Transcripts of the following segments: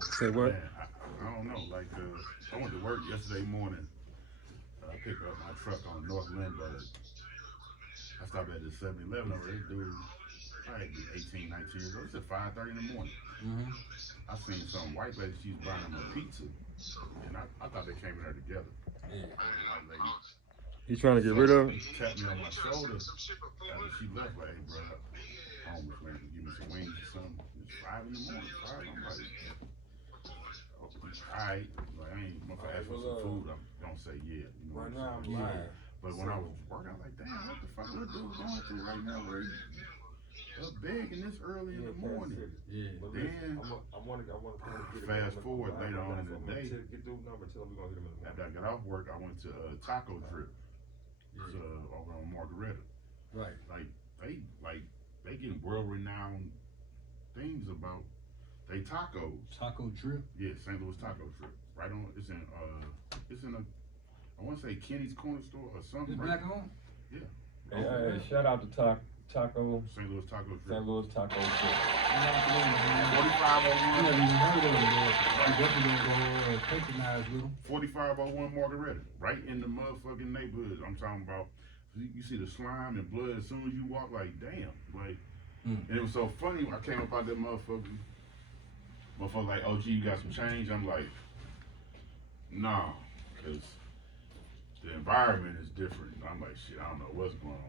Say what? Man, I don't know. Like, I went to work yesterday morning. I picked up my truck on North Lynn, but I stopped at the 7-Eleven over there. Dude, probably be 18, 19 years old. It's at 5:30 in the morning. Mm-hmm. I seen some white lady. She's buying him a pizza, and I thought they came in there together. Yeah. Older white lady. He's trying to get So rid of it. he tapped me on my shoulder after she left. Like, hey, bro, homeless man, can you give me some wings or something? It's 5 in the morning. Five. I'm like, oh, all right. Like, I ain't. If I ask for some food, I'm gonna say yeah. You know Right what now I'm I'm saying? lying. But when I was working, I was like, damn, what the fuck, what dude going through right now? Where he up begging this early in the morning? Yeah. But Then listen, I want to come and get fast it. forward later on in the day. Get the number. Tell them we're gonna hit him in the After I morning. got off work, I went to Taco Trip. It's Yeah. over on Margaretta. Right. Like they getting world renowned things about they tacos. Taco drip. Yeah, St. Louis Taco Trip. Right on. It's in a. I want to say Kenny's Corner Store or something. It's Right? black on. Yeah. Hey, shout out to Taco St. Louis Taco Trip. St. Louis Taco. You 4501. never even heard of them, boy. You definitely gonna go patronize with them. 4501 Margaretta. Right in the motherfucking neighborhood. I'm talking about. You see the slime and blood as soon as you walk. Like damn. Like. And it was so funny when I came up out that motherfucker. Motherfucker like, oh gee, you got some change? I'm like, nah, cause the environment is different. I'm like, shit, I don't know what's going on.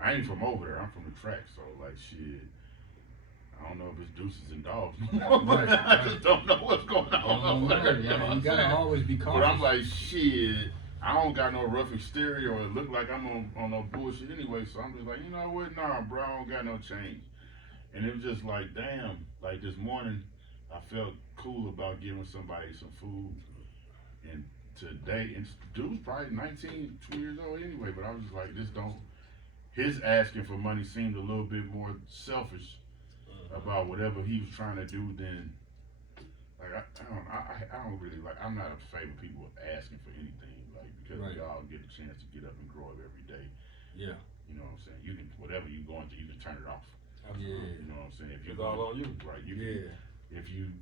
I ain't from over there. I'm from the track, so like shit. I don't know if it's deuces and dogs, but I just don't know what's going on over there. You know what You I'm gotta saying? always be cautious. But I'm like, shit. I don't got no rough exterior or it look like I'm on no bullshit anyway. So I'm just like, you know what? Nah, bro, I don't got no change. And it was just like, damn. Like this morning, I felt cool about giving somebody some food. And today, and dude's probably 19, 20 years old anyway. But I was just like, this don't. His asking for money seemed a little bit more selfish about whatever he was trying to do than. Like I don't really like. I'm not a favor people asking for anything. Like because we all get a chance to get up and grow up every day. Yeah. You know what I'm saying? You can whatever you going through, you can turn it off. Yeah. You know what I'm saying? If It's all on you. Right. Yeah. If you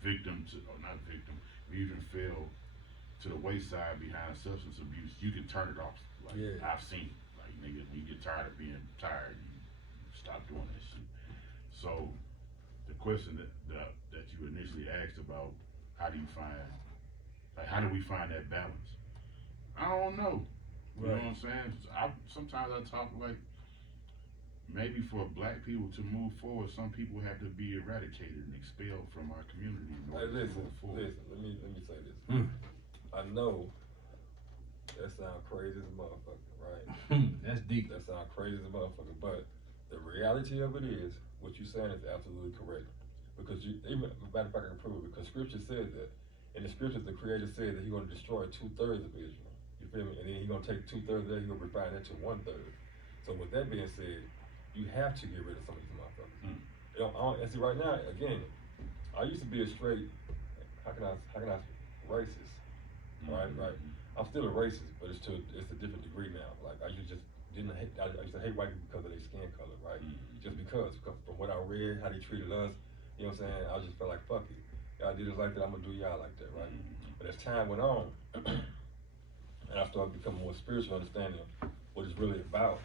victim to or not victim, if you even fell to the wayside behind substance abuse, you can turn it off. Like I've seen it. Like nigga, when you get tired of being tired, you stop doing that shit. So the question that you initially asked about how do we find that balance? I don't know. You know what I'm saying? Sometimes I talk like maybe for black people to move forward, some people have to be eradicated and expelled from our community in order to move forward. Listen. Let me say this. I know that sounds crazy as a motherfucker, right? That's deep. That sounds crazy as a motherfucker, but the reality of it is, what you're saying is absolutely correct. Because matter of fact, I can prove it. Because Scripture says that. In the Scriptures, the Creator said that He's going to destroy 2/3 of Israel. You feel me? And then He's going to take 2/3 of that, He's going to refine that to 1/3. So with that being said, you have to get rid of some of these motherfuckers. You know, and see, right now, again, I used to be a straight, how can I racist, right? I'm still a racist, but it's a different degree now. Like I used to hate white people because of their skin color, right? Just because from what I read, how they treated us, you know what I'm saying? I just felt like fuck it. Y'all did us like that, I'm gonna do y'all like that, right? But as time went on, and I started becoming more spiritual, understanding what it's really about.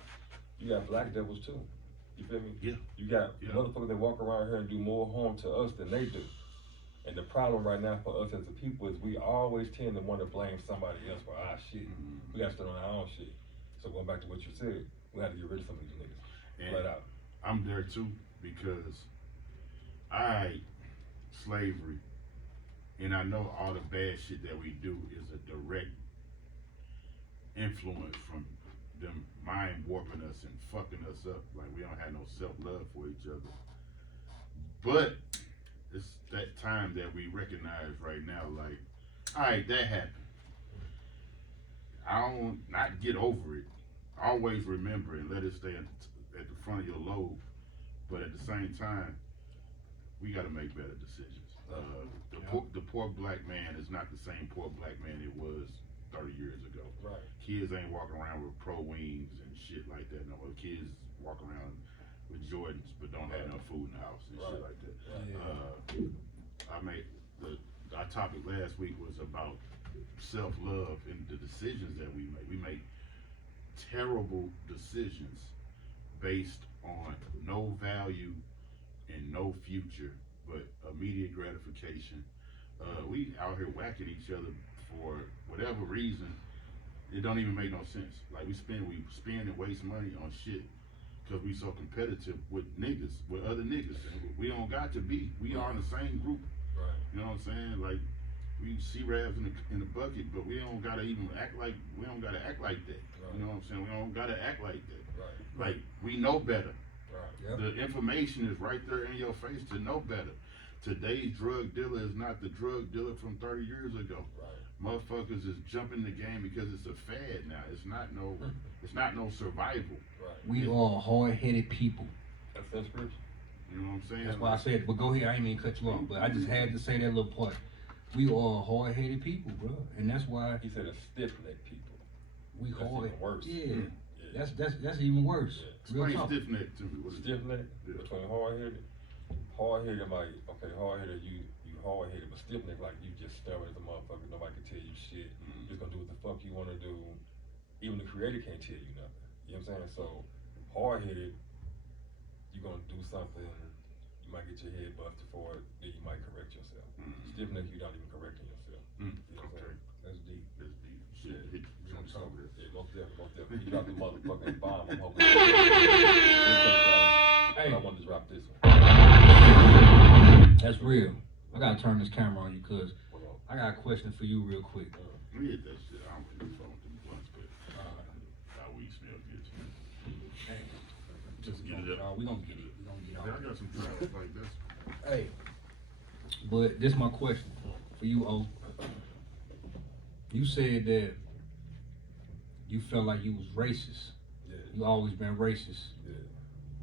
You got black devils too. You feel me? Yeah. You got motherfuckers that walk around here and do more harm to us than they do. And the problem right now for us as a people is we always tend to want to blame somebody else for our shit. We gotta stand on our own shit. So going back to what you said, we gotta get rid of some of these niggas. Flat out. I'm there too because slavery, and I know all the bad shit that we do is a direct influence from them mind warping us and fucking us up. Like we don't have no self-love for each other. But it's that time that we recognize right now, like, all right, that happened. I don't not get over it. Always remember and let it stay at the front of your lobe. But at the same time, we got to make better decisions. The poor black man is not the same poor black man it was 30 years ago. Right. Kids ain't walking around with pro wings and shit like that. No, kids walk around with Jordans but don't have no food in the house and shit like that. our topic last week was about self-love and the decisions that we make. We make terrible decisions based on no value and no future, but immediate gratification. We out here whacking each other for whatever reason. It don't even make no sense. Like we spend and waste money on shit because we so competitive with niggas, with other niggas. And we don't got to be. We are in the same group. Right. You know what I'm saying? Like we see Rabs in the bucket, but we don't gotta even act like we don't gotta act like that. Right. You know what I'm saying? We don't gotta act like that. Right. Like we know better. Right. Yep. The information is right there in your face to know better. Today's drug dealer is not the drug dealer from 30 years ago. Right. Motherfuckers is jumping the game because it's a fad now. It's not no survival. Right. We are hard-headed people. That's that scripture. You know what I'm saying? That's why I said, but go ahead, I ain't mean to cut you off, but I just had to say that little part. We are hard-headed people, bro, and that's why He said a stiff-necked people. Mm-hmm. we That's hard. even worse. Yeah, Yeah. that's even worse. Yeah. Real Explain talk. stiff neck to me. What is it? Stiff-necked Yeah. between hard-headed. Hard-headed, like, okay, hard-headed, you hard-headed, but stiff-necked, like, you just stubborn as a motherfucker. Nobody can tell you shit. Mhm. You're just gonna do what the fuck you wanna do. Even the creator can't tell you nothing. You know what I'm saying? So, hard-headed, you're gonna do something, you might get your head busted for it, then you might correct yourself. Mhm. Stiff-necked, you're not even correcting yourself. Mm, You know what I'm okay. saying? That's deep. That's deep. Shit, Yeah. hit jumps over there. Yeah, most definitely. He dropped the motherfucking bomb. I'm hoping. Hey. I wanted to drop this one. That's real. I gotta turn this camera on you, cause What else? I got a question for you real quick. Let me hit that shit. I don't really phone them blunts, but that weed smell good to me. Just get it up. We gonna get it. We gonna get I it. got some drugs like this. Hey, but this my question for you, O. You said that you felt like you was racist. Yeah. You always been racist. Yeah.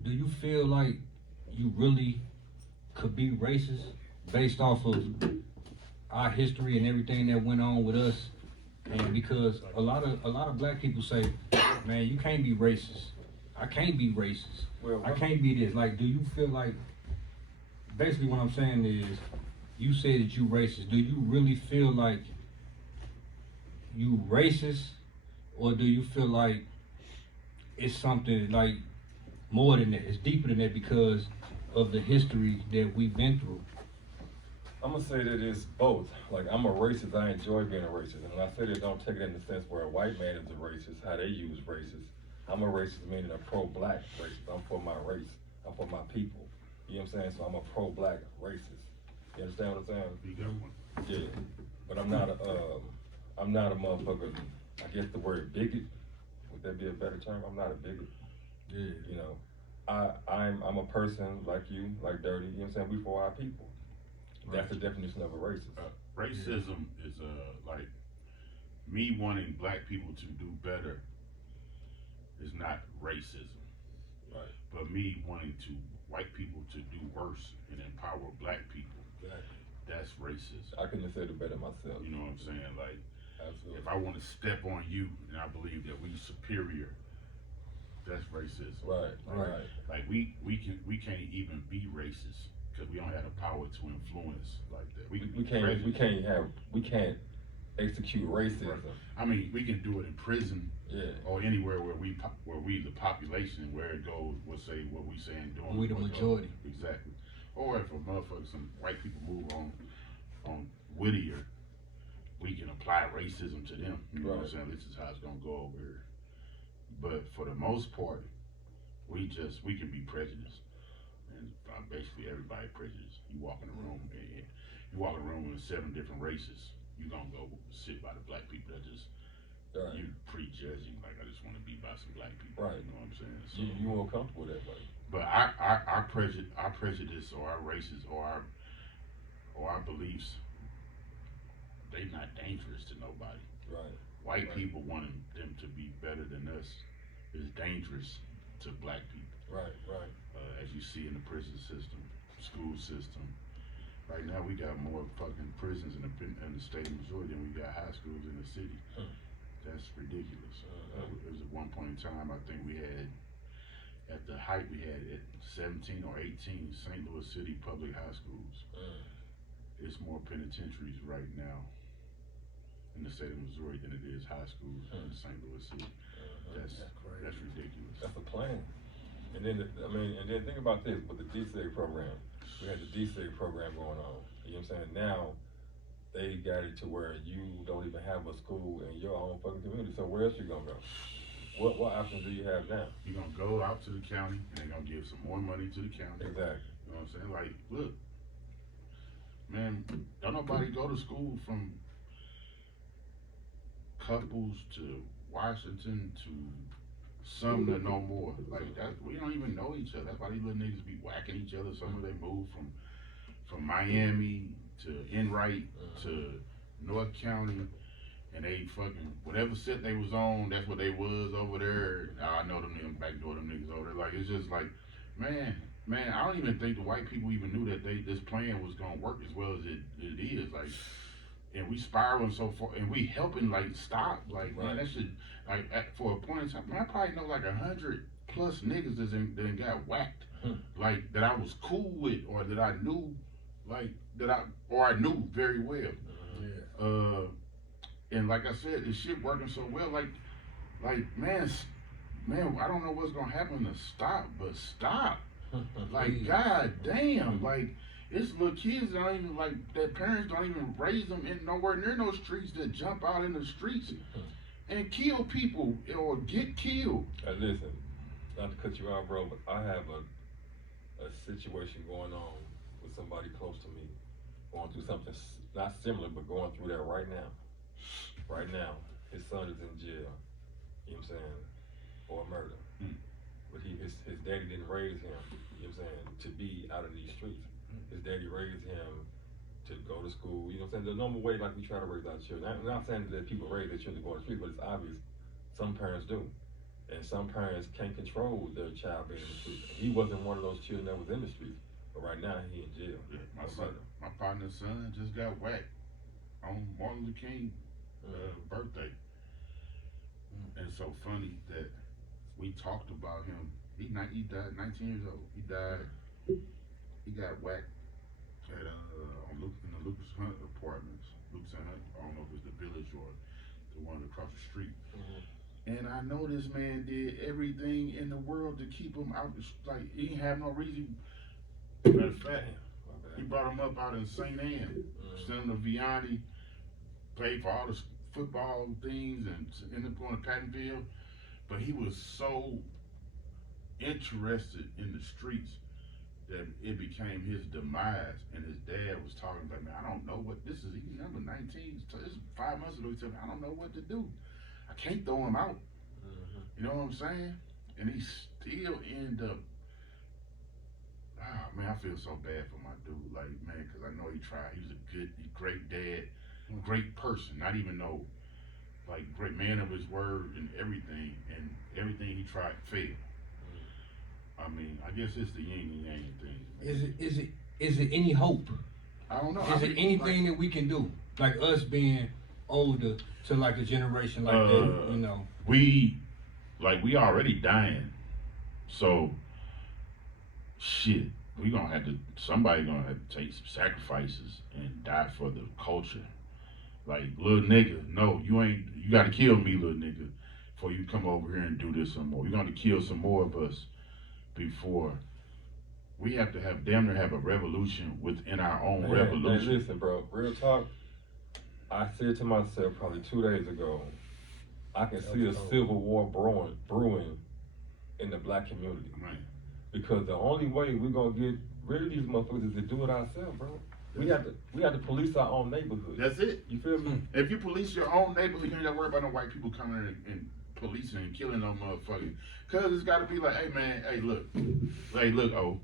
Do you feel like you really could be racist based off of our history and everything that went on with us? And because a lot of black people say, man, you can't be racist. I can't be racist. Well, I can't be this. Like, do you feel like, basically what I'm saying is, you say that you racist. Do you really feel like you racist, or do you feel like it's something like more than that? It's deeper than that because of the history that we've been through. I'm gonna say that it's both. Like, I'm a racist. I enjoy being a racist. And when I say that, don't take it in the sense where a white man is a racist, how they use racist. I'm a racist, meaning a pro-black racist. I'm for my race. I'm for my people. You know what I'm saying? So I'm a pro-black racist. You understand what I'm saying? You got one. Yeah. But I'm not a motherfucker. I guess the word bigot, would that be a better term? I'm not a bigot. Yeah. You know, I'm a person like you, like Dirty. You know what I'm saying? We for our people. That's the definition of a racist. Racism is like me wanting black people to do better is not racism. Right. But me wanting white people to do worse and empower black people, Exactly. that's racism. I couldn't have said it better myself. You know what I'm saying? Like, Absolutely. if I want to step on you and I believe that we superior, that's racism. Right. Right. Like we can't even be racist because we don't have the power to influence like that. We can't execute racism. Right. I mean, we can do it in prison. Yeah. Or anywhere where we the population, where it goes, we'll say what we saying doing. We the majority. Exactly. Or if a motherfucker, some white people move on Whittier, we can apply racism to them. You know what I'm Right. saying? This is how it's gonna go over here. But for the most part, we can be prejudiced, and basically everybody prejudiced. You walk in a room, and you walk in a room with 7 different races. You gonna go sit by the black people that just. Right. You prejudging, like I just want to be by some black people. Right. You know what I'm saying? So, You more comfortable that way. but our prejudice or our races or our beliefs, they not dangerous to nobody. Right. White Right. people wanting them to be better than us is dangerous to black people. Right. Right. As you see in the prison system, school system. Right now we got more fucking prisons in the state of Missouri than we got high schools in the city. That's ridiculous. It was at one point in time, I think we had, at the height we had at 17 or 18 St. Louis City public high schools. it's more penitentiaries right now in the state of Missouri than it is high schools in St. Louis City. That's ridiculous. That's a plan. And then, and then think about this with the DSEG program. We had the DSEG program going on. You know what I'm saying? Now, they got it to where you don't even have a school in your own fucking community. So where else you gonna go? What options do you have now? You're gonna go out to the county and they're gonna give some more money to the county. Exactly. You know what I'm saying? Like, look, man, don't nobody go to school from Couples to Washington to Sumner no more. Like that, we don't even know each other. That's why these little niggas be whacking each other. Some of they moved from Miami to Enright to North County, and they fucking whatever set they was on, that's what they was over there. I know them niggas backdoor them niggas over there. Like it's just like, man, I don't even think the white people even knew that this plan was gonna work as well as it is. Like, and we spiraling so far, and we helping like stop. Like man, that shit. Like for a point in time, man, I probably know like 100+ niggas that got whacked. Like that I was cool with, or that I knew, like I knew very well. And like I said, this shit working so well. Like man, I don't know what's gonna happen to stop, but stop. Like god damn, like it's little kids that don't even like their parents don't even raise them in nowhere near no streets that jump out in the streets and kill people or get killed. Listen, not to cut you out, bro, but I have a situation going on with somebody close to me, going through something not similar, but going through that right now. Right now, his son is in jail. You know what I'm saying? For a murder. But his daddy didn't raise him. You know what I'm saying? To be out in these streets. His daddy raised him to go to school. You know what I'm saying? The normal way, like we try to raise our children. I'm not saying that people raise their children to go to the street, but it's obvious some parents do. And some parents can't control their child being in the street. He wasn't one of those children that was in the street, but right now he in jail. Yeah, my partner's son just got whacked on Martin Luther King birthday. And it's so funny that we talked about him. He died 19 years old. He died. He got whacked at in the Lucas Hunt apartments. Lucas Hunt, I don't know if it's the Village or the one across the street. And I know this man did everything in the world to keep him out. Like he didn't have no reason. Matter of fact, he brought him up out in St. Anne, sent him to Vianney, played for all the football things, and ended up going to Pattonville. But he was so interested in the streets that it became his demise. And his dad was talking about, man, I don't know what this is. He's number 19. This is 5 months ago. He said, I don't know what to do. I can't throw him out. You know what I'm saying? And he still end up. Man, I feel so bad for my dude. Like, man, because I know he tried. He was a great dad, great person. Not even know, like, great man of his word and everything. And everything he tried failed. I mean, I guess it's the yin and yang thing. Is it any hope? I don't know. Is it anything that we can do? Like us being older to like a generation like that, you know? We already dying. So shit, somebody gonna have to take some sacrifices and die for the culture. Like, little nigga, no, you gotta kill me, little nigga, before you come over here and do this some more. You're gonna kill some more of us before we have to damn near have a revolution within our own revolution. Man, listen, bro, real talk. I said to myself probably 2 days ago, I can see a civil war brewing in the black community. Right. Because the only way we're gonna get rid of these motherfuckers is to do it ourselves, bro. We have to police our own neighborhood. That's it. You feel me? If you police your own neighborhood, you ain't gotta worry about no white people coming in and policing and killing no motherfuckers. Cause it's gotta be like, hey man, hey look, oh,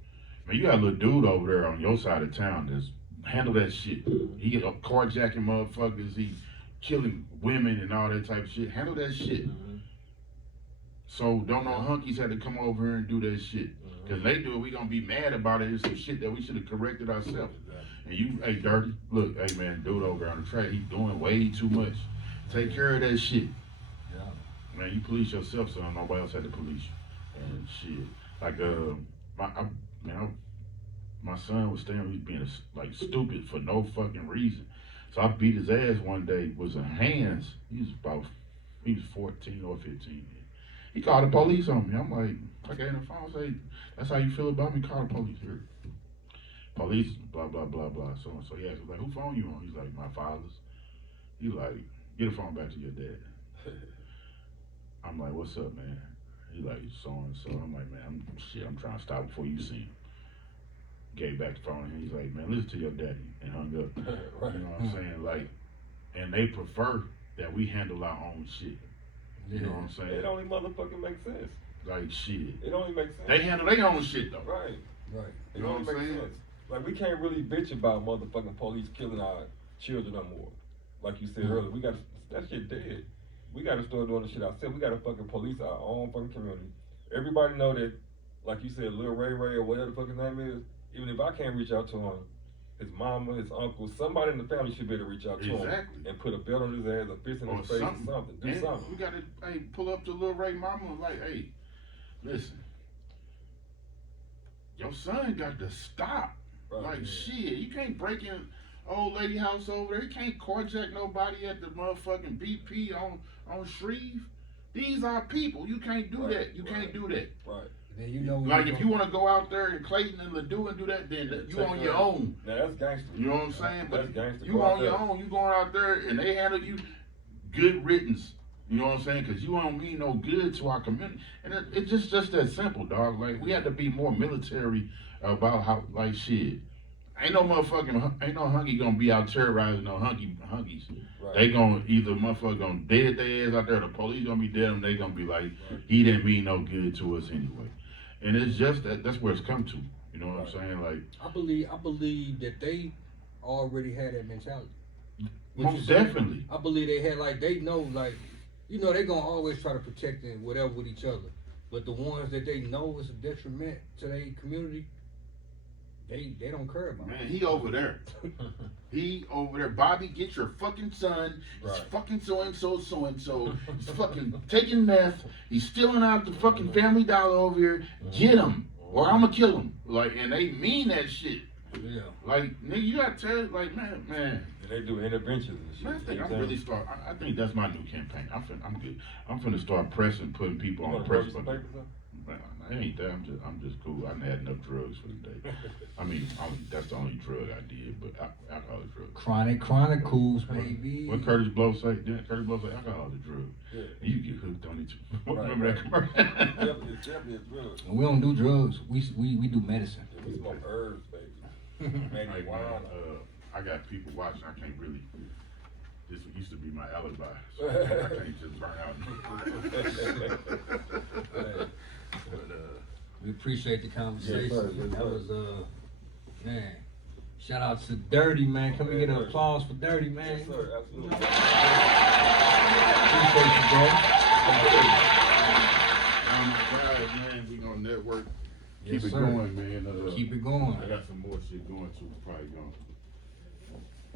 man, you got a little dude over there on your side of town that's handle that shit. He get carjacking motherfuckers, he killing women and all that type of shit. Handle that shit. So don't no hunkies have to come over here and do that shit. Cause they do it, we gonna be mad about it. It's some shit that we should have corrected ourselves. And you, hey Dirty, look, hey man, dude over there on the track, he's doing way too much. Take care of that shit. Man, you police yourself, so nobody else had to police you. And shit, like my son was staying, he was being like stupid for no fucking reason. So I beat his ass one day with some hands. He was 14 or 15. He called the police on me. I'm like, I gave him the phone, say, that's how you feel about me? Call the police here. Police, blah, blah, blah, blah, so and so. He asked, like, who phone you on? He's like, my father's. He like, get the phone back to your dad. I'm like, what's up, man? He like, so and so. I'm like, man, I'm trying to stop before you see him. Gave back the phone and he's like, man, listen to your daddy, and hung up. Right. You know what I'm saying? Like, and they prefer that we handle our own shit. You know what I'm saying? It only motherfucking makes sense. Like shit. It only makes sense. They handle their own shit though. Right. Right. It You know only what I'm makes saying? sense. Like we can't really bitch about motherfucking police killing our children no more. Like you said earlier, we got that shit dead. We got to start doing the shit ourselves. We got to fucking police our own fucking community. Everybody know that, like you said, Lil Ray Ray or whatever the fuck his name is. Even if I can't reach out to him, his mama, his uncle, somebody in the family should be able to reach out to him and put a belt on his ass, a fist in his face, or something. Do and something. We gotta pull up to Lil Ray mama like, hey, listen, your son got to stop. Right, Like yeah. shit, you can't break in old lady house over there. You can't carjack nobody at the motherfucking BP on Shreve. These are people. You can't do that. You can't do that. Right. Then you know Like if you want to go out there in Clayton and Ladue and do that, then you on your own. Now that's gangster. You know what I'm saying? That's But gangster. you Go out on your there. own. You going out there and they handle you good riddance. You know what I'm saying? Because you don't mean no good to our community. And it's just that simple, dog. Like we have to be more military about how like shit. Ain't no hunky gonna be out terrorizing no hunkies. Right. They gonna either motherfucker gonna dead their ass out there, the police gonna be dead them, they gonna be like, he didn't mean no good to us anyway. And it's just that's where it's come to. You know what I'm saying? Like I believe that they already had that mentality. most definitely. I believe they had they know they gonna always try to protect and whatever with each other. But the ones that they know is a detriment to their community, they don't care about. Man, he over there. He over there. Bobby, get your fucking son. He's Right. fucking so and so. He's fucking taking meth. He's stealing out the fucking Family Dollar over here. Get him, or I'ma kill him. Like, and they mean that shit. Yeah. Like, nigga, you gotta tell like, man. And they do interventions and shit. Man, I think I'm Anything. really start. I think that's my new campaign. I'm good. I'm finna start pressing, putting people You on wanna the press roll some button. papers up? Man, I ain't that. I'm just cool. I done had enough drugs for the day. I mean, that's the only drug I did, but alcoholic drug. Chronicles, baby. What Curtis Blow say? Didn't Curtis Blow say alcoholic drug? Yeah. You get hooked on it too. Right, Remember that commercial? It's definitely a drug. We don't do drugs. We do medicine. We smoke herbs, baby. Like, Marijuana. I got people watching. I can't really. This used to be my alibi, so I can't just burn out. But, We appreciate the conversation. Yes, sir. Yes, That sir. was man. Shout out to Dirty, man. Can we get an applause for Dirty, man? Yes, sir. Absolutely. Appreciate you, bro. guys, man, we gonna network. Yes, Keep it sir. going, man. Keep it going. I got some more shit going too. Probably gonna,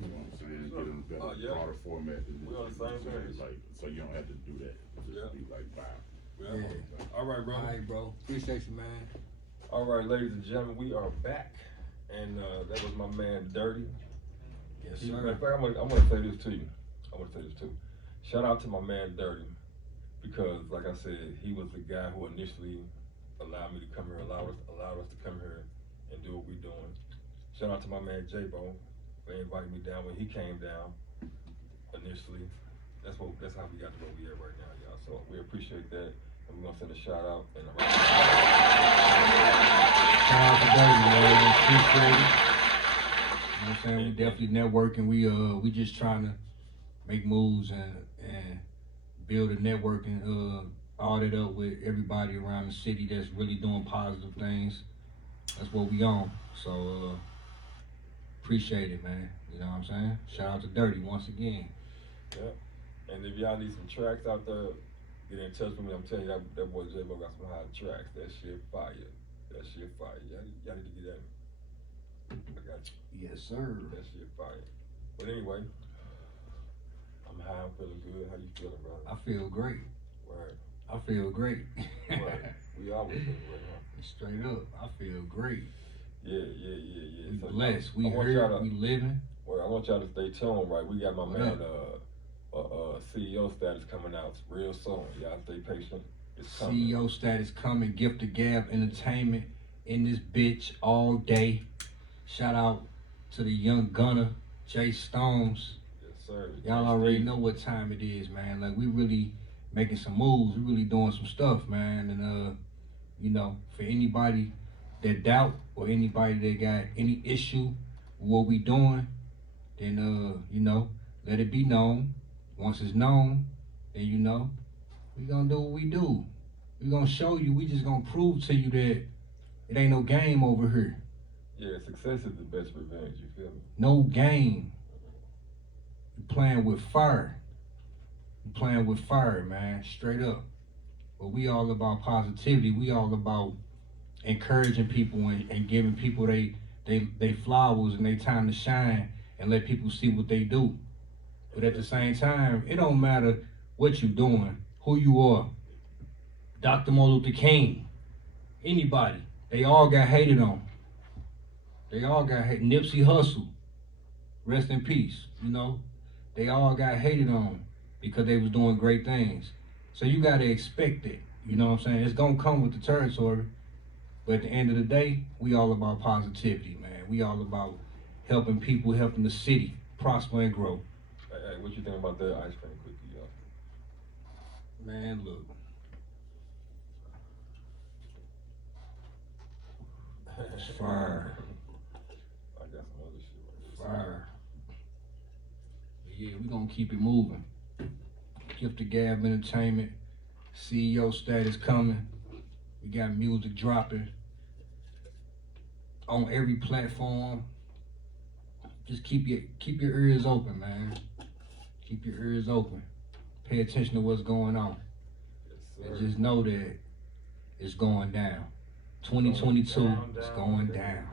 you know what I'm saying, get in a better, Yeah. broader format than We on the same page. Like, so you don't have to do that. Just Yeah. be like, wow. Yeah. All right, All brother. right, bro. Appreciate you, man. All right, ladies and gentlemen, we are back, and that was my man Dirty. Yes, In sir. fact, I'm gonna say this to you. Shout out to my man Dirty, because like I said, he was the guy who initially allowed me to come here, allowed us to come here and do what we're doing. Shout out to my man J-Bo for inviting me down when he came down initially. That's how we got to where we at right now, y'all. So we appreciate that, and we're gonna send a shout out and a Shout out to Dirty, man. Appreciate it. You know what I'm saying? We definitely networking. We just trying to make moves and build a networking all that up with everybody around the city that's really doing positive things. That's what we on. So appreciate it, man. You know what I'm saying? Shout out to Dirty once again. Yeah. And if y'all need some tracks out there, get in touch with me. I'm telling you, that boy J-Bo got some hot tracks. That shit fire. Y'all need to get at me. I got you. Yes, sir. That shit fire. But anyway, I'm high. I'm feeling good. How you feeling, brother? I feel great. Word. I feel great. Word. We always feel great, huh? Straight up, I feel great. Yeah. We So blessed. We I want here. y'all to, We living. well, I want y'all to stay tuned, right? We got my What man, up? CEO status coming out real soon. Y'all stay patient. It's coming. CEO status coming. Gift of Gab Entertainment in this bitch all day. Shout out to the young gunner, Jay Stones. Yes, sir. Y'all Jay already Steve. know what time it is, man. Like we really making some moves. We really doing some stuff, man. And you know, for anybody that doubt or anybody that got any issue with what we doing, then you know, let it be known. Once it's known, then you know, we gonna do what we do. We gonna show you. We just gonna prove to you that it ain't no game over here. Yeah, success is the best revenge. You feel me? No game. You playing with fire. You playing with fire, man. Straight up. But we all about positivity. We all about encouraging people and giving people they flowers and they time to shine and let people see what they do. But at the same time, it don't matter what you doing, who you are. Dr. Martin Luther King, anybody, they all got hated on. They all got hated. Nipsey Hussle, rest in peace. You know, they all got hated on because they was doing great things. So you gotta expect it. You know what I'm saying? It's gonna come with the territory. But at the end of the day, we all about positivity, man. We all about helping people, helping the city prosper and grow. Hey, what you think about that ice cream cookie, y'all? Man, look. It's fire. I got some other shit right here. Fire. But yeah, we gonna keep it moving. Gift of Gab Entertainment, CEO status coming. We got music dropping on every platform. Just keep your ears open, man. Keep your ears open. Pay attention to what's going on. Yes, And sir. just know that it's going down. 2022, it's going down.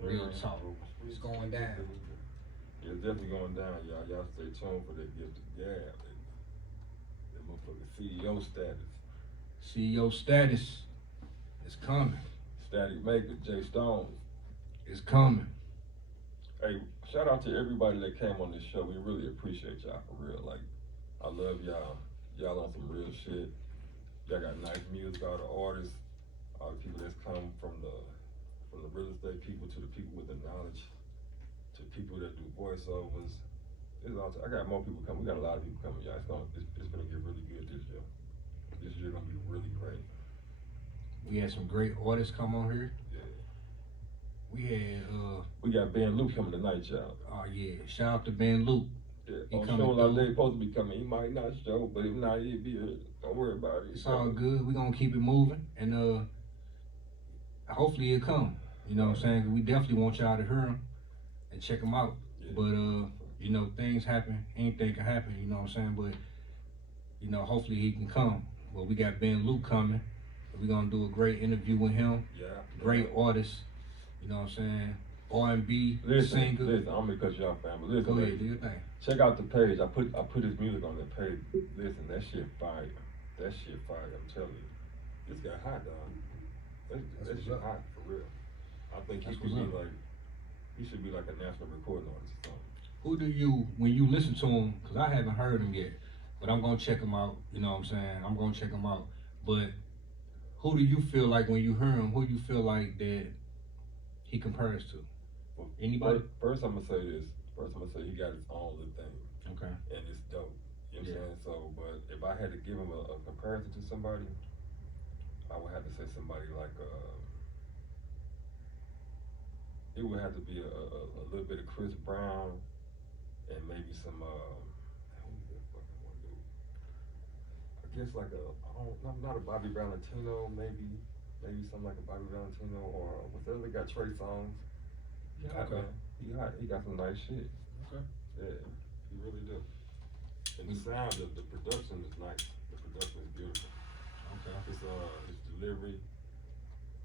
Real talk. It's going down. Yeah, it's definitely going down, y'all. Y'all stay tuned for that gift of gab. That motherfucking CEO status. CEO status is coming. Static Maker, Jay Stones. It's coming. Hey, shout out to everybody that came on this show. We really appreciate y'all for real. Like, I love y'all. Y'all on some real shit. Y'all got nice music, all the artists, all the people that's come from the real estate people to the people with the knowledge, to people that do voiceovers. I got more people coming. We got a lot of people coming, y'all. It's gonna get really good this year. This year gonna be really great. We had some great artists come on here. Yeah. We got Ben Luke coming tonight, y'all. Oh yeah, shout out to Ben Luke. Yeah, He on coming show like through. they supposed to be coming. He might not show, but if not, he'll be here. Don't worry about it. It's all good. We gonna keep it moving, and hopefully it'll come. You know what I'm saying? 'Cause we definitely want y'all to hear him and check him out. Yeah. But you know, things happen. Anything can happen. You know what I'm saying? But you know, hopefully he can come. But we got Ben Luke coming. We're gonna do a great interview with him. Yeah. Great artist. You know what I'm saying? R&B Listen, singer. listen. I'm gonna cut you off, family. Listen, Go ahead, listen. do your thing. Check out the page. I put his music on that page. Listen, that shit fire. That shit fire. I'm telling you, this got hot, dog. That what's shit up. hot for real. I think That's what's up. he should be like a national recording artist or something. Who do you, when you listen to him, because I haven't heard him yet, but I'm going to check him out, you know what I'm saying? I'm going to check him out. But who do you feel like when you hear him, who do you feel like that he compares to? Well, Anybody? First, I'm gonna say this. First, I'm gonna say he got his own little thing, Okay. and it's dope. You know what I'm Yeah. saying? So, but if I had to give him a comparison to somebody, I would have to say somebody like it would have to be a little bit of Chris Brown and maybe some who's that fucking one dude? I guess like not a Bobby Valentino, maybe something like a Bobby Valentino or what's the other guy, Trey Songz. He hot, Okay. man. He got some nice shit. Okay. Yeah, he really do. And the sound of the production is nice. The production is beautiful. Okay. His delivery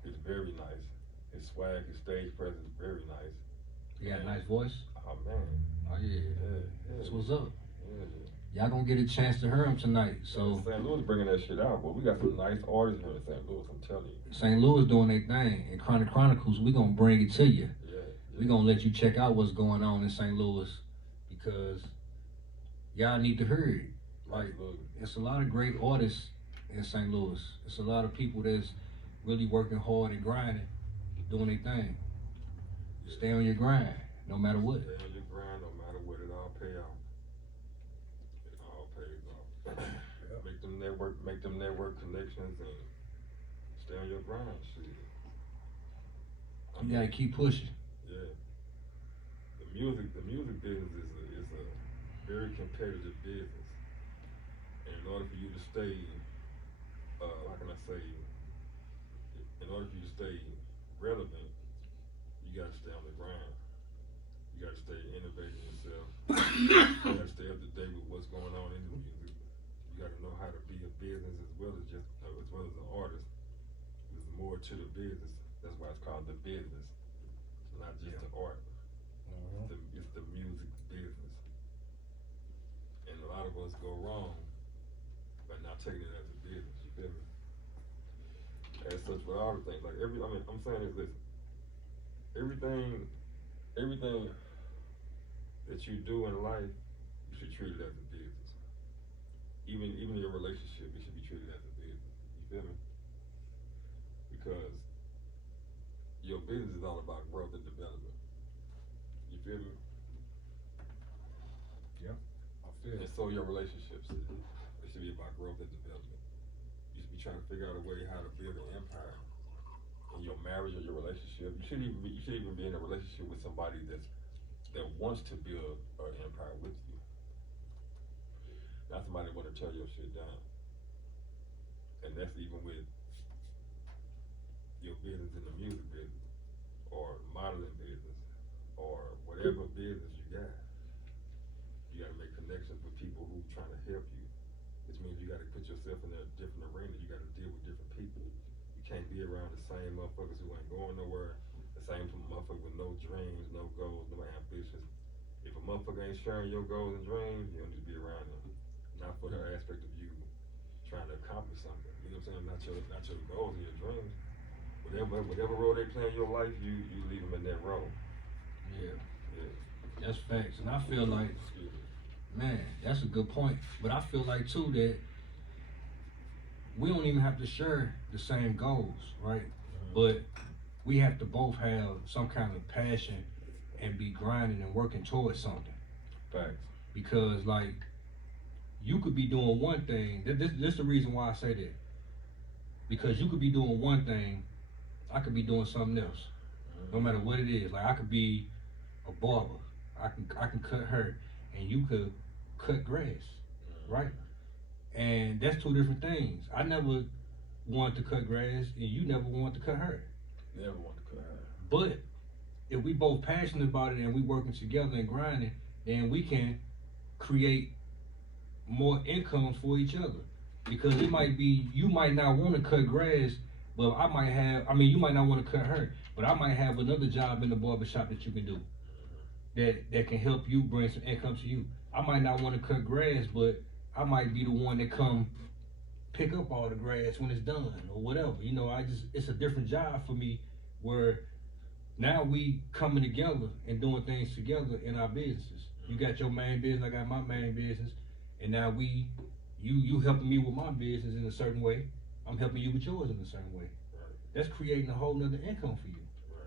is very nice. His swag, his stage presence, very nice. You got a nice voice? Oh man. Oh, yeah. Yeah. That's what's up. Yeah. Y'all gonna get a chance to hear him tonight. So St. Louis bringing that shit out, but we got some nice artists here in St. Louis. I'm telling you. St. Louis doing their thing, and Chronicles, we gonna bring it to you. Yeah. We gonna let you check out what's going on in St. Louis because y'all need to hear it. Like, Absolutely. it's a lot of great artists in St. Louis. It's a lot of people that's really working hard and grinding, doing their thing. Stay on your grind, no matter what. Stay on your grind, no matter what. It all pay off. It all pays off. Make them network connections, and stay on your grind. Shit. You gotta keep pushing. Yeah. The music business is a very competitive business, and in order for you to stay, how can I say, in order for you to stay relevant, you gotta stay on the grind. You gotta stay innovating yourself. You gotta stay up to date with what's going on in the music. You gotta know how to be a business as well as an artist. There's more to the business. That's why it's called the business. It's not just the art. It's the music business. And a lot of us go wrong by not taking it as a business. You feel me? As such with all the things, like I'm saying is this: everything that you do in life, you should treat it as a business. Even your relationship, it should be treated as a business. You feel me? Because your business is all about growth and development. You feel me? Yep, I feel And so your relationships, it should be about growth and development. You should be trying to figure out a way how to build an empire. In your marriage or your relationship, you should even be in a relationship with somebody that wants to build an empire with you. Not somebody that want to tear your shit down. And that's even with your business in the music business, or modeling business, or whatever business you got. You gotta make connections with people who trying to help you, which means you gotta put yourself in a different arena. You gotta deal with different people. You can't be around the same motherfuckers who ain't going nowhere, the same motherfucker with no dreams, no goals, no ambitions. If a motherfucker ain't sharing your goals and dreams, you don't need to be around them. Not for the aspect of you trying to accomplish something. You know what I'm saying? Not your goals and your dreams. Whatever role they play in your life, you leave them in that role. Yeah, Yeah. that's facts. And I feel like, Excuse me. man, that's a good point. But I feel like too that we don't even have to share the same goals, right? But we have to both have some kind of passion and be grinding and working towards something. Facts. Because like you could be doing one thing. This is the reason why I say that. Because you could be doing one thing, I could be doing something else. No matter what it is. Like I could be a barber. I can cut hair, and you could cut grass, right? And that's two different things. I never wanted to cut grass, and you never wanted to cut hair. Never want to cut hair. But if we both passionate about it and we working together and grinding, then we can create more income for each other. Because it might be, you might not want to cut grass, but you might not want to cut hair, but I might have another job in the barbershop that you can do that can help you bring some income to you. I might not want to cut grass, but I might be the one that come pick up all the grass when it's done or whatever. You know, it's a different job for me where now we coming together and doing things together in our businesses. You got your main business, I got my main business, and now you helping me with my business in a certain way, I'm helping you with yours in a certain way. Right. That's creating a whole nother income for you. Right.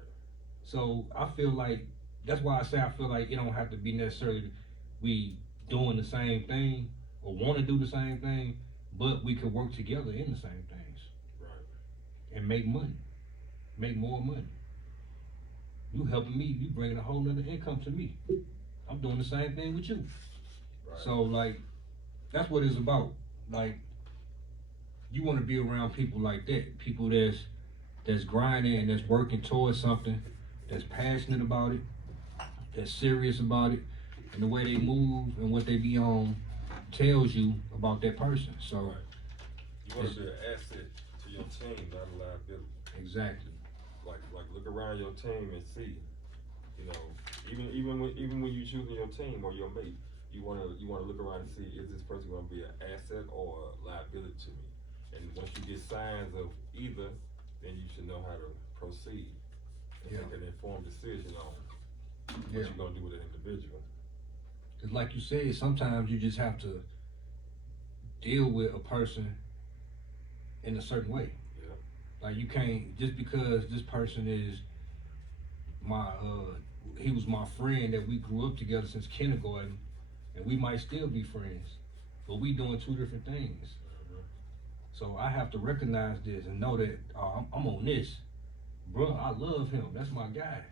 So I feel like, that's why I say I feel like it don't have to be necessarily we doing the same thing or want to do the same thing, but we could work together in the same things. Right. And make money, make more money. You helping me, you bringing a whole nother income to me. I'm doing the same thing with you. Right. So like, that's what it's about. Like, you want to be around people like that, people that's grinding and that's working towards something, that's passionate about it, that's serious about it, and the way they move and what they be on tells you about that person. So right. You want to be an asset to your team, not a liability. exactly. Like look around your team and see, you know, even when you choosing your team or your mate, you wanna look around and see, is this person gonna be an asset or a liability to me? And once you get signs of either, then you should know how to proceed and Yeah. make an informed decision on what Yeah. you're gonna do with an individual. Cause like you said, sometimes you just have to deal with a person in a certain way. Yeah. Like you can't, just because this person is my he was my friend that we grew up together since kindergarten, and we might still be friends, but we doing two different things. So I have to recognize this and know that I'm on this, bro. I love him. That's my guy,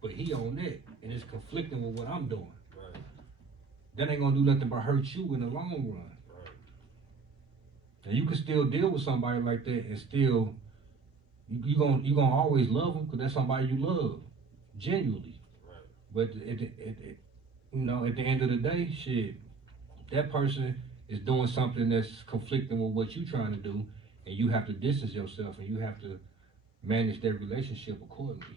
but he on that, and it's conflicting with what I'm doing. Right. That ain't gonna do nothing but hurt you in the long run. Right. And you can still deal with somebody like that and still you gonna always love them because that's somebody you love genuinely. Right. But at the end of the day, shit, that person is doing something that's conflicting with what you're trying to do, and you have to distance yourself and you have to manage that relationship accordingly.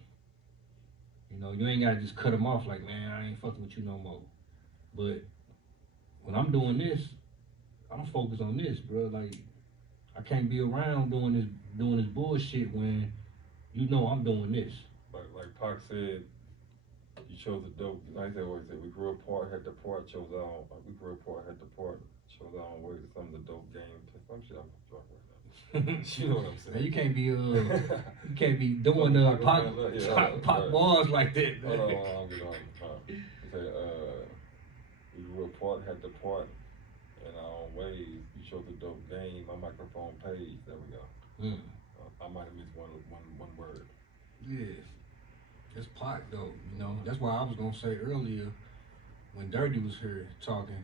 You know, you ain't gotta just cut them off like, man, I ain't fucking with you no more. But when I'm doing this, I'm focused on this, bro. Like, I can't be around doing this bullshit when you know I'm doing this. Like Pac said, you chose a dope. Like I always said, we grew apart, had to part, chose our own. We grew apart, had to part, chose our own ways. Some of the dope game. Some shit I'm drunk right now. You know what I'm saying? Man, you can't be doing pop bars like that. Hold on, I'll get on. Say, we grew apart, had to part in our own ways. You chose a dope game. My microphone page. There we go. I might have missed one word. Yeah, it's Pac though. You know, that's why I was gonna say earlier when Dirty was here talking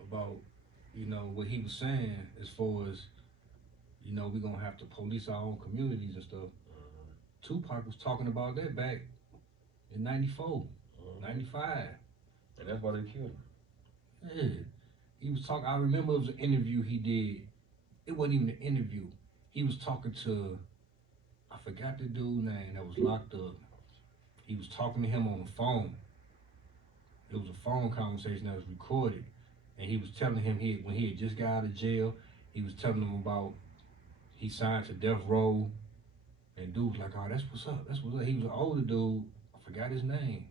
about, you know, what he was saying as far as, you know, we're gonna have to police our own communities and stuff. Tupac was talking about that back in 94, 95. And that's why they killed him. Yeah. He was talking, I remember it was an interview he did. It wasn't even an interview. He was talking to, I forgot the dude's name that was locked up. He was talking to him on the phone. It was a phone conversation that was recorded. And he was telling him when he had just got out of jail, he was telling him about he signed to Death Row. And dude was like, oh, that's what's up. That's what's up. He was an older dude. I forgot his name.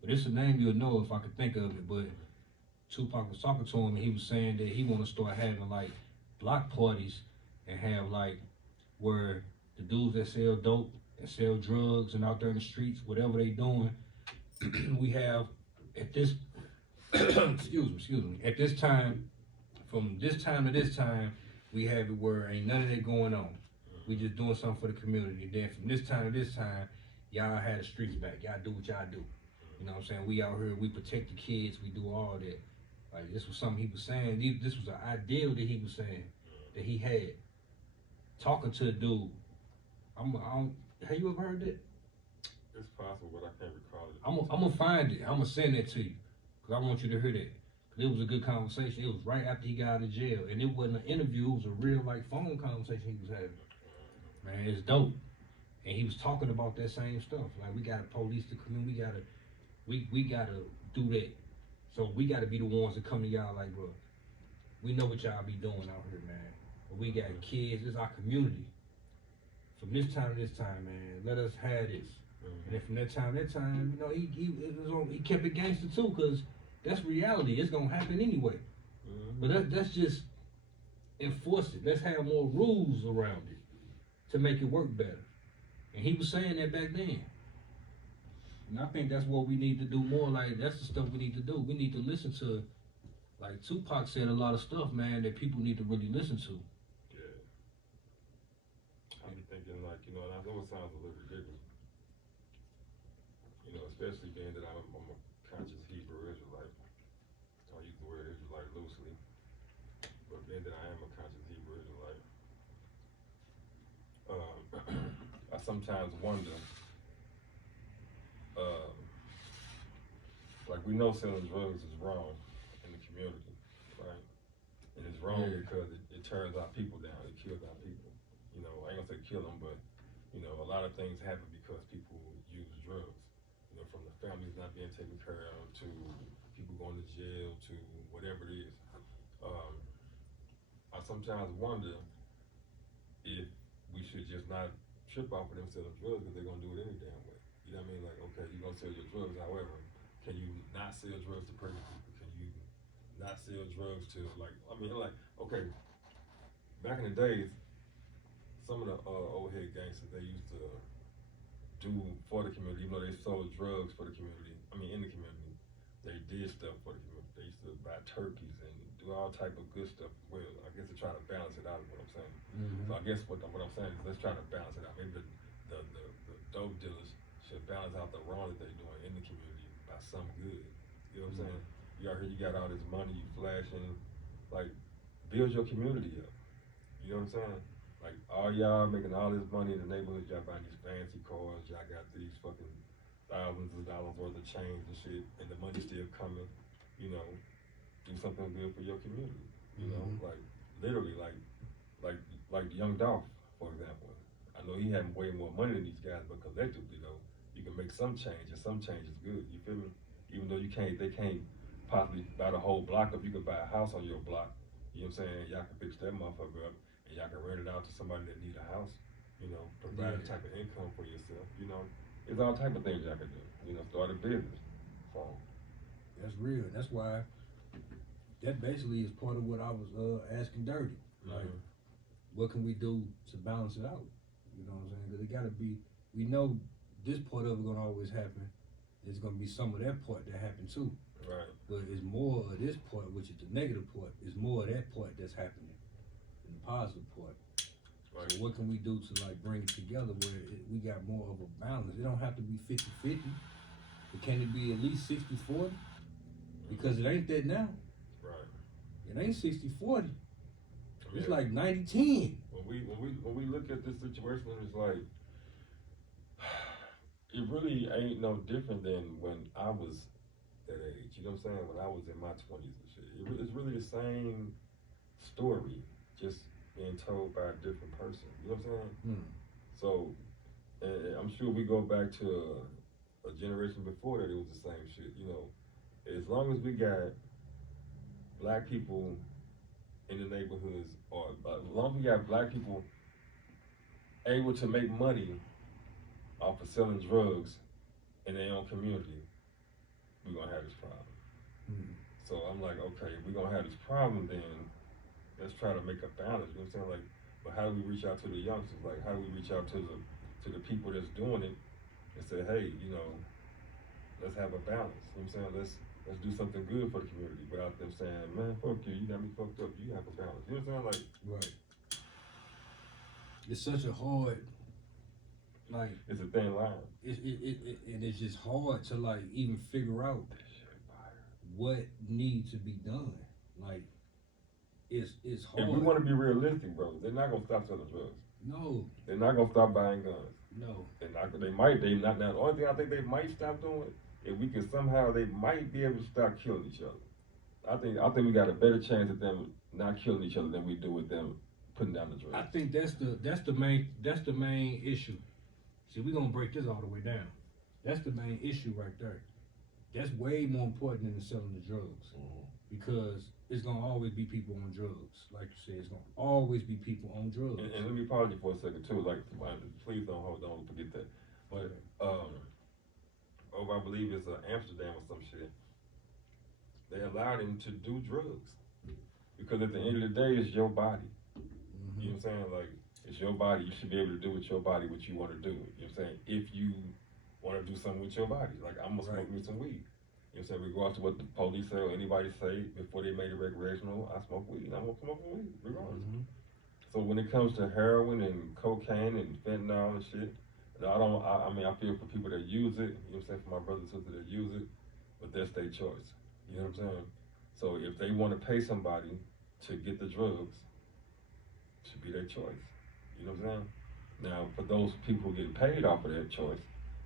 But it's a name you'll know if I could think of it. But Tupac was talking to him and he was saying that he want to start having like block parties and have like where the dudes that sell dope and sell drugs and out there in the streets, whatever they doing, we have at this excuse me, at this time, from this time to this time, we have it where ain't none of that going on. We just doing something for the community. Then from this time to this time, y'all had the streets back. Y'all do what y'all do. You know what I'm saying? We out here, we protect the kids, we do all that. Like, this was something he was saying. This was an ideal that he was saying, that he had. Talking to a dude. Have you ever heard that? It's possible, but I can't recall it. I'm gonna find it. I'm gonna send that to you. Because I want you to hear that. Because it was a good conversation. It was right after he got out of jail. And it wasn't an interview. It was a real, like, phone conversation he was having. Man, it's dope. And he was talking about that same stuff. Like, we gotta police the community. We gotta do that. So we gotta be the ones that come to y'all like, bro, we know what y'all be doing out here, man. But we got kids. It's our community. From this time to this time, man, let us have this. And then from that time, you know, he kept it gangster too, cause that's reality. It's gonna happen anyway. But that's just enforce it. Let's have more rules around it to make it work better. And he was saying that back then. And I think that's what we need to do more. Like, that's the stuff we need to do. We need to listen to, like Tupac said a lot of stuff, man, that people need to really listen to. Yeah. I be thinking, like, you know, and I know it sounds a little ridiculous. You know, especially being that I'm a conscious Hebrew Israelite. I use the word Israelite loosely. But being that I am a conscious Hebrew Israelite, I sometimes wonder, like, we know selling drugs is wrong in the community, right? And it's wrong because it tears our people down, it kills our people. You know, I ain't gonna say kill them, but, you know, a lot of things happen because people use drugs. You know, from the families not being taken care of to people going to jail to whatever it is. I sometimes wonder if we should just not trip off of them selling drugs because they're gonna do it any damn way. You know what I mean? Like, okay, you're gonna sell your drugs. However, can you not sell drugs to pregnant people? Can you not sell drugs to okay, back in the days, some of the old head gangsters, they used to do for the community, even though they sold drugs for the community. I mean, in the community, they did stuff for the community. They used to buy turkeys and do all type of good stuff as well. I guess to try to balance it out is what I'm saying. Mm-hmm. So I guess what I'm saying is let's try to balance it out. Maybe the dope dealers should balance out the wrong that they're doing in the community by some good. You know what I'm saying? You out here, you got all this money, you flashing, like build your community up. You know what I'm saying? Like all y'all making all this money in the neighborhood, y'all buying these fancy cars, y'all got these fucking thousands of dollars worth of chains and shit, and the money still coming. You know, do something good for your community. You know, like literally, like Young Dolph, for example. I know he had way more money than these guys, but collectively though, you can make some change, and some change is good. You feel me? Even though they can't possibly buy the whole block up, you could buy a house on your block. You know what I'm saying? Y'all can fix that motherfucker up, and y'all can rent it out to somebody that need a house. You know, provide a type of income for yourself. You know, there's all type of things y'all can do. You know, start a business. So that's real. That's why. That basically is part of what I was asking Dirty. Like, what can we do to balance it out? You know what I'm saying? Because it gotta be. We know this part of it gonna always happen. There's gonna be some of that part that happen too. right. But it's more of this part, which is the negative part. It's more of that part that's happening than the positive part. Right. So what can we do to like bring it together where we got more of a balance? It don't have to be 50-50. But can it be at least 60-40? Because it ain't that now. Right. It ain't 60-40. It's Yeah. like 90-10. When we look at this situation, it's like it really ain't no different than when I was that age. You know what I'm saying? When I was in my 20s and shit. It's really the same story, just being told by a different person. You know what I'm saying? So, and I'm sure we go back to a generation before that, it was the same shit. You know, as long as we got black people in the neighborhoods, or as long as we got black people able to make money off of selling drugs in their own community, we're gonna have this problem. So I'm like, okay, if we're gonna have this problem, then let's try to make a balance. You know what I'm saying? Like, but how do we reach out to the youngsters? Like, how do we reach out to the people that's doing it and say, hey, you know, let's have a balance. You know what I'm saying? Let's do something good for the community without them saying, man, fuck you, you got me fucked up, you have a balance. You know what I'm saying? Like, Right. It's such a hard, like, it's a thin line. And it's just hard to like even figure out what needs to be done. Like, it's hard. If we want to be realistic, bro, they're not gonna stop selling drugs. No. They're not gonna stop buying guns. No. They might. Now, the only thing I think they might stop doing, if we can somehow, they might be able to stop killing each other. I think we got a better chance of them not killing each other than we do with them putting down the drugs. I think that's the main issue. See, we're gonna break this all the way down. That's the main issue right there. That's way more important than the selling the drugs. Because it's gonna always be people on drugs. Like you said, it's gonna always be people on drugs. And let me pause you for a second too. Like, please don't forget that. But over, I believe it's Amsterdam or some shit. They allowed him to do drugs because at the end of the day, it's your body. You know what I'm saying? Like, it's your body. You should be able to do with your body what you want to do. You know what I'm saying? If you want to do something with your body, like I'm gonna smoke me some weed. You know what I'm saying? Regardless of what the police say or anybody say before they made it recreational, I smoke weed. I'm gonna smoke weed regardless. So when it comes to heroin and cocaine and fentanyl and shit, I mean, I feel for people that use it. You know what I'm saying? For my brothers and sisters that use it, but that's their choice. You know what I'm saying? So if they want to pay somebody to get the drugs, it should be their choice. You know what I'm saying? Now, for those people who get paid off of that choice,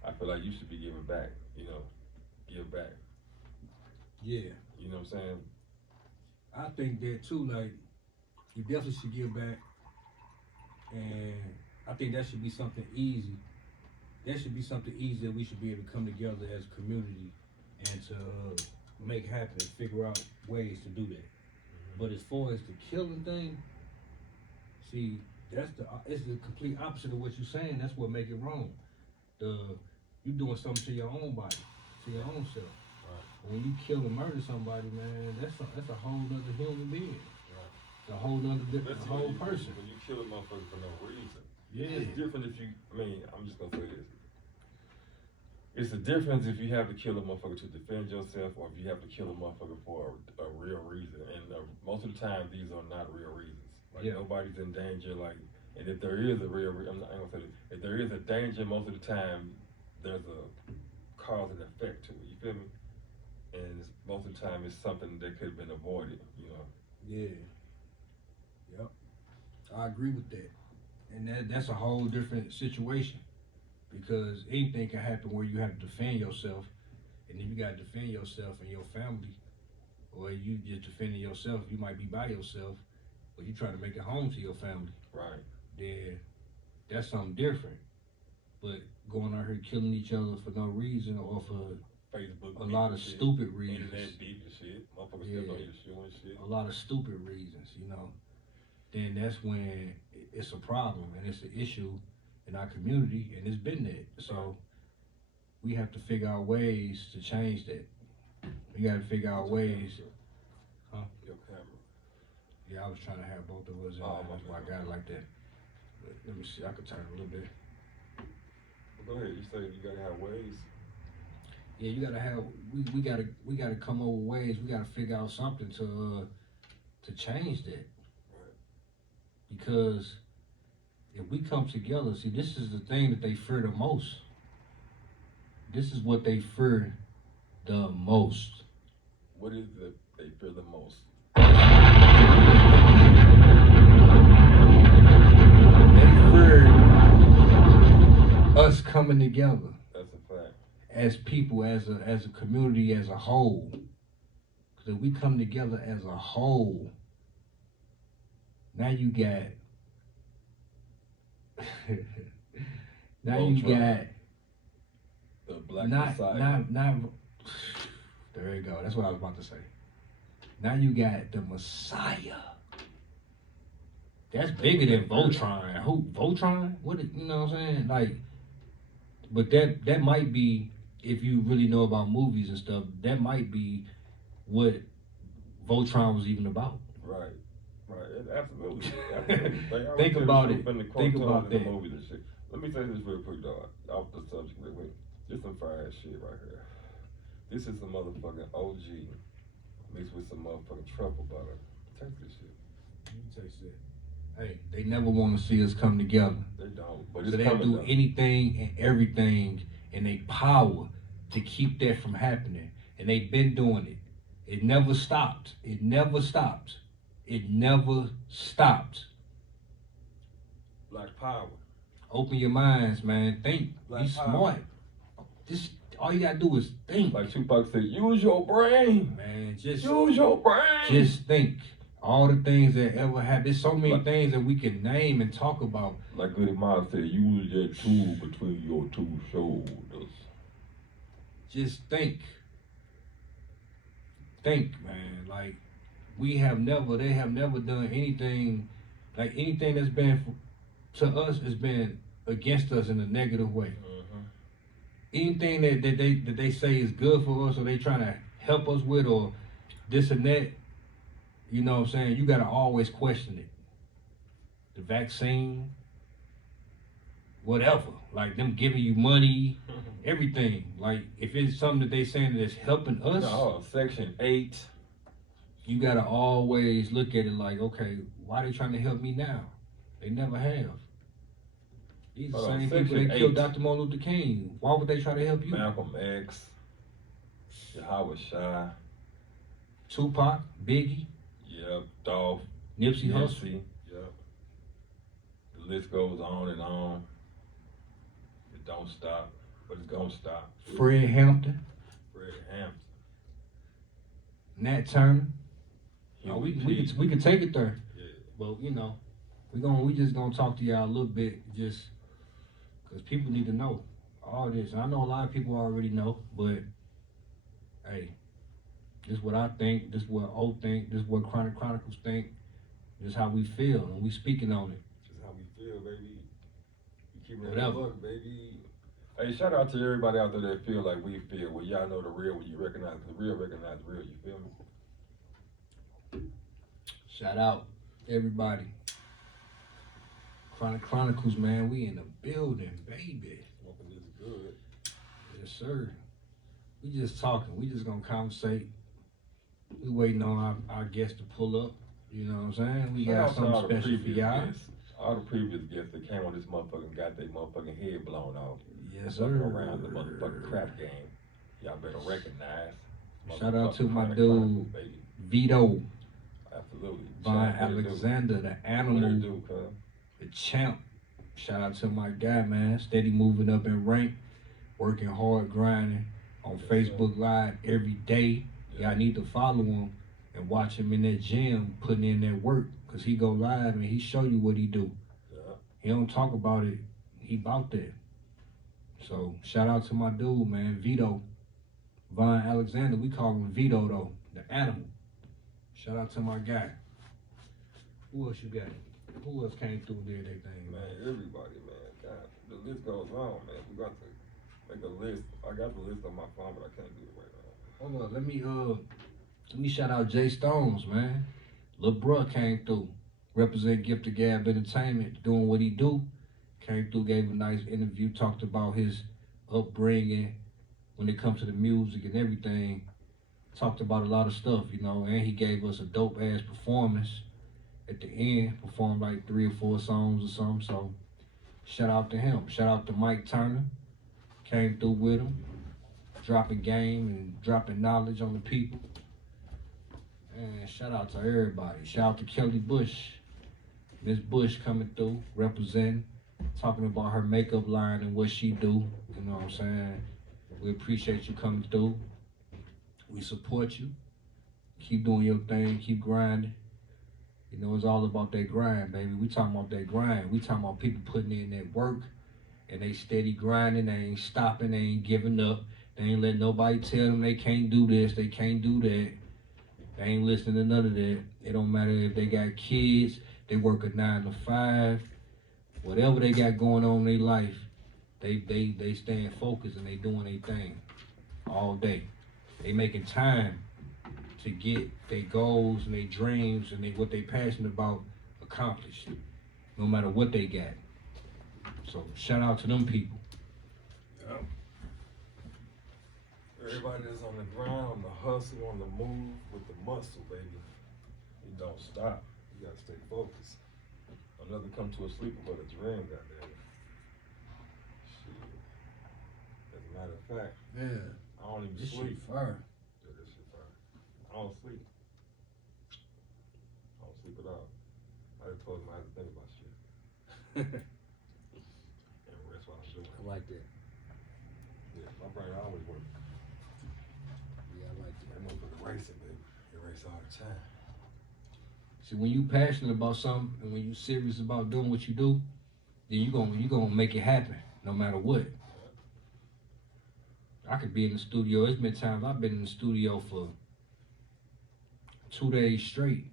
I feel like you should be giving back. You know, give back. Yeah. You know what I'm saying? I think that too, like, you definitely should give back, and I think that should be something easy. That should be something easy that we should be able to come together as a community and to make happen and figure out ways to do that. But as far as the killing thing, see, it's the complete opposite of what you're saying. That's what make it wrong. You doing something to your own body, to your own self. Right. When you kill and murder somebody, man, that's a whole other human being. Right. It's a whole other Especially whole when you, person. When you kill a motherfucker for no reason. Yeah. It's different if you, I'm just gonna say this. It's a difference if you have to kill a motherfucker to defend yourself or if you have to kill a motherfucker for a real reason. And most of the time, these are not real reasons. Like, nobody's in danger, like, and if there is a real, I ain't gonna say this, if there is a danger, most of the time, there's a cause and effect to it, you feel me? And most of the time, it's something that could have been avoided, you know? Yeah. Yep. I agree with that. And that's a whole different situation. Because anything can happen where you have to defend yourself, and then you gotta defend yourself and your family, or you just defending yourself, you might be by yourself, or you try to make it home to your family. Right. Then that's something different. But going out here killing each other for no reason or for Facebook, a lot of stupid reasons. Internet beef and shit. Motherfuckers still on your shoe and shit. A lot of stupid reasons, then that's when it's a problem and it's an issue in our community, and it's been that. So we have to figure out ways to change that. We got to figure out ways. Huh? Your camera. Yeah, I was trying to have both of us in there. That's why I got it like that. But let me see. I could turn it a little bit. Well, go ahead. You say you gotta have ways. Yeah, you gotta have. We gotta come up with ways. We gotta figure out something to change that. Right. Because if we come together, see, this is the thing that they fear the most. This is what they fear the most. What is it they fear the most? They fear us coming together. That's a fact. As people, as a community, as a whole. Because if we come together as a whole, now you got now you got the black not Messiah. There you go. That's what I was about to say. Now you got the Messiah. That's bigger than Voltron. Who Voltron? What you know what I'm saying? Like, but that might be, if you really know about movies and stuff, that might be what Voltron was even about. Right. Absolutely. Think about it. Think about that. Movies and shit. Let me say this real quick, dog. Off the subject real quick. This some fire ass shit right here. This is some motherfucking OG mixed with some motherfucking truffle butter. Taste this shit. You taste it. Hey, they never want to see us come together. They don't. But So it's they coming, do though. anything and everything in their power to keep that from happening. And they've been doing it. It never stopped. It never stopped. It never stopped. Black power. Open your minds, man. Think. Black Be power. smart. Just all you gotta do is think. Like Tupac said, use your brain. Man, just Use your brain. just think. All the things that ever happened. There's so many things that we can name and talk about. Like Goody Miles said, use that tool between your two shoulders. Just think. Think, man. Like, they have never done anything, like anything that's been to us has been against us in a negative way. Mm-hmm. Anything that they say is good for us or they trying to help us with or this and that, you know what I'm saying? You gotta always question it. The vaccine, whatever. Like them giving you money, everything. Like if it's something that they saying that's helping us, No, Section 8. you gotta always look at it like, okay, why they trying to help me now? They never have. These are the same people Section that killed 8. Dr. Martin Luther King. Why would they try to help you? Malcolm X. Howard Shah. Tupac, Biggie, Yep. Dolph. Nipsey Hussle. Nipsey. Yep. The list goes on and on. It don't stop, but it's gonna stop. Fred Hampton, Fred Hampton. Nat Turner. Huey We P. could take it there. Yeah. But you know, we just gonna talk to y'all a little bit just because people need to know all this. And I know a lot of people already know, but hey, This is what I think. This is what O think. This is what Chronicles think. This is how we feel, and we speaking on it. This is how we feel, baby. You keeping it Whatever. look, baby. Hey, shout out to everybody out there that feel like we feel. Well, y'all know the real when you recognize the real, recognize the real. You feel me? Shout out everybody. Chronicles, man. We in the building, baby. Smoking this good. Yes, sir. We just talking. We just gonna conversate. We waiting on our guests to pull up. You know what I'm saying? We got Shout out to all something the special for previous y'all. guests. All the previous guests that came on this motherfucking got their motherfucking head blown off. Yes, Fucking sir. around the motherfucking crap game. Y'all better recognize. Shout out to Motherfucking my Chronicles, dude, baby. Vito, Absolutely. Von Shout out to the dude. Alexander, the What it animal, do, cuz? the champ. Shout out to my guy, man. Steady moving up in rank, working hard, grinding on Yes, Facebook Live every day. Yeah. Y'all need to follow him and watch him in that gym putting in that work, cause he go live and he show you what he do. Yeah. He don't talk about it. He bout that. So shout out to my dude, man, Vito, Von Alexander. We call him Vito though, the animal. Shout out to my guy. Who else you got? Who else came through and did their thing, Man, man? everybody, man. God, the list goes on, man. We got to make a list. I got the list on my phone, but I can't do it right now. Hold on, let me shout out Jay Stones, man. Lil bruh came through. Represent Gift of Gab Entertainment, doing what he do. Came through, gave a nice interview, talked about his upbringing when it comes to the music and everything. Talked about a lot of stuff, you know, and he gave us a dope ass performance at the end. Performed like 3 or 4 songs or something. So shout out to him. Shout out to Mike Turner. Came through with him, dropping game and dropping knowledge on the people. And shout out to everybody. Shout out to Kelly Bush. Miss Bush coming through, representing, talking about her makeup line and what she do. You know what I'm saying? We appreciate you coming through. We support you. Keep doing your thing. Keep grinding. You know, it's all about that grind, baby. We talking about that grind. We talking about people putting in that work and they steady grinding. They ain't stopping. They ain't giving up. They ain't letting nobody tell them they can't do this. They can't do that. They ain't listening to none of that. It don't matter if they got kids. They work a 9 to 5. Whatever they got going on in their life, they staying focused and they doing their thing all day. They making time to get their goals and their dreams and what they passionate about accomplished, no matter what they got. So shout out to them people. Yep. Everybody that's on the grind, on the hustle, on the move with the muscle, baby. You don't stop. You gotta stay focused. Another come to a sleeper but a dream, goddamn it. Shit. As a matter of fact, Yeah. I don't even This sleep. shit fire. Yeah, this shit fire. I don't sleep. I don't sleep at all. I just close my eyes and think about shit. And rest while I'm doing I it. like that. Yeah, my brain always works. Yeah, I like That that. motherfucker racing, baby. It races all the time. See, when you passionate about something and when you serious about doing what you do, then you gonna make it happen no matter what. I could be in the studio. There's been times I've been in the studio for 2 days straight.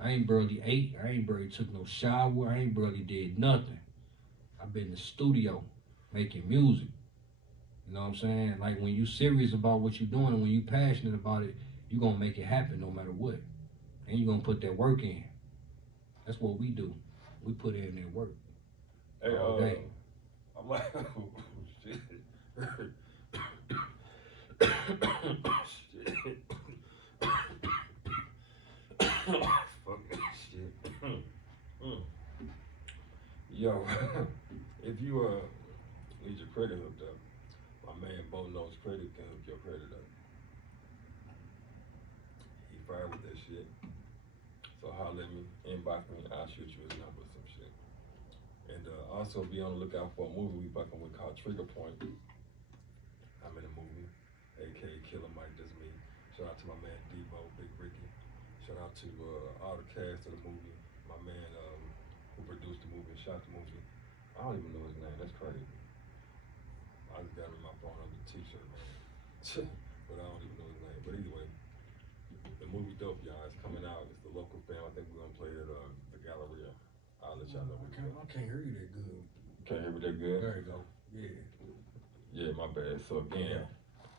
I ain't barely ate. I ain't barely took no shower. I ain't barely did nothing. I've been in the studio making music. You know what I'm saying? Like when you serious about what you're doing and when you passionate about it, you gonna make it happen no matter what. And you gonna put that work in. That's what we do. We put in that work. Hey, All day. I'm like, oh, shit. Shit. Fucking shit. Yo, if you need your credit hooked up, my man Bo knows credit can hook your credit up. He fired with that shit. So holler at me, inbox me, I'll shoot you his number or some shit. And also be on the lookout for a movie we fucking with called Trigger Point. I'm in a movie, aka Killer Mike, that's me. Shout out to my man Debo, Big Ricky. Shout out to all the cast of the movie. My man who produced the movie and shot the movie. I don't even know his name, that's crazy. I just got him in my phone on the t-shirt, man. But I don't even know his name. But anyway, movie Dope, y'all. It's coming out. It's the local film. I think we're gonna play it at the Galleria. I'll let y'all know. I can't hear you that good. Can't hear me that good? There you go. Yeah. Yeah, my bad. So again,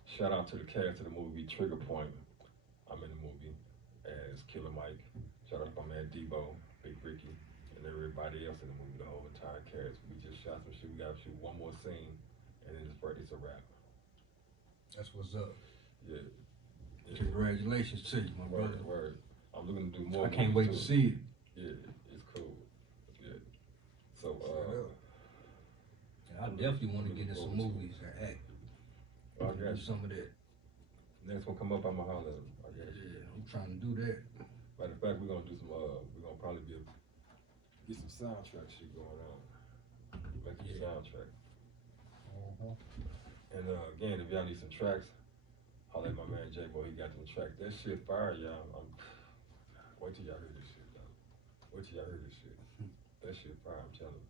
shout out to the cast of the movie Trigger Point. I'm in the movie as Killer Mike. Shout out to my man Debo, Big Ricky, and everybody else in the movie, the whole entire cast. We just shot some shit. We gotta shoot one more scene, and then it's a wrap. That's what's up. Yeah. Congratulations to you, my brother. Word. I'm looking to do more. I can't wait to see it. Yeah, it's cool. Yeah. So, I definitely want to get in some movies and act. I got Do some of that. Next one come up, I'ma holler at him. I got you. Yeah, I'm trying to do that. Matter of fact, we're gonna do some. We're gonna probably get some soundtrack shit going on. Make some soundtrack. And again, if y'all need some tracks, holler at my man J Boy. He got them tracks. That shit fire, y'all. Wait till y'all hear this shit, though. Wait till y'all hear this shit. That shit fire. I'm telling you.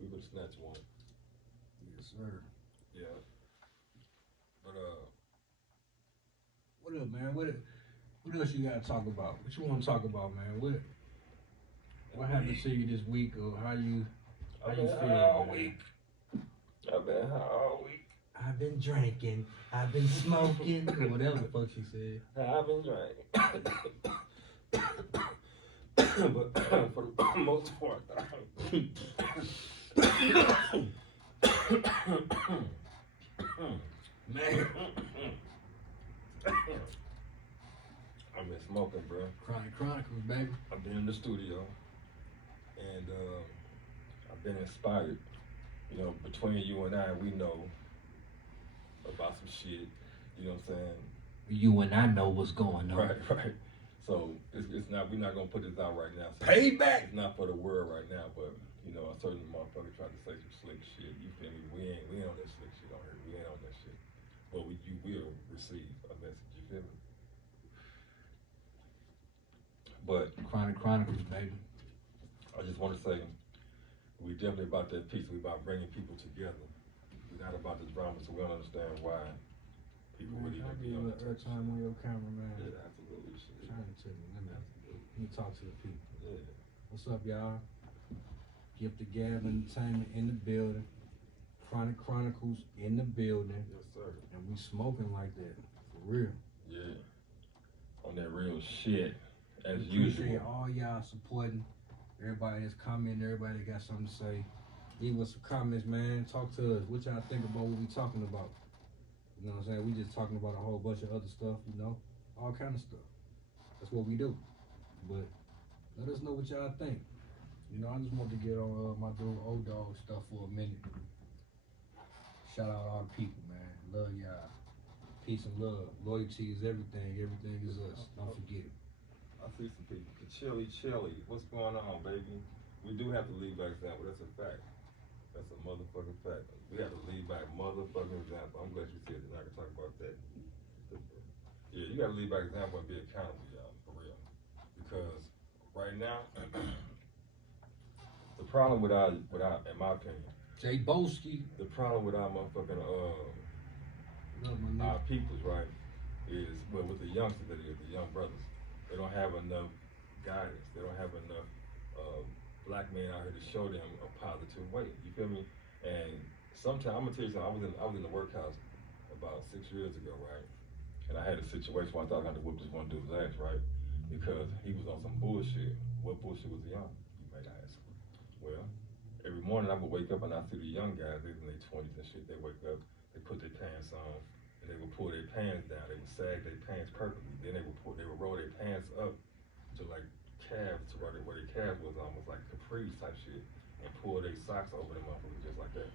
We would snatch one. Yes, sir. Yeah. But what up, man? What else you gotta talk about? What you want to talk about, man? What happened to you this week, or how you feel all man? week? I've been high all week. I've been drinking. I've been smoking. Or whatever the fuck she said. I've been drinking. But for the most part, Man, I've been smoking, bro. Chronicles, baby. I've been in the studio, and I've been inspired. You know, between you and I, we know about some shit. You know what I'm saying? You and I know what's going on. Right. So it's not. We're not gonna put this out right now. So Payback. It's not for the world right now, but you know, a certain motherfucker tried to say some slick shit. You feel me? We ain't on that slick shit on here. We ain't on that shit. But you will receive a message. You feel me? But Chronicles, baby. I just want to say, we definitely about that peace. We about bringing people together. We're not about the drama, so we don't understand why people really I'll don't give be you on a little time on your camera, man. Yeah, absolutely. Shit. Trying to tell you. Let me talk to the people. Yeah. What's up, y'all? Gift of Gab Entertainment in the building. Chronicles in the building. Yes, sir. And we smoking like that. For real. Yeah. On that real shit, as Appreciate usual. all y'all supporting. Everybody that's commenting, everybody that got something to say. Leave us some comments, man. Talk to us. What y'all think about what we talking about? You know what I'm saying? We just talking about a whole bunch of other stuff, you know? All kind of stuff. That's what we do. But let us know what y'all think. You know, I just want to get on my dude old dog stuff for a minute. Shout out all the people, man. Love y'all. Peace and love. Loyalty is everything. Everything is us. Don't forget it. I see some people. Chili. What's going on, baby? We do have to lead by example. That's a fact. That's a motherfucking fact. We have to lead by motherfucking example. I'm glad you said it. I can talk about that. Yeah, you gotta lead by example and be accountable, y'all, for real. Because right now, the problem with our, in my opinion, Jay Boski. the problem with our motherfucking our peoples, right, is well with the youngsters, that is, the young brothers, they don't have enough guidance. They don't have enough black men out here to show them a positive way. You feel me? And sometimes I'm gonna tell you something. I was in the workhouse about 6 years ago, right? And I had a situation where I thought I had to whoop this one dude's ass, right? Because he was on some bullshit. What bullshit was he on? You might ask. Well, every morning I would wake up and I see the young guys, they in their 20s and shit. They wake up, they put their pants on, and they would pull their pants down. They would sag their pants perfectly. Then they would roll their pants up to like calves, to where their calves was almost like capris type shit, and pull their socks over them motherfuckers just like that.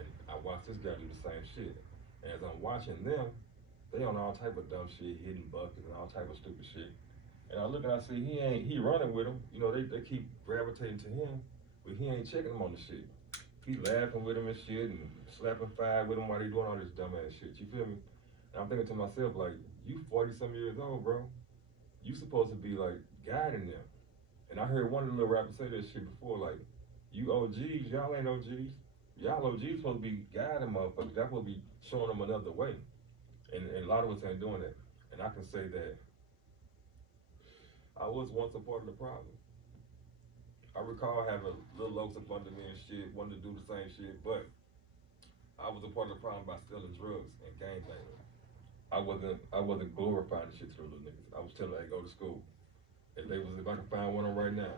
And I watched this guy do the same shit. And as I'm watching them, they on all type of dumb shit, hitting buckets and all type of stupid shit. And I look and I see he running with them. You know, they keep gravitating to him, but he ain't checking them on the shit. He laughing with them and shit and slapping fire with them while they doing all this dumb ass shit. You feel me? And I'm thinking to myself, like, you 40-some years old, bro. You supposed to be like guiding them. And I heard one of the little rappers say this shit before, like, you OGs, y'all ain't OGs. Y'all OGs supposed to be guiding motherfuckers. Y'all supposed to be showing them another way. And a lot of us ain't doing that. And I can say that I was once a part of the problem. I recall having little oaks up under me and shit, wanting to do the same shit, but I was a part of the problem by selling drugs and gangbanging. I wasn't glorifying the shit to the little niggas. I was telling them, hey, go to school. If I can find one of them right now,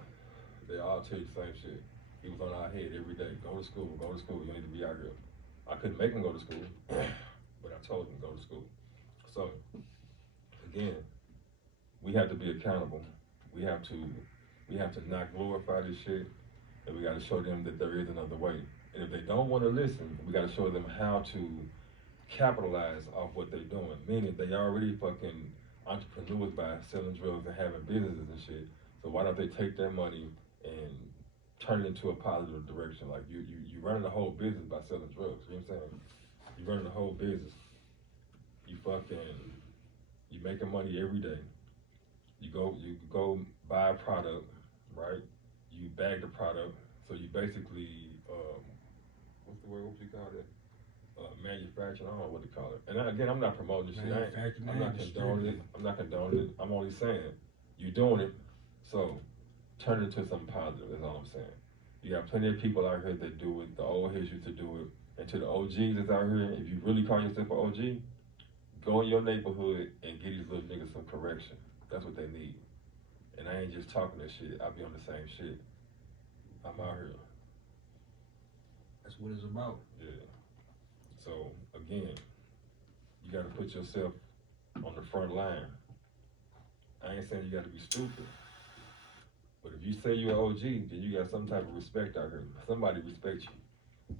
they all tell you the same shit. He was on our head every day. Go to school, you need to be out here. I couldn't make him go to school, but I told him to go to school. So, again, we have to be accountable. We have to not glorify this shit, and we gotta show them that there is another way. And if they don't wanna listen, we gotta show them how to capitalize off what they're doing. Meaning they already fucking entrepreneurs by selling drugs and having businesses and shit. So why don't they take their money and turn it into a positive direction? Like you running the whole business by selling drugs. You know what I'm saying? You running the whole business. You making money every day. You go buy a product, right? You bag the product. So you basically what's the word? What you call it? Manufacturing. I don't know what to call it. And again, I'm not promoting this shit. I'm not condoning it. I'm only saying you're doing it. So turn it into something positive. That's all I'm saying. You got plenty of people out here that do it. The old heads used to do it. And to the OGs that's out here, if you really call yourself an OG, go in your neighborhood and get these little niggas some correction. That's what they need. And I ain't just talking that shit. I be on the same shit. I'm out here. That's what it's about. Yeah. So again, you gotta put yourself on the front line. I ain't saying you gotta be stupid. But if you say you're an OG, then you got some type of respect out here. Somebody respects you.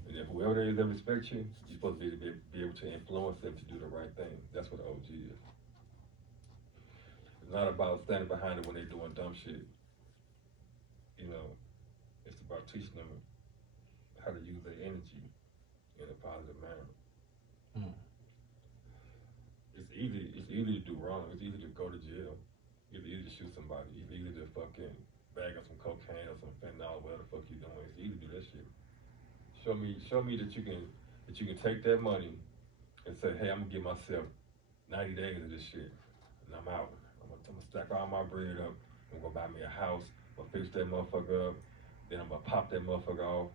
And if whoever there is that respects you, you're supposed to be able to influence them to do the right thing. That's what an OG is. It's not about standing behind it when they're doing dumb shit. You know, it's about teaching them how to use their energy in a positive manner. It's easy to do wrong. It's easy to go to jail. It's easy to shoot somebody. It's easy to fucking bag up some cocaine or some fentanyl, whatever the fuck you doing. It's easy to do that shit. Show me that you can take that money and say, hey, I'm gonna give myself 90 days of this shit, and I'm out. I'm gonna stack all my bread up. I'm gonna buy me a house. I'm gonna fix that motherfucker up. Then I'm gonna pop that motherfucker off.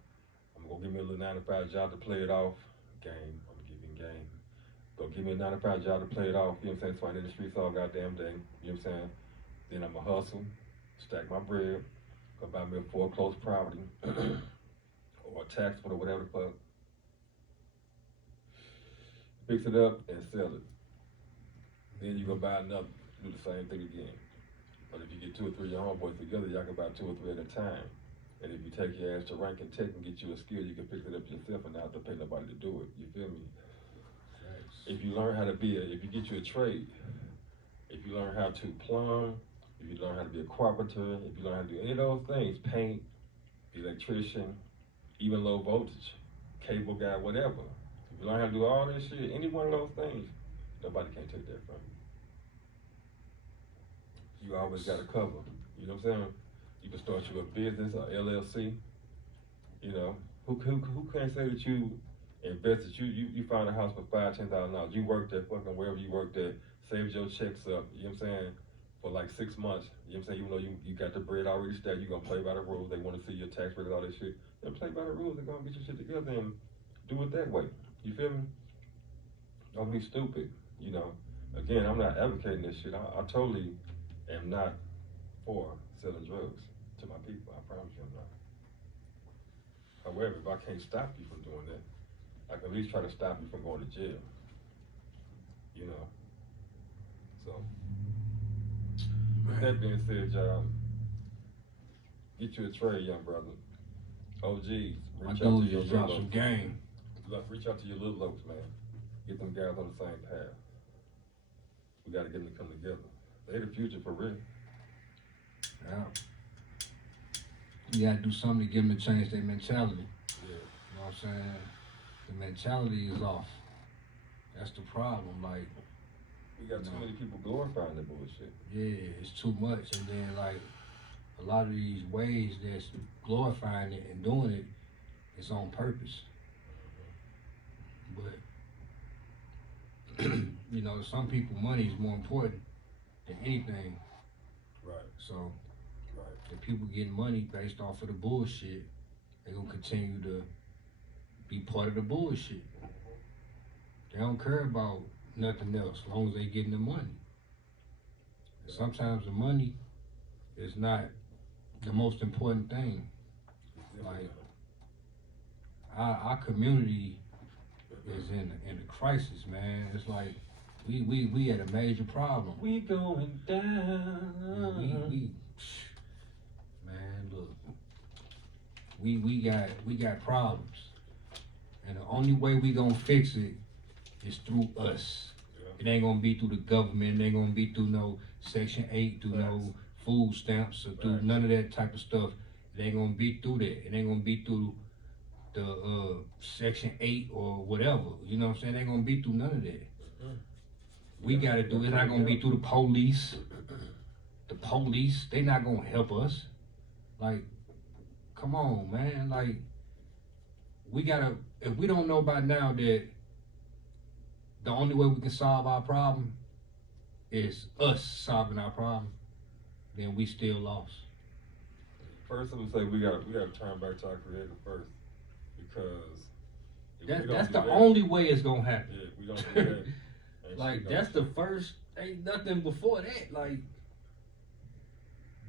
I'm gonna give me a little 9-to-5 job to play it off. Game. I'm gonna give you game. Go give me a 9-to-5 job to play it off. You know what I'm saying? So I'm in the streets all goddamn day. You know what I'm saying? Then I'm gonna hustle, stack my bread, go buy me a foreclosed property or a taxable or whatever the fuck. Fix it up and sell it. Then you go buy another, do the same thing again. But if you get 2 or 3 of your homeboys together, y'all can buy 2 or 3 at a time. And if you take your ass to rank and tech and get you a skill, you can fix it up yourself and not have to pay nobody to do it. You feel me? Thanks. If you learn how to if you get you a trade, if you learn how to plumb, if you learn how to be a carpenter, if you learn how to do any of those things, paint, electrician, even low voltage, cable guy, whatever. If you learn how to do all this shit, any one of those things, nobody can take that from you. You always got a cover. You know what I'm saying? You can start you a business, or LLC. You know, who can't say that you invested? You found a house for $5,000-$10,000. You worked at fucking wherever you worked at, saved your checks up. You know what I'm saying? For like 6 months. You know what I'm saying? Even though you got the bread already stacked, you gonna play by the rules. They want to see your tax records, all that shit. Then play by the rules and go and get your shit together and do it that way. You feel me? Don't be stupid. You know. Again, I'm not advocating this shit. I totally am not for selling drugs to my people. I promise you I'm not. However, if I can't stop you from doing that, I can at least try to stop you from going to jail. You know. So, with that being said, y'all, get you a trade, young brother. OGs, My reach out to dude your just little dropped some oaks. game. Reach out to your little oaks, man. Get them guys on the same path. We gotta get them to come together. They the future for real. Yeah. You gotta do something to get them to change their mentality. Yeah. You know what I'm saying? The mentality is off. That's the problem. Like, We got too many people glorifying that bullshit. yeah, it's too much. And then, like, a lot of these ways that's glorifying it and doing it, it's on purpose. But you know, to some people, money is more important than anything. Right. So, Right. if people getting money based off of the bullshit, they gonna continue to be part of the bullshit. They don't care about nothing else as long as they getting the money. And sometimes the money is not the most important thing. Like our community is in a crisis, man. It's like we had a major problem. We going down. We man, look. We got problems. And the only way we gonna fix it is through us. Yeah. It ain't gonna be through the government, it ain't gonna be through no Section 8, through Facts. no food stamps, or through Facts. none of that type of stuff. It ain't gonna be through that. It ain't gonna be through the Section 8 or whatever. You know what I'm saying? It ain't gonna be through none of that. We gotta do it. It's not gonna be through the police. The police, they not gonna help us. Like, come on, man. Like, we gotta, if we don't know by now that the only way we can solve our problem is us solving our problem, then we still lost. First, I would say we gotta turn back to our Creator first, because if we don't That's do the that, only way it's gonna happen. Yeah, if we don't do that. ain't Like, shit that's gonna- the first, ain't nothing before that. Like,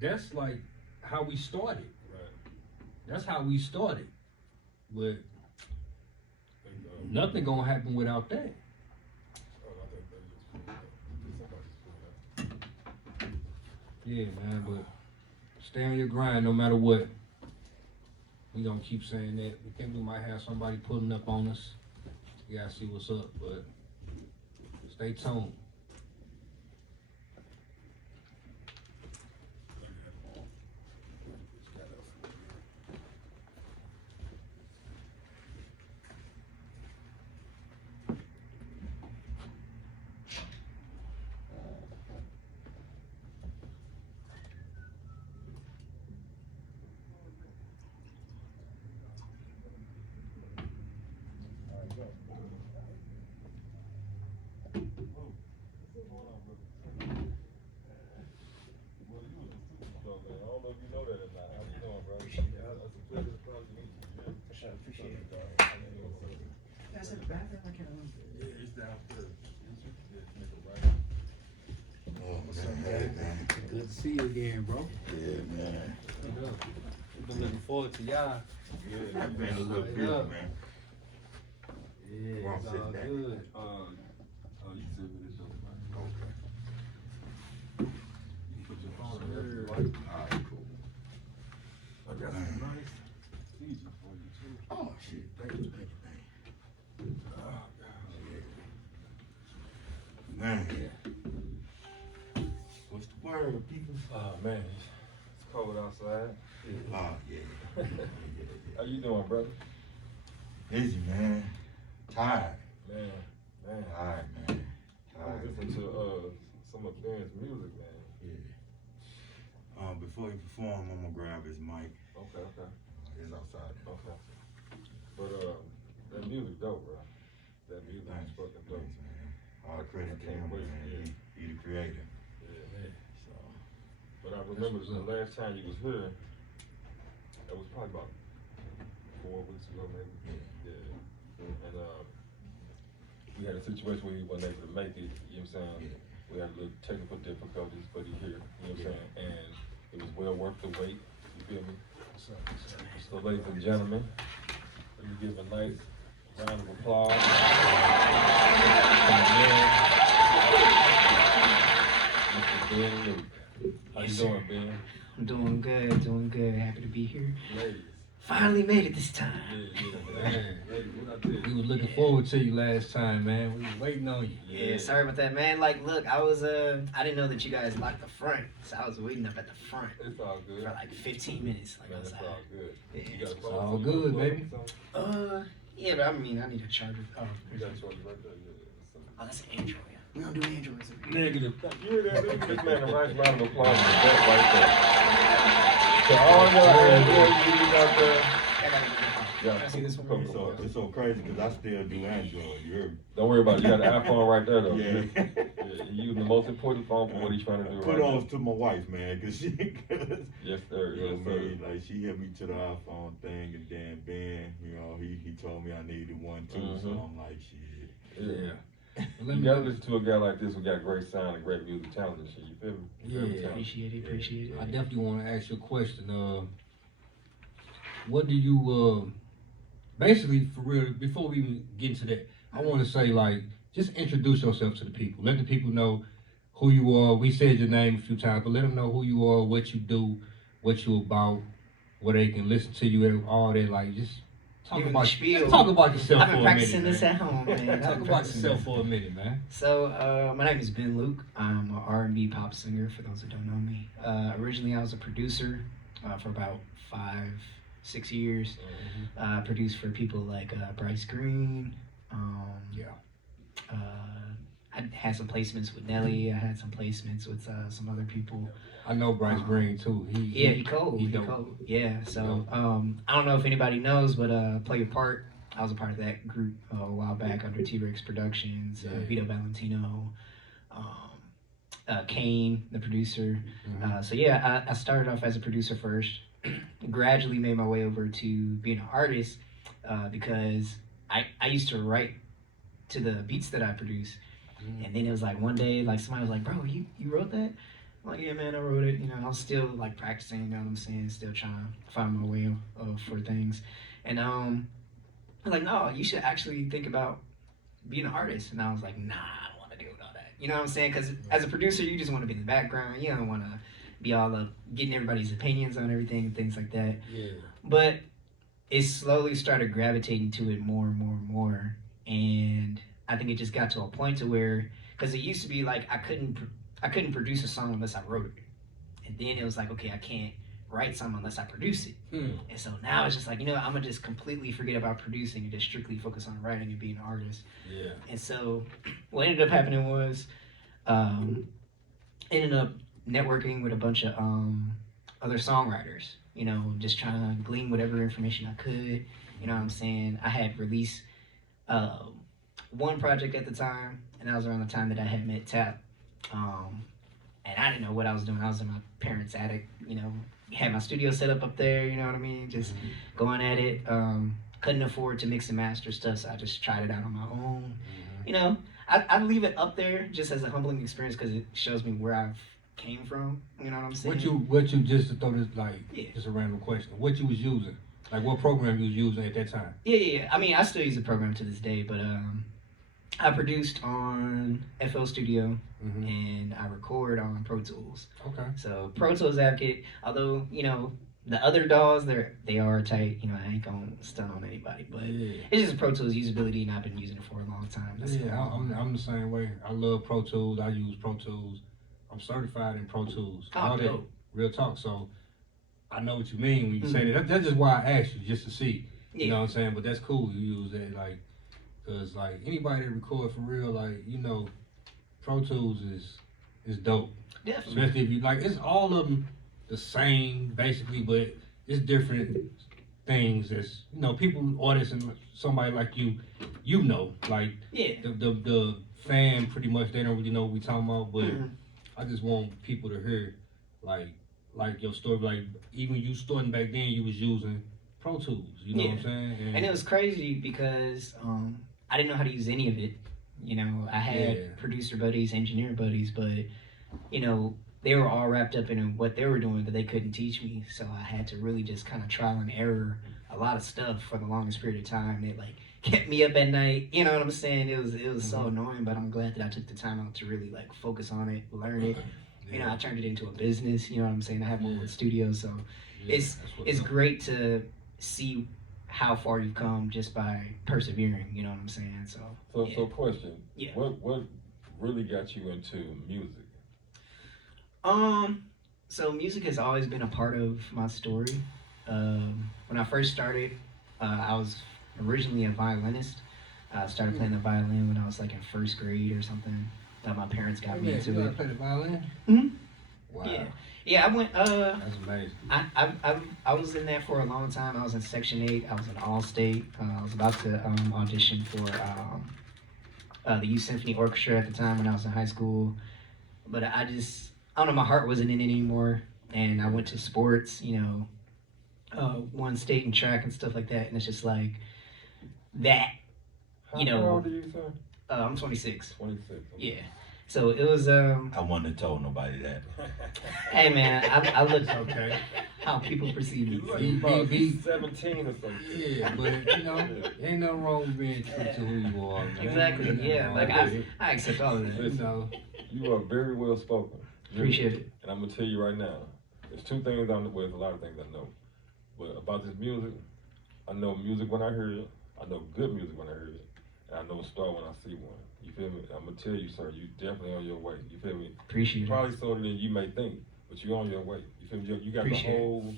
that's like how we started. Right. That's how we started. But And, nothing gonna happen without that. Oh, I think they just pulled up. Somebody just pulled up. Yeah, man, but stay on your grind no matter what. We gonna keep saying that. We think we might have somebody pulling up on us. We gotta see what's up, but stay tuned. Good to see you again, bro. Yeah, man. We've been looking forward to y'all. Yeah, I've been a little busy, man. Yeah, Well, it's sit all back. good. You said with this over, man. Okay. You put your phone in there. Sure. All right, cool. I got some nice Fiji for you too. Oh, shit. Thank you, thank you, Oh, Man. What's the word, people? Oh man, it's cold outside. Oh, yeah. How you doing, brother? Busy, man. Tired. Man. Tired, man. I was Tired. listening to some of Ben's music, man. Yeah. Before he perform, I'm gonna grab his mic. Okay. It's outside. Okay. But that music dope, bro. That music is fucking dope. Thanks, man. All credit to I can't him, wait, man. yeah. He the creator. Yeah. So, But I remember what's the up. last time you was here, it was probably about 4 weeks ago, maybe. yeah. And we had a situation where he wasn't able to make it, you know what I'm saying? Yeah. We had a little technical difficulties, but he here, you know what I'm Yeah. saying? And it was well worth the wait, you feel me? So ladies and gentlemen, let me give a nice round of applause. Mr. Ben Luke. How you Yes, doing, sir. Ben? I'm doing good. Happy to be here. Ladies. Finally made it this time. Man. Ladies, what I tell you? We was looking forward to you last time, man. We was waiting on you. Yeah, sorry about that, man. Like, look, I didn't know that you guys locked the front, so I was waiting up at the front It's all good. for like 15 minutes, like Man, it's outside. all good. Yeah. You got a It's phone all so you good, can plug baby. something? Yeah, but I mean, I need a charger. Oh, You got a charger right there, yeah. oh, that's an Android. We don't do Androids over here. Negative. You hear that? Give this man a nice round of applause for that right there. To all y'all Android users out there, I gotta get the phone. Yeah. I see this one. Cool, It's cool. so crazy because I still do Android. You heard me? Don't worry about it. You got the iPhone right there, though. Yeah. You're using the most important phone for what he's trying to do right Kudos now. to my wife, man, cause she, Yes, sir. you know Yes, what I sir. mean? Like she hit me to the iPhone thing, and then Ben, you know, he told me I needed one too, so Mhm. I'm like, shit. Yeah. Let You me- gotta listen to a guy like this who got great sound and great music talent and shit. You feel me? He's very Yeah. talented. Appreciate it. I definitely want to ask you a question. What do you basically for real? Before we even get into that, I want to say like just introduce yourself to the people. Let the people know who you are. We said your name a few times, but let them know who you are, what you do, what you about, where they can listen to you and all that. Like just talk Give 'em about the spiel. just talk about yourself I've for been a minute, practicing man. this at home, man. I've Talk been about practicing yourself this. for a minute, man. So, my name is Ben Luke. I'm an R&B pop singer, for those who don't know me. Originally, I was a producer for about 5-6 years. Produced for people like Bryce Green. Yeah. I had some placements with Nelly. I had some placements with some other people. I know Bryce Green too. He cold. He He dope. cold. Yeah. So dope. I don't know if anybody knows, but Play Your Part. I was a part of that group a while back under T-Rex Productions. Yeah. Vito Valentino, Kane, the producer. Mhm. So yeah, I started off as a producer first. Gradually made my way over to being an artist because I used to write to the beats that I produce. And then it was like one day, like somebody was like, "Bro, you wrote that?" I'm like, "Yeah, man, I wrote it." You know, I was still like practicing. You know what I'm saying? Still trying to find my way for things. And I was like, "No, you should actually think about being an artist." And I was like, "Nah, I don't want to deal with all that." You know what I'm saying? Because as a producer, you just want to be in the background. You don't want to be all up getting everybody's opinions on everything and things like that. Yeah. But it slowly started gravitating to it more and more and more. And I think it just got to a point to where, because it used to be like I couldn't produce a song unless I wrote it, and then it was like, okay, I can't write something unless I produce it. And so now it's just like, I'm gonna just completely forget about producing and just strictly focus on writing and being an artist. Yeah. And so what ended up happening was ended up networking with a bunch of other songwriters, just trying to glean whatever information I could. You know what I'm saying? I had released one project at the time, and that was around the time that I had met Tap. And I didn't know what I was doing. I was in my parents' attic, had my studio set up there, you know what I mean? Just going at it. Couldn't afford to mix and master stuff, so I just tried it out on my own. I leave it up there just as a humbling experience because it shows me where I've came from. You know what I'm saying? What you just to throw this like Yeah. just a random question. What you was using? Like what program you was using at that time? Yeah. I mean, I still use the program to this day, but I produced on FL Studio and I record on Pro Tools. Okay. So Pro Tools advocate, although the other DAWs they are tight. I ain't gonna stun on anybody, but Yeah. it's just Pro Tools usability, and I've been using it for a long time. That's Yeah, I'm the same way. I love Pro Tools. I use Pro Tools. I'm certified in Pro Tools. Oh, All that dope. real talk. So I know what you mean when you say that. That's just why I asked you, just to see. You know what I'm saying? But that's cool. You use that cause anybody that record for real, Pro Tools is dope. Definitely. Especially if you it's all of them the same basically, but it's different things that's people, artists, and somebody like you, Yeah. the fan pretty much they don't really know what we talking about, but I just want people to hear like your story, even you starting back then you was using Pro Tools, you know what I'm saying? And it was crazy because I didn't know how to use any of it. I had producer buddies, engineer buddies, but they were all wrapped up in what they were doing that they couldn't teach me. So I had to really just kind of trial and error a lot of stuff for the longest period of time. It kept me up at night. You know what I'm saying? It was so annoying, but I'm glad that I took the time out to really focus on it, learn it. I turned it into a business. You know what I'm saying? I have my own studio, so it's great to see how far you've come just by persevering. You know what I'm saying? So question. Yeah. What really got you into music? So music has always been a part of my story. When I first started, I was originally a violinist. I started playing the violin when I was in first grade or something. My parents got me into you it. play the violin? Mhm. Wow. Yeah, I went. That's amazing. I was in there for a long time. I was in Section 8. I was in All State. I was about to audition for the Youth Symphony Orchestra at the time when I was in high school. But I don't know, my heart wasn't in it anymore. And I went to sports, won state and track and stuff like that. And it's just like that, How old are you, sir? I'm 26. 26. Yeah. So it was, I wouldn't have told nobody that. hey man, I look Okay. how people perceive me. You look He- about he- 17 or something. Yeah, but ain't nothing wrong with being true to who you are, man. Exactly, Ain't nothing yeah. wrong Like with it. I accept all of that. You know, You are very well spoken. Appreciate it. And I'm gonna tell you right now, there's two things I know. Well, there's a lot of things I know, but about this music, I know music when I hear it. I know good music when I hear it, and I know a star when I see one. You feel me? I'm gonna tell you, sir, you definitely on your way. You feel me? Appreciate it. Probably sooner than you may think, but you're on your way. You feel me? You got Appreciate the it. whole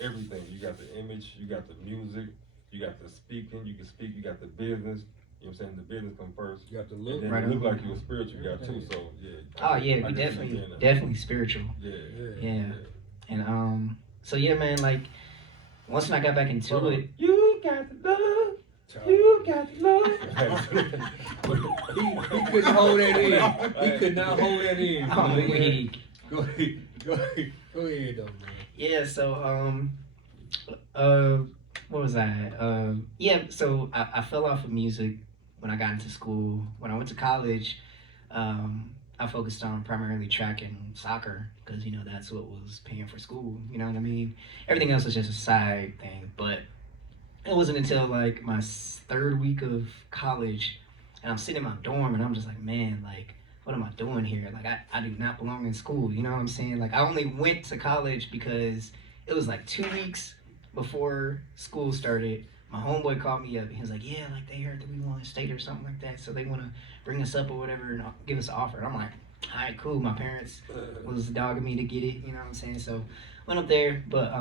everything. You got the image. You got the music. You got the speaking. You can speak. You got the business. You know what I'm saying? The business come first. you got to And look. then Right you look on. like you're a spiritual guy too. So yeah. Oh yeah, I we can definitely understand that. definitely spiritual. Yeah. Yeah. And so yeah, man, like once I got back into Hold on. it, you got the love, you got the love. He couldn't hold that in. He could not hold that in. I'm man. weak. Go ahead. Go ahead. Go ahead, though, man. Yeah, so what was I at? Yeah, so I fell off of music when I got into school. When I went to college, I focused on primarily track and soccer because that's what was paying for school. You know what I mean? Everything else was just a side thing. But it wasn't until like my third week of college, and I'm sitting in my dorm, and I'm just like, man, like, what am I doing here? Like, I do not belong in school. You know what I'm saying? Like, I only went to college because it was like 2 weeks before school started. My homeboy called me up and he was like, yeah, like they heard that we won state or something like that, so they want to bring us up or whatever and give us an offer. And I'm like, all right, cool. My parents was dogging me to get it, you know what I'm saying? So went up there, but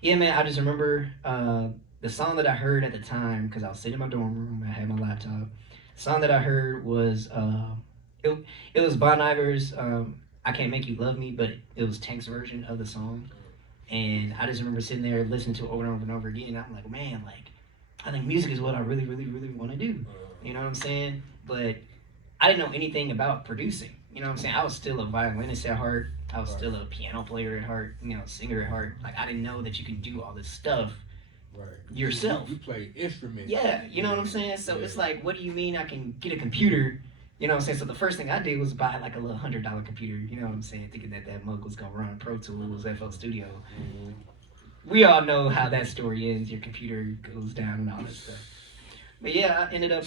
yeah, man, I just remember the song that I heard at the time because I was sitting in my dorm room. I had my laptop. The song that I heard was it was Bon Iver's "I Can't Make You Love Me," but it was Tank's version of the song. And I just remember sitting there listening to it over and over and over again. And I'm like, man, like, I think music is what I really, really, really want to do. You know what I'm saying? But I didn't know anything about producing. You know what I'm saying? I was still a violinist at heart. I was still a piano player at heart, singer at heart. Like, I didn't know that you can do all this stuff Right. yourself. You play instruments. Yeah, you know what I'm saying? So it's like, what do you mean I can get a computer? You know what I'm saying? So the first thing I did was buy like a little $100 computer, you know what I'm saying? Thinking that mug was gonna run Pro Tools, FL Studio. We all know how that story ends. Your computer goes down and all that stuff. But yeah, I ended up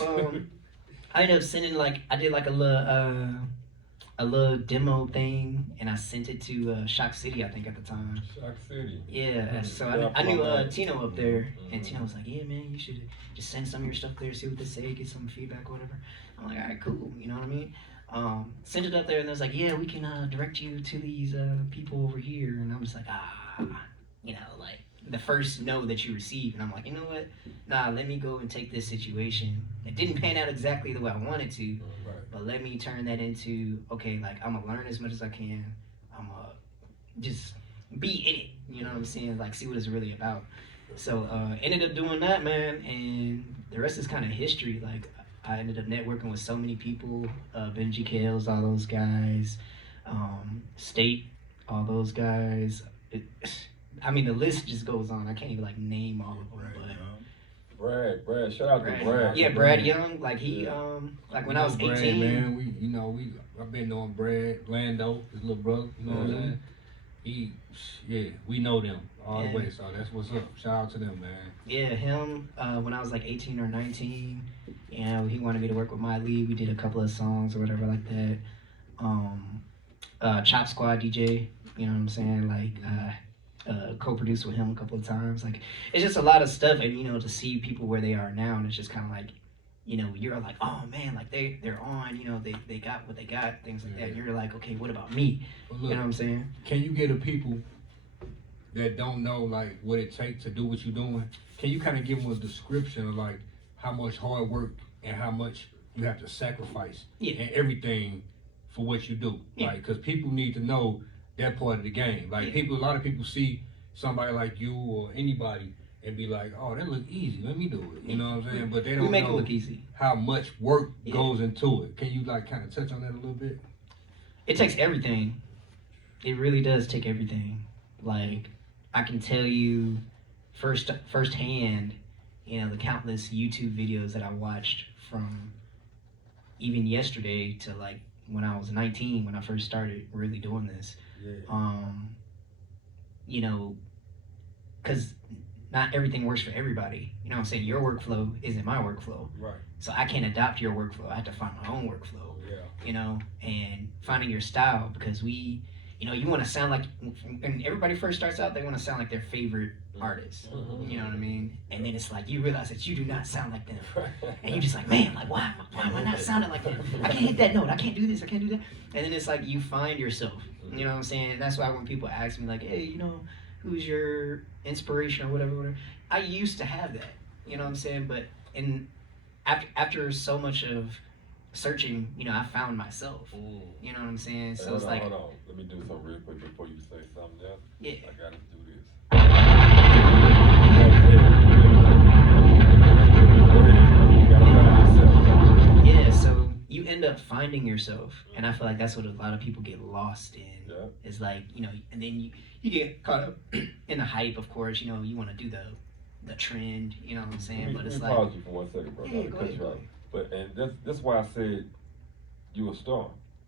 sending I did like a little demo thing, and I sent it to Shock City, I think at the time. Shock City. Yeah, so I knew Tino up there, and Tino was like, yeah, man, you should just send some of your stuff there, see what they say, get some feedback or whatever. I'm like, all right, cool, you know what I mean? Sent it up there, and they was like, yeah, we can direct you to these people over here, and I'm just like, like the first no that you receive, and I'm like, you know what? Nah, let me go and take this situation. It didn't pan out exactly the way I wanted to, but let me turn that into, okay, like, I'm gonna learn as much as I can. I'm gonna just be in it, you know what I'm saying? Like, see what it's really about. So, ended up doing that, man, and the rest is kind of history. Like, I ended up networking with so many people, Benji Kales, all those guys, State, all those guys. I mean, the list just goes on. I can't even, like, name all of them, but... Brad, shout out to Brad. Yeah, Brad Young, like he, like when I was 18. Brad, man, I've been knowing Brad, Lando, his little brother, you know what I'm saying? We know them all the way, so that's what's up. Shout out to them, man. Yeah, him, when I was like 18 or 19, he wanted me to work with my lead. We did a couple of songs or whatever like that. Chop Squad DJ, you know what I'm saying? Like, co-produced with him a couple of times. Like, it's just a lot of stuff, and to see people where they are now, and it's just kind of like, you're like, oh man, like they're on, they got what they got, things like that. And you're like, okay, what about me? Well, look, You know what I'm saying? can you get a people that don't know like what it takes to do what you're doing? Can you kind of give them a description of like how much hard work and how much you have to sacrifice Yeah. and everything for what you do? Yeah. Like, because people need to know that part of the game. Like Yeah. a lot of people see somebody like you or anybody and be like, oh, that look easy. Let me do it. You know what I'm saying? But they We don't make it know look easy. how much work Yeah. goes into it. Can you like kind of touch on that a little bit? It takes everything. It really does take everything. Like, I can tell you firsthand, you know, the countless YouTube videos that I watched from even yesterday to like when I was 19, when I first started really doing this. Yeah. You know, because not everything works for everybody. You know what I'm saying? Your workflow isn't my workflow. Right. So I can't adopt your workflow. I have to find my own workflow. Yeah. You know, and finding your style, because you know, you want to sound like, when everybody first starts out, they want to sound like their favorite artist. You know what I mean? And then it's like you realize that you do not sound like them, and you're just like, man, like why am I not sounding like them? I can't hit that note. I can't do this. I can't do that. And then it's like you find yourself. You know what I'm saying? And that's why when people ask me like, hey, you know, who's your inspiration or whatever, I used to have that. You know what I'm saying? But after so much of searching, you know, I found myself. You know what I'm saying? So Hold it's on, like, hold on. Let me do something real quick before you say something else. yeah. I gotta do this. You gotta find yourself. Yeah, so you end up finding yourself, and I feel like that's what a lot of people get lost in. Yeah. Is like, you know, and then you get caught up in the hype. Of course, you know, you want to do the trend. You know what I'm saying? But it's Let me like, pause you for 1 second, bro. Yeah, Not to go cut ahead, you go off. ahead. But and that's why I said you a star,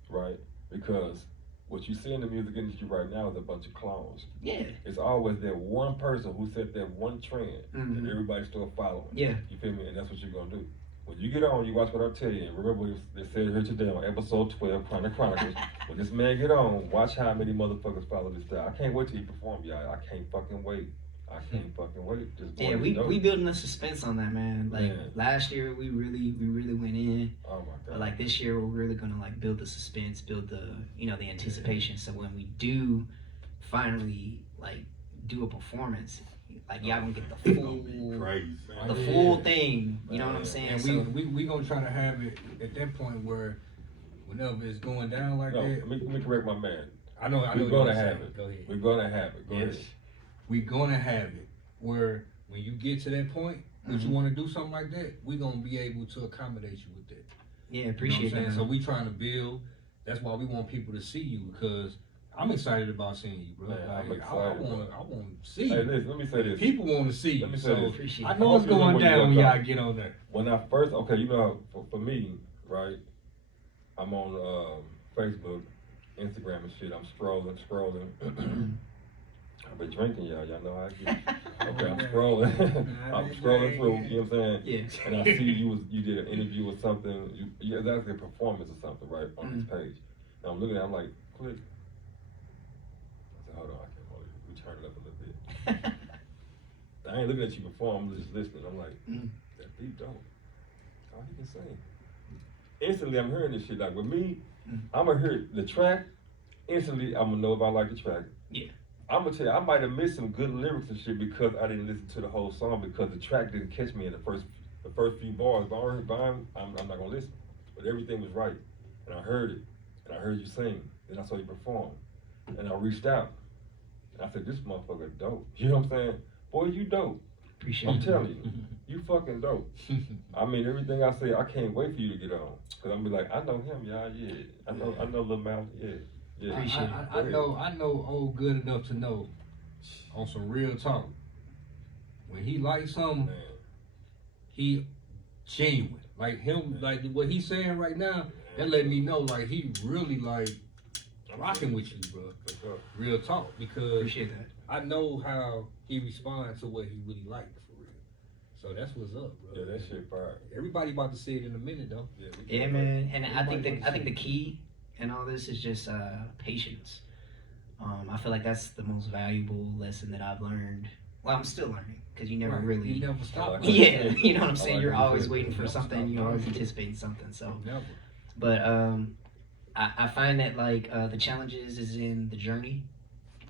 right? Because what you see in the music industry right now is a bunch of clones. yeah, It's always that one person who set that one trend Mhm. that everybody start following. yeah, You feel me? And that's what you're gonna do. When you get on, you watch what I tell you. And remember what they said here today on episode 12, Chronicles. When this man get on, watch how many motherfuckers follow this style. I can't wait till he perform, y'all. I can't fucking wait. I can't fucking wait. Just yeah. boy, We it's dope. building the suspense on that, man. Like Man. last year, we really went in. Oh my But god. like this year, we're really gonna like build the suspense, build the, you know, the anticipation. So when we do finally like do a performance, like y'all gonna get the full, Crazy. the full thing. You know what I'm Man. saying? And So we gonna try to have it at that point where whenever it's going down like No, that, let me correct my man. I know We're what gonna you're have saying. it. Go ahead. We're gonna have it. Go Yes. ahead. We gonna have it where when you get to that point that you want to do something like that, we gonna be able to accommodate you with that. yeah, You know what appreciate I'm saying? that. So we trying to build. That's why we want people to see you, because I'm excited about seeing you, bro. Man, Like, I'm I excited, want to see Hey, you. listen, let me say this. People want to see you. Let me say So this. Appreciate I it. know it's I hope you know going what you're down when gonna y'all talk. get on there. When I first, okay, you know, for me, right, I'm on Facebook, Instagram and shit. I'm scrolling. I've been drinking, y'all. Y'all know how I get. Okay, I'm scrolling. I'm scrolling through. You know what I'm saying? Yeah. And I see you did an interview with something. You it's actually a performance or something, right, on this page. And I'm looking at it, I'm like, click. I said, hold on, I can't hold it. We turn it up a little bit. I ain't looking at you perform, I'm just listening. I'm like, that beat dope. Oh, he can sing. Instantly, I'm hearing this shit. Like with me, I'm gonna hear the track. Instantly, I'm gonna know if I like the track. Yeah. I'm gonna tell you, I might have missed some good lyrics and shit because I didn't listen to the whole song because the track didn't catch me in the first few bars. But I'm not gonna listen. But everything was right, and I heard it, and I heard you sing, and I saw you perform, and I reached out, and I said, "This motherfucker dope." You know what I'm saying? Boy, you dope. Appreciate I'm it. telling you, you fucking dope. I mean, everything I say, I can't wait for you to get on, cause I'm be like, I know him, y'all. Yeah, I know Lil Mouth. Yeah. Yeah. Appreciate it. I know old good enough to know on some real talk. When he likes something, Man. he genuine. Like him, like what he's saying right now, that let me know like he really like rocking with you, bro. For sure. Real talk, because Appreciate that. I know how he responds to what he really liked for real. So that's what's up, bro. Yeah, that shit fire. Everybody about to see it in a minute though. Yeah, Yeah, man. And I think Everybody the key in all this is just patience. I feel like that's the most valuable lesson that I've learned. Well, I'm still learning, because you never Right. really. You never stop. like Yeah, that. you know what I'm I saying. like You're what you always said. waiting for Never something. stop You're always learning. anticipating something. So, Never. but I find that like the challenges is in the journey,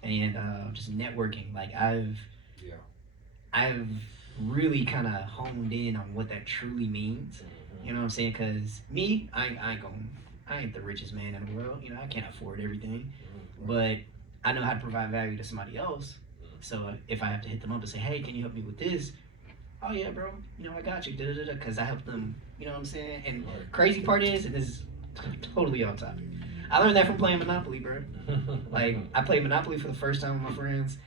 and just networking. Like I've really kind of honed in on what that truly means. You know what I'm saying? Because me, I ain't the richest man in the world. You know, I can't afford everything. But I know how to provide value to somebody else. So if I have to hit them up and say, hey, can you help me with this? Oh yeah, bro. You know, I got you. Da da da. Because I helped them. You know what I'm saying? And Right. crazy part is, and this is totally off topic. I learned that from playing Monopoly, bro. Like I played Monopoly for the first time with my friends,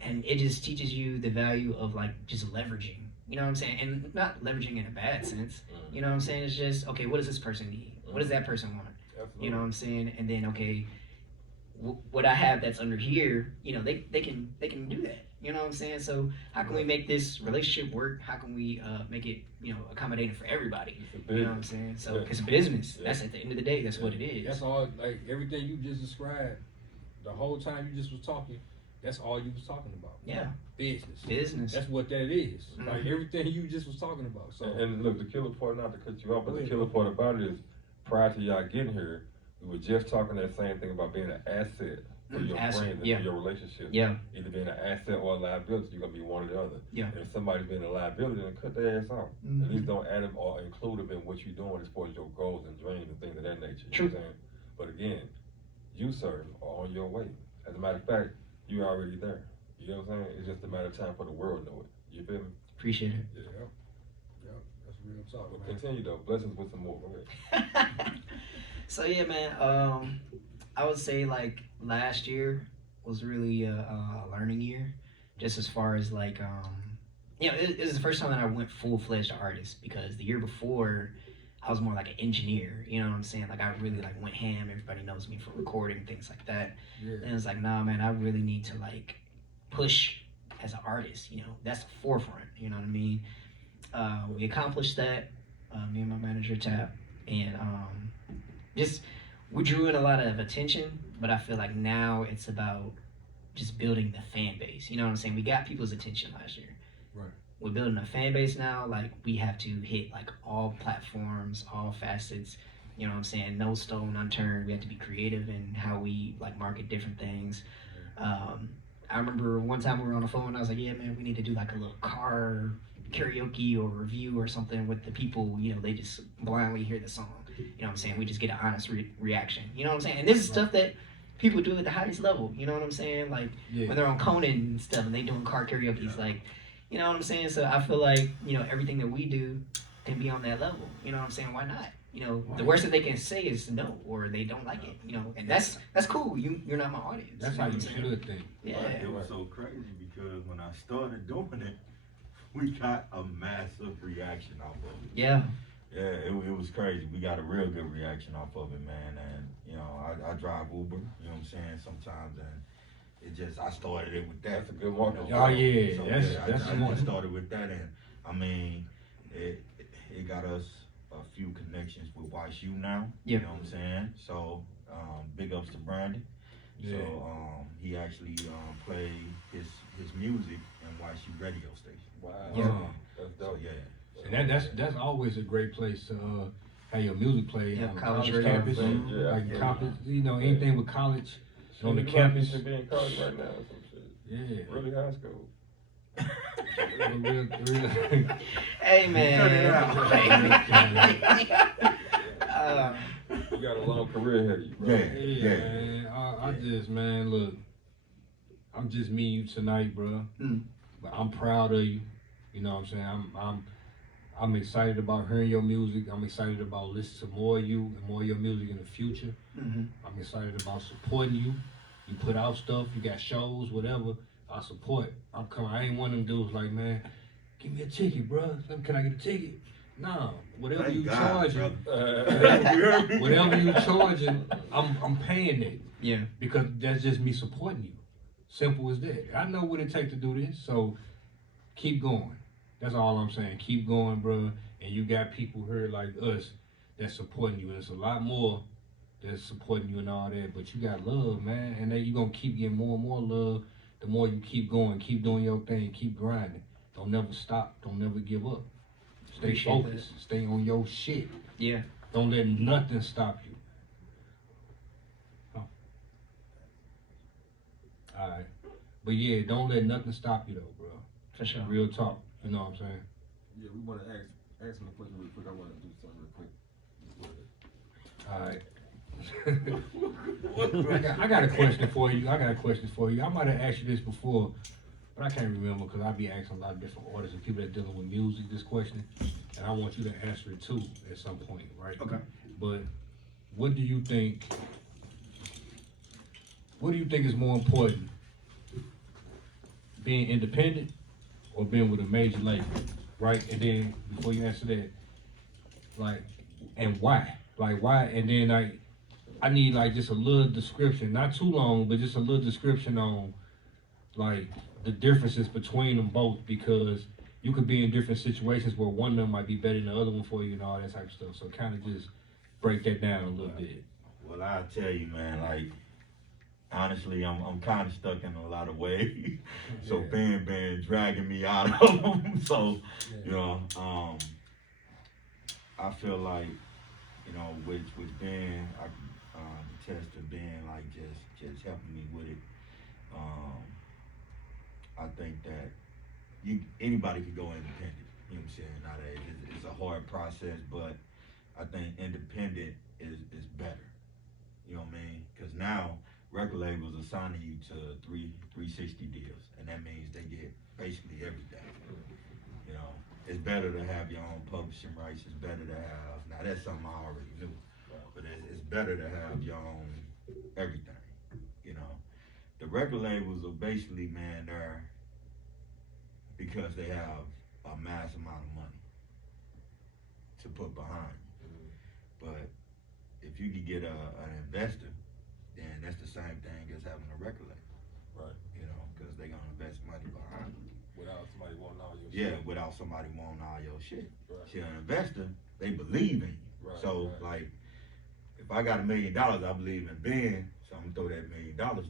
and it just teaches you the value of like just leveraging. You know what I'm saying? And not leveraging in a bad sense. You know what I'm saying? It's just okay. What does this person need? What does that person want? Absolutely. You know what I'm saying? And then okay, what I have that's under here, you know, they can do that. You know what I'm saying? So how can we make this relationship work? How can we make it, you know, accommodating for everybody? It's a You know what I'm business. saying? So Yeah. it's a business. Yeah. That's at the end of the day. That's what it is. That's all. Like everything you just described, the whole time you just was talking, that's all you was talking about. Yeah. Business. Business. That's what that is. Like Mhm. everything you just was talking about. So And look, the killer part, not to cut you off, but Go the ahead, killer bro. part about it is, prior to y'all getting here, we were just talking that same thing about being an asset for your Asset, friends and yeah. for your relationship. Yeah. Either being an asset or a liability, you're gonna be one or the other. Yeah. And if somebody's being a liability, then cut their ass off. Mhm. At least don't add them or include them in what you're doing as far as your goals and dreams and things of that nature. You True. know what I'm saying? But again, you, sir, are on your way. As a matter of fact, you're already there. You know what I'm saying? It's just a matter of time for the world to know it. You feel me? Appreciate it. yeah, yeah, that's real talk, But man. continue though. Blessings with some more. Go ahead. So yeah, man. I would say like last year was really a learning year, just as far as like you know, it was the first time that I went full fledged artist because the year before I was more like an engineer. You know what I'm saying? Like I really like went ham. Everybody knows me for recording things like that. Yeah. And it's like, nah, man, I really need to like push as an artist. You know, that's the forefront. You know what I mean? We accomplished that. Me and my manager Tap, and just we drew in a lot of attention. But I feel like now it's about just building the fan base. You know what I'm saying? We got people's attention last year. Right. We're building a fan base now. Like we have to hit like all platforms, all facets. You know what I'm saying? No stone unturned. We have to be creative in how we like market different things. I remember one time we were on the phone and I was like, yeah, man, we need to do like a little car karaoke or review or something with the people. You know, they just blindly hear the song. You know what I'm saying? We just get an honest reaction. You know what I'm saying? And this is stuff that people do at the highest level. You know what I'm saying? Like Yeah. when they're on Conan and stuff and they doing car karaoke's like, you know what I'm saying? So I feel like, you know, everything that we do can be on that level. You know what I'm saying? Why not? You know, the worst that they can say is no, or they don't like it. You know, and that's cool. You're not my audience. That's know how what you I'm saying? should think. Yeah. It was so crazy because when I started doing it, we got a massive reaction off of it. Yeah. Yeah, it was crazy. We got a real good reaction off of it, man. And you know, I drive Uber. You know what I'm saying? Sometimes, and it just I started it with that. That's a good market. Oh, yeah, So, that's- yeah, that's I one. just started with that, and I mean, it got us a few connections with YSU now. Yeah. You know what I'm saying? So, big ups to Brandon. Yeah. So, he actually played his music in YSU radio station. Wow. Yeah. That's So dope. yeah. And that's always a great place to have your music played Yeah, on the college college radio. campus. Yeah, Like absolutely. campus, you know, anything with college on the Shit, campus. You should be in college right now or some shit. Yeah. Really high school. real. Hey man. Cut it out. You got a long career ahead of you, bro. Yeah. Yeah, man. I just, man, look, I'm just meeting you tonight, bro. Mm. But I'm proud of you. You know what I'm saying? I'm excited about hearing your music. I'm excited about listening to more of you and more of your music in the future. Mm-hmm. I'm excited about supporting you. You put out stuff, you got shows, whatever. I support. I'm coming. I ain't one of them dudes like, man, give me a ticket, bro. Can I get a ticket? Nah, whatever Thank you God, charging, brother. whatever you charging, I'm paying it Yeah. because that's just me supporting you. Simple as that. I know what it takes to do this, so keep going. That's all I'm saying. Keep going, bro. And you got people here like us that's supporting you. And it's a lot more that's supporting you and all that. But you got love, man. And then you're going to keep getting more and more love the more you keep going. Keep doing your thing. Keep grinding. Don't never stop. Don't never give up. Stay Appreciate focused. Stay on your shit. Yeah. Don't let nothing stop you. Oh. Alright. But yeah, don't let nothing stop you though, bro. For sure. Real talk. You know what I'm saying? Yeah, we want to ask him a question real quick. I want to do something real quick. Alright. I got a question for you. I might have asked you this before, but I can't remember because I be asking a lot of different artists and people that dealing with music this question, and I want you to answer it too at some point, right? Okay. But what do you think? What do you think is more important, being independent or being with a major label, right? And then before you answer that, like, and why? Like why? And then like, I need like just a little description, not too long, but just a little description on like the differences between them both, because you could be in different situations where one of them might be better than the other one for you and all that type of stuff. So kind of just break that down a little bit. Well, I'll tell you, man, like, honestly, I'm kind of stuck in a lot of ways. So Yeah. Ben been dragging me out of them. So, you know, I feel like, you know, with Ben, I can attest to Ben, like, just helping me with it. I think that anybody could go independent. You know what I'm saying? Nowadays, it's a hard process, but I think independent is better. You know what I mean? Because now record labels are signing you to 360 deals, and that means they get basically everything. You know, it's better to have your own publishing rights. It's better to have, now that's something I already knew, but it's better to have your own everything. You know, the record labels are basically, man, they're because they have a mass amount of money to put behind you. But if you could get an investor, then that's the same thing as having a record label. Right. You know, because they're gonna invest money behind you. Without somebody wanting all your Yeah, shit. without somebody wanting all your shit. Right. See, an investor, they believe in you. Right, So right. like, if I got $1 million, I believe in Ben, so I'm gonna throw that $1 million down.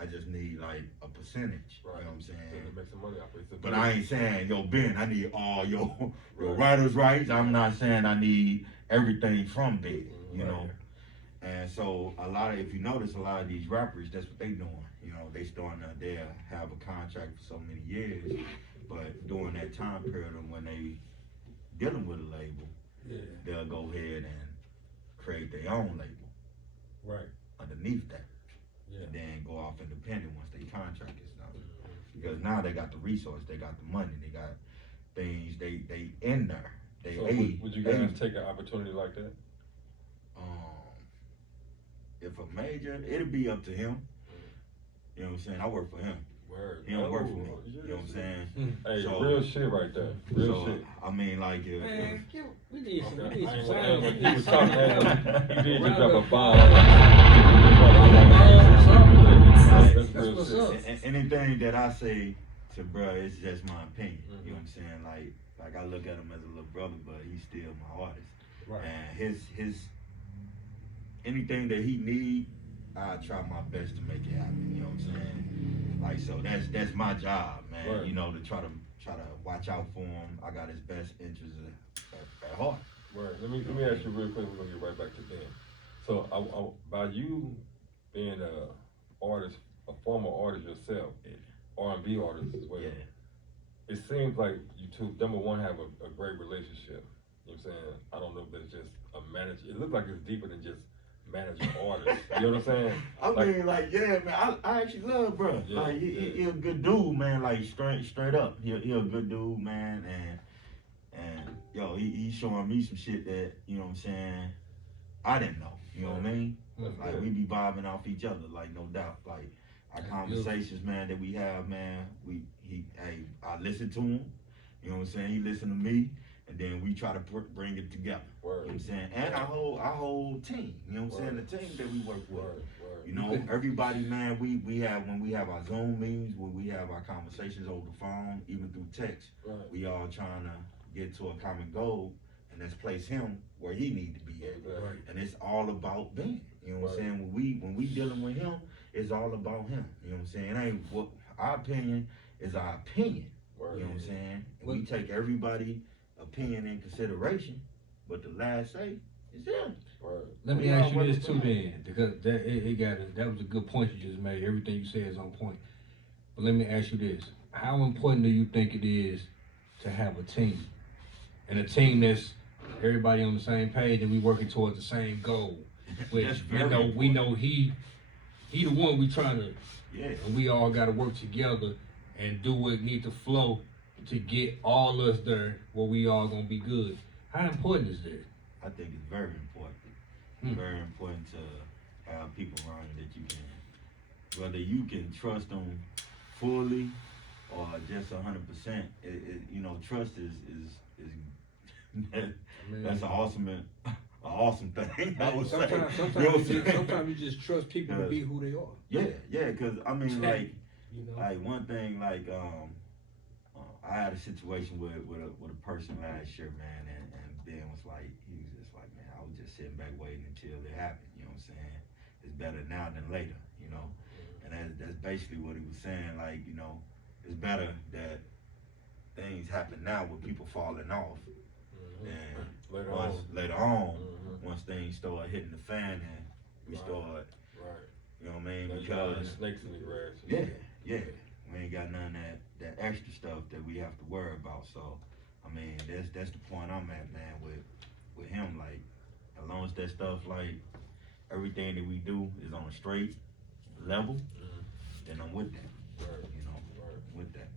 I just need like a percentage. Right. You know what I'm saying? To make some money off it. But I ain't saying, yo, Ben, I need all your Right. writer's rights. I'm not saying I need everything from Ben, you Right. know? And so if you notice, a lot of these rappers, that's what they doing. You know, they they'll have a contract for so many years, but during that time period of when they dealing with a label, Yeah. they'll go ahead and create their own label Right. underneath that. Yeah. And then go off independent once their contract is done. Because now they got the resource, they got the money, they got things, they in there. They So aid. would you guys take an opportunity like that? If a major, it'll be up to him. You know what I'm saying? I work for him. Word. He don't work for me. Yeah. You know what I'm saying? Hey, So- real shit right there. Real So shit. I mean, like if we need Okay. I ain't some gonna- sound. he was talking, he did just drop a bomb. That's real what's shit. up. anything that I say to bruh, it's just my opinion. You know what I'm saying? Like I look at him as a little brother, but he's still my artist. Right. And his anything that he need, I try my best to make it happen. You know what I'm saying? Like, so that's my job, man. Right. You know, to try to watch out for him. I got his best interests at heart. Right. Let me ask you real quick. We're gonna get right back to Ben. So, by you being a artist, a former artist yourself, R&B artist as well, Yeah. it seems like you two, number one, have a great relationship. You know what I'm saying? I don't know if it's just a manager. It looks like it's deeper than just managing artists. You know what I'm saying? I mean, like, yeah, man. I actually love bro. Yeah, Like, yeah. he a good dude, man. Like, straight up, he a good dude, man. And yo, he's showing me some shit that, you know what I'm saying, I didn't know. You know what I mean? That's Like, good. we be vibing off each other, like, no doubt. Like, our That's conversations, man, that we have, man. I listen to him. You know what I'm saying? He listen to me, and then we try to bring it together. Word. You know what I'm saying? And our whole team. You know what I'm saying? Word. The team that we work with. Word. You know, everybody, man, we have, when we have our Zoom meetings, when we have our conversations over the phone, even through text, Right. we all trying to get to a common goal, and that's place him where he need to be at. Exactly. And it's all about Ben. You know what I'm Right. saying? When we dealing with him, it's all about him. You know what I'm saying? It ain't what our opinion is our opinion. Word. You know what I'm saying? And we take everybody opinion in consideration, but the last say is him. Word. Let me We ask all you work this too, with then, because that was a good point you just made. Everything you said is on point. But let me ask you this: how important do you think it is to have a team, and a team that's everybody on the same page and we working towards the same goal? which That's we very know he the one we trying to, Yeah. and we all got to work together and do what need to flow to get all us there where we all gonna be good. How important is that? I think it's very important. Very important to have people around you that you can, whether you can trust them fully or just 100%. You know, trust is that's an awesome thing. I would say. Sometimes you just trust people to be who they are. Yeah, cause I mean, like, You know? like one thing, like, I had a situation with a person last year, man, and Ben was like, he was just like, man, I was just sitting back waiting until it happened. You know what I'm saying? It's better now than later. You know, and that's basically what he was saying. Like, you know, it's better that things happen now with people falling off, and later on, once things start hitting the fan, and we start, you know what I mean? Because snakes in the grass. yeah, we ain't got none of that extra stuff that we have to worry about. So, I mean, that's the point I'm at, man, with him. Like, as long as that stuff, like, everything that we do is on a straight level, then I'm with that. You know, with that.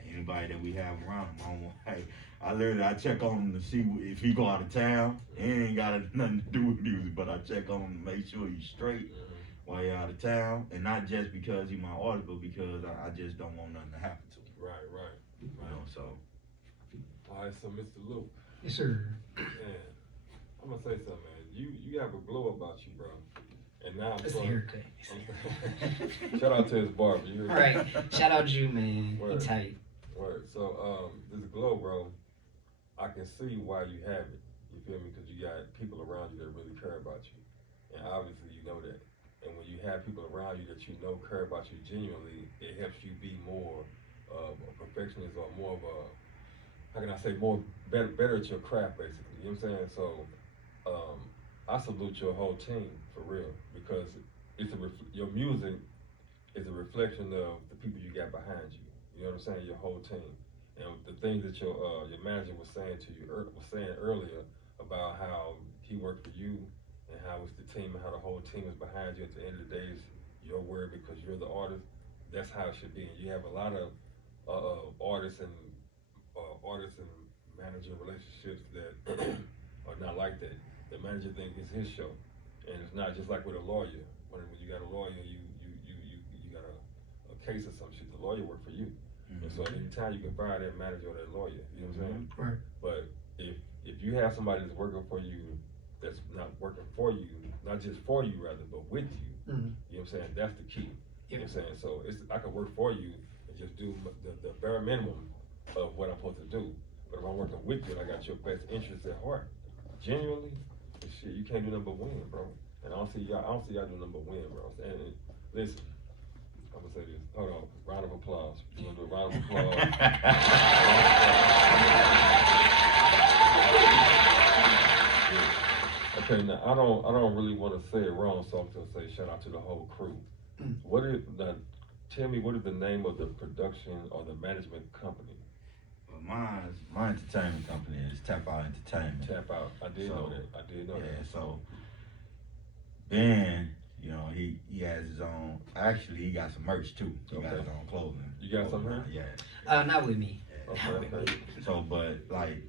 And anybody that we have around him, I don't want, hey, I check on him to see if he go out of town. He ain't got nothing to do with music, but I check on him to make sure he's straight while you're out of town, and not just because he's my artist, but because I just don't want nothing to happen to him. Right. You know, so. All right, so Mr. Luke. Yes, sir. Man, I'm gonna say something, man. You have a glow about you, bro. And now I'm That's the starting. haircut. Shout out to his barber. You hear All right, shout out Jew, man. Word. He tight. Right. So this glow, bro. I can see why you have it. You feel me? Because you got people around you that really care about you, and obviously you know that. And when you have people around you that you know care about you genuinely, it helps you be more of a perfectionist or more of a, how can I say, better at your craft, basically. You know what I'm saying? So I salute your whole team for real, because it's your music is a reflection of the people you got behind you. You know what I'm saying? Your whole team. And the things that your manager was saying to you earlier about how he worked for you and how it's the team and how the whole team is behind you. At the end of the day, it's your word because you're the artist. That's how it should be. And you have a lot of artists and manager relationships that are not like that. The manager thinks it's his show, and it's not just like with a lawyer. When you got a lawyer, you got a case or some shit. The lawyer work for you. And so at any time you can fire that manager or that lawyer, you know what I'm saying? Right. But if you have somebody that's working for you, that's not working for you, not just for you rather, but with you, you know what I'm saying? That's the key. You know what I'm saying? So I can work for you and just do the bare minimum of what I'm supposed to do. But if I'm working with you and I got your best interests at heart, genuinely, shit, you can't do nothing but win, bro. And I don't see y'all do nothing but win, bro. And listen, I'm gonna say this. Hold on. Round of applause. You wanna do a round of applause? Yeah. Okay, now I don't really want to say it wrong, so I'm gonna say shout out to the whole crew. Tell me, what is the name of the production or the management company? Well, my entertainment company is Tap Out Entertainment. Tap Out. I did know that. Yeah, so Ben, you know, he has his own. Actually, he got some merch too. He got his own clothing. You got some merch? Yeah. Not with me. Okay. So, but like,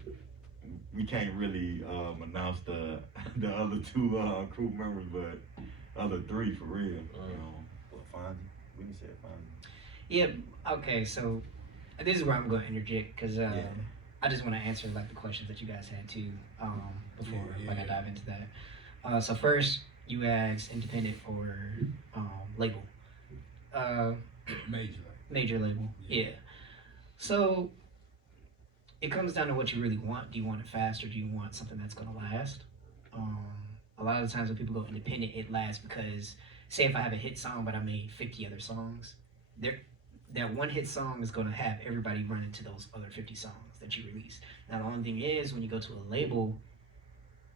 we can't really announce the other two crew members, but other three for real. You know, what Fonzie? We can say Fonzie. Yeah. Okay. So this is where I'm going to interject because I just want to answer like the questions that you guys had too before I dive into that. So first, you asked independent or label. Major label. Yeah. So it comes down to what you really want. Do you want it fast or do you want something that's going to last? A lot of the times when people go independent, it lasts because, say if I have a hit song but I made 50 other songs, that one hit song is going to have everybody run into those other 50 songs that you release. Now the only thing is, when you go to a label,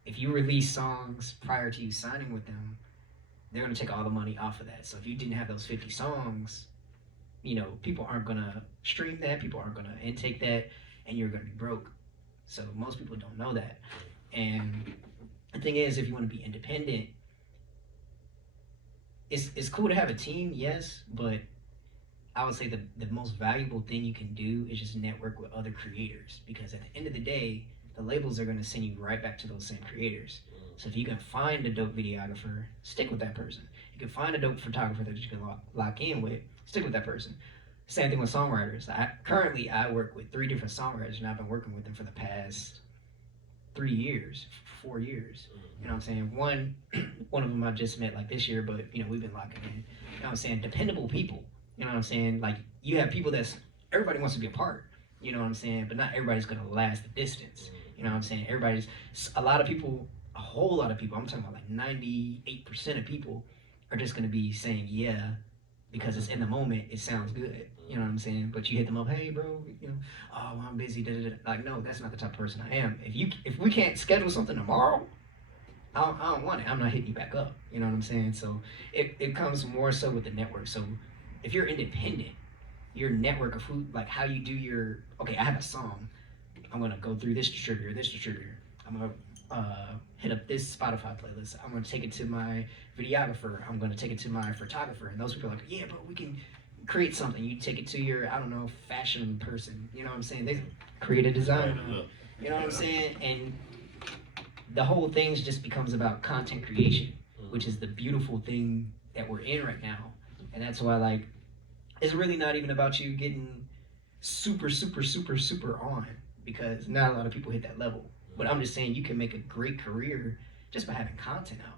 if you release songs prior to you signing with them, they're going to take all the money off of that. So if you didn't have those 50 songs, you know, people aren't going to stream that, people aren't going to intake that, and you're going to be broke. So most people don't know that. And the thing is, if you want to be independent, it's cool to have a team, yes, but I would say the most valuable thing you can do is just network with other creators, because at the end of the day, the labels are going to send you right back to those same creators. So if you can find a dope videographer, stick with that person. You can find a dope photographer that you can lock in with, stick with that person. Same thing with songwriters. Currently I work with 3 different songwriters, and I've been working with them for the past 3 years, 4 years. You know what I'm saying? One of them I just met like this year, but you know, we've been locking in. You know what I'm saying? Dependable people. You know what I'm saying? Like, you have people everybody wants to be a part. You know what I'm saying? But not everybody's gonna last the distance. You know what I'm saying? A lot of people, a whole lot of people, I'm talking about like 98% of people are just gonna be saying yeah because it's in the moment, it sounds good. You know what I'm saying? But you hit them up, hey bro, you know, oh I'm busy, da da da. Like, no, that's not the type of person I am. If we can't schedule something tomorrow, I don't want it. I'm not hitting you back up. You know what I'm saying? So it comes more so with the network. So if you're independent, your network of like how you do okay, I have a song. I'm gonna go through this distributor. I'm gonna hit up this Spotify playlist. I'm gonna take it to my videographer. I'm gonna take it to my photographer. And those people are like, yeah, bro, we can create something. You take it to your, I don't know, fashion person. You know what I'm saying? They create a design. You know what I'm saying? And the whole thing just becomes about content creation, which is the beautiful thing that we're in right now. And that's why, like, it's really not even about you getting super on, because not a lot of people hit that level. But I'm just saying you can make a great career just by having content out.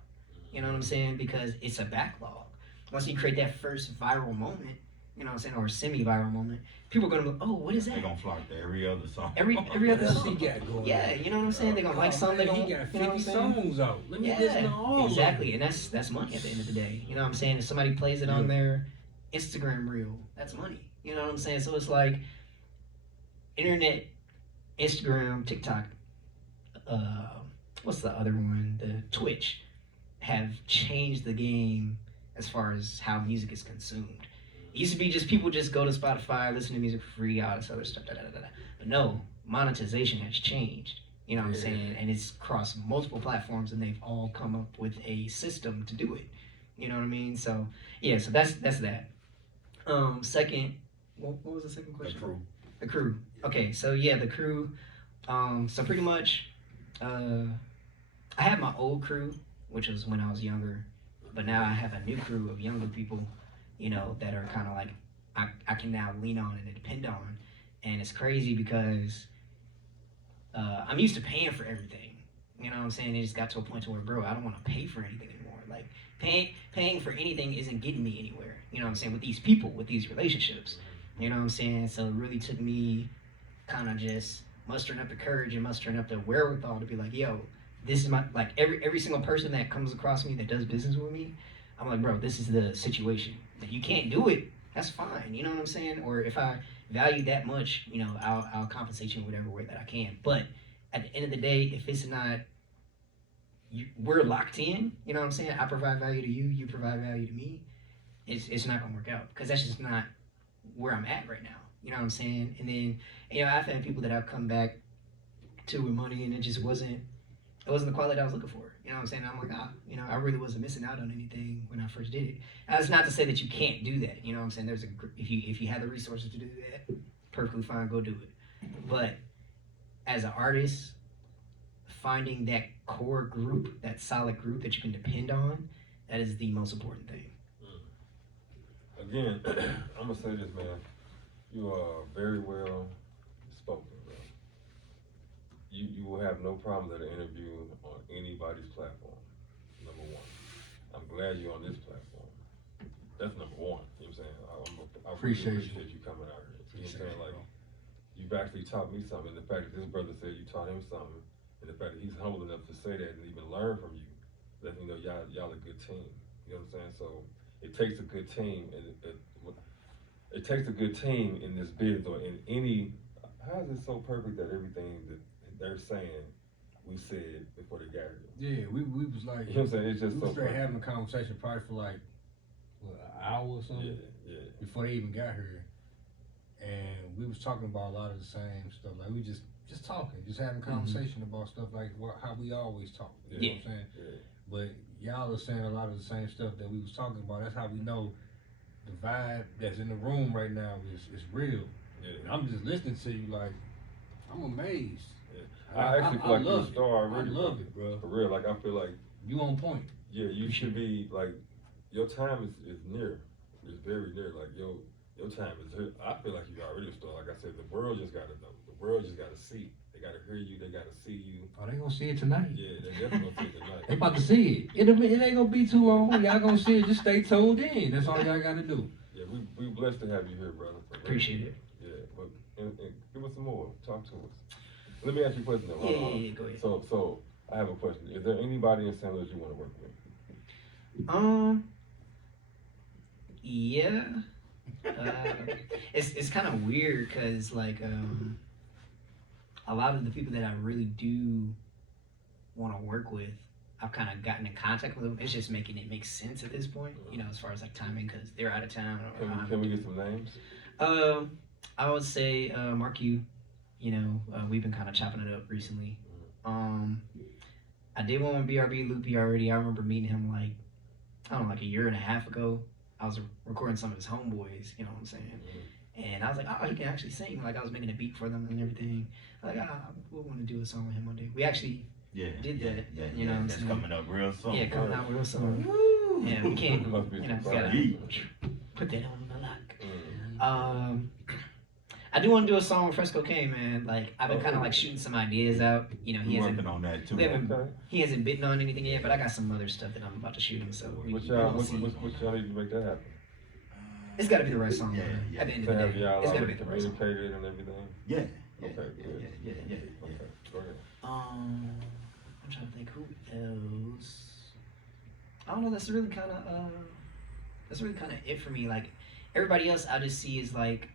You know what I'm saying? Because it's a backlog. Once you create that first viral moment, you know what I'm saying, or semi-viral moment, people are gonna be, oh, what is that? They're gonna flock to every other song. Every other What else song. he got going Yeah, on? you know what I'm saying? They're gonna like something. They Man, gonna, he got you know what 50 I'm saying? songs out. Let me listen to all exactly, of and that's money at the end of the day. You know what I'm saying? If somebody plays it on their Instagram reel, that's money. You know what I'm saying? So it's like internet, Instagram, TikTok, what's the other one? The Twitch have changed the game as far as how music is consumed. It used to be just people just go to Spotify, listen to music for free, all this other stuff, da, da, da, da. But no, monetization has changed. You know what I'm saying? And it's across multiple platforms, and they've all come up with a system to do it. You know what I mean? So yeah, so that's that. Second, what was the second question? The crew. Okay, so yeah, the crew. So pretty much, I had my old crew, which was when I was younger, but now I have a new crew of younger people, you know, that are kind of like I can now lean on and depend on, and it's crazy because I'm used to paying for everything. You know what I'm saying? It just got to a point to where, bro, I don't want to pay for anything anymore. Like paying for anything isn't getting me anywhere. You know what I'm saying? With these people, with these relationships. You know what I'm saying? So it really took me kind of just mustering up the courage and mustering up the wherewithal to be like, yo, this is my, like, every single person that comes across me that does business with me, I'm like, bro, this is the situation. If you can't do it, that's fine. You know what I'm saying? Or if I value that much, you know, I'll compensate you in whatever way that I can. But at the end of the day, if it's not, we're locked in. You know what I'm saying? I provide value to you, you provide value to me. It's not gonna work out, because that's just not where I'm at right now. You know what I'm saying? And then, you know, I've had people that I've come back to with money, and it just wasn't the quality I was looking for. You know what I'm saying? I'm like, you know, I really wasn't missing out on anything when I first did it. That's not to say that you can't do that. You know what I'm saying? If you have the resources to do that, perfectly fine, go do it. But as an artist, finding that core group, that solid group that you can depend on, that is the most important thing. Again, I'm gonna say this, man. You are very well spoken, bro. You will have no problem at an interview on anybody's platform. Number one. I'm glad you're on this platform. That's number one. You know what I'm saying? I really appreciate you coming out here. You know what I'm saying? Like, you've actually taught me something. The fact that this brother said you taught him something, and the fact that he's humble enough to say that and even learn from you, let me know y'all a good team. You know what I'm saying? So it takes a good team, and it takes a good team in this business or in any. How is it so perfect that everything that they're saying we said before they got here? Yeah, we was like, You know what I'm saying? It's just we so was straight perfect. having a conversation probably for like an hour or something before they even got here, and we was talking about a lot of the same stuff. Like, we just talking, just having conversation about stuff like how we always talk. You know what I'm saying? but y'all are saying a lot of the same stuff that we was talking about. That's how we know the vibe that's in the room right now is real. Yeah. And I'm just listening to you like I'm amazed. I actually feel like you're a love it. star already. I love it, bro. For real, like I feel like You on point. yeah, you should be like your time is near. It's very near. Like your time is here. I feel like you're already a star. Like I said, the world just gotta know. The world just gotta see. They gotta hear you. They gotta see you. Oh, they gonna see it tonight. Yeah, they definitely gonna see it tonight. They about to see it. It ain't gonna be too long. Y'all gonna see it. Just stay tuned in. That's all y'all gotta do. Yeah, we blessed to have you here, brother. For real. Appreciate it. Yeah, but and give us some more. Talk to us. Let me ask you a question though. Yeah, go ahead. So I have a question. Is there anybody in St. Louis you want to work with? Yeah. It's kind of weird because like a lot of the people that I really do want to work with, I've kind of gotten in contact with them. It's just making it make sense at this point, you know, as far as like timing, because they're out of town. Or Can we get some names? I would say Mark Yu. You know, we've been kind of chopping it up recently. I did one with BRB Loopy already. I remember meeting him like, I don't know, like a year and a half ago. I was recording some of his homeboys, you know what I'm saying? And I was like, oh, he can actually sing. Like, I was making a beat for them and everything. Like, I would want to do a song with him one day. We actually did that, you know what I'm That's saying? coming up real soon. Yeah, coming out real soon. Woo! Yeah, we can't, Must be you know, surprised. gotta put that on the lock. I do want to do a song with Fresco K, man. Like, I've been kind of like shooting some ideas out. You know, he We're hasn't, working on that too. we haven't- Okay. he hasn't bitten on anything yet, but I got some other stuff that I'm about to shoot him. So we What gonna y'all see. need to make that happen? It's got to be the right song. Yeah, man. yeah. At the end To of the have day, y'all it's got to already be the right song. communicated and everything? Yeah. Okay, good. Yeah. Okay, go ahead. I'm trying to think who else. I don't know. That's really kind of it for me. Like everybody else, I just see is like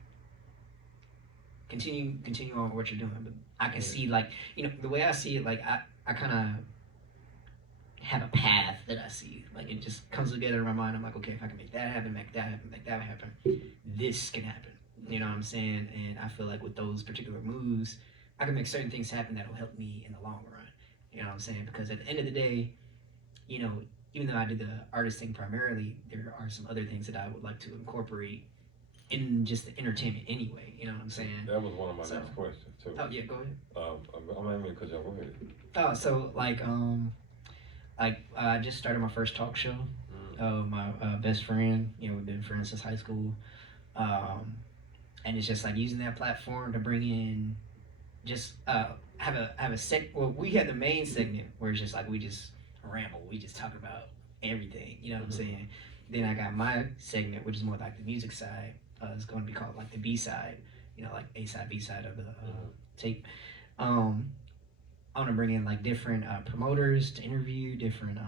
continue on what you're doing. But I can see like the way I see it. Like I kind of have a path that I see. Like it just comes together in my mind. I'm like, okay, if I can make that happen, make that happen, make that happen, this can happen. You know what I'm saying? And I feel like with those particular moves, I can make certain things happen that'll help me in the long run. You know what I'm saying? Because at the end of the day, even though I did the artist thing primarily, there are some other things that I would like to incorporate in just the entertainment anyway. You know what I'm saying? That was one of my So- next questions too. Oh yeah, go ahead. I'm not even because y'all go ahead. Oh, so like I just started my first talk show. My best friend, we've been friends since high school, and it's just like using that platform to bring in, just have a sec. Well, we had the main segment where it's just like we just ramble, we just talk about everything. You know what I'm saying? Then I got my segment, which is more like the music side. It's going to be called like the B side, like A side, B side of the tape. I want to bring in like different promoters to interview, different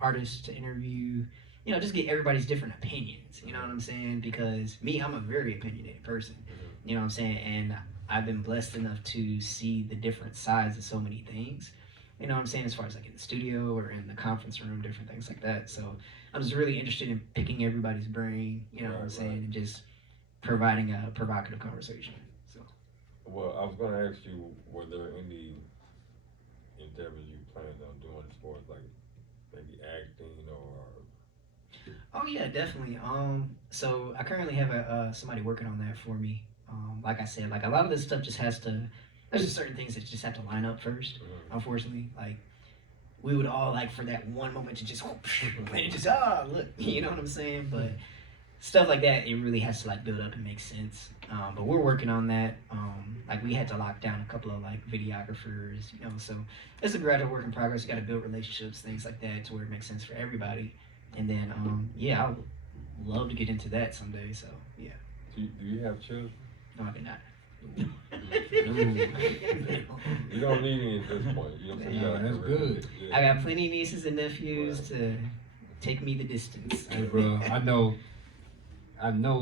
artists to interview, just get everybody's different opinions, you know what I'm saying? Because me, I'm a very opinionated person, you know what I'm saying? And I've been blessed enough to see the different sides of so many things, you know what I'm saying? As far as like in the studio or in the conference room, different things like that. So I'm just really interested in picking everybody's brain, you know what I'm saying? And just providing a provocative conversation, so. Well, I was going to ask you, were there any endeavors you planned on doing as far as like maybe acting or? Oh yeah, definitely. So I currently have somebody working on that for me. Like I said, like a lot of this stuff just there's just certain things that just have to line up first. Unfortunately, like we would all like for that one moment to just and just look, you know what I'm saying? But stuff like that, it really has to like build up and make sense. But we're working on that. Like we had to lock down a couple of like videographers, so it's a gradual work in progress. You got to build relationships, things like that, to where it makes sense for everybody. And then, I would love to get into that someday. So yeah. Do you have children? No, I do not. You don't need any at this point. You know what I'm saying? You Yeah, got a that's career. good. Yeah. I got plenty of nieces and nephews to take me the distance. Hey, bro, I know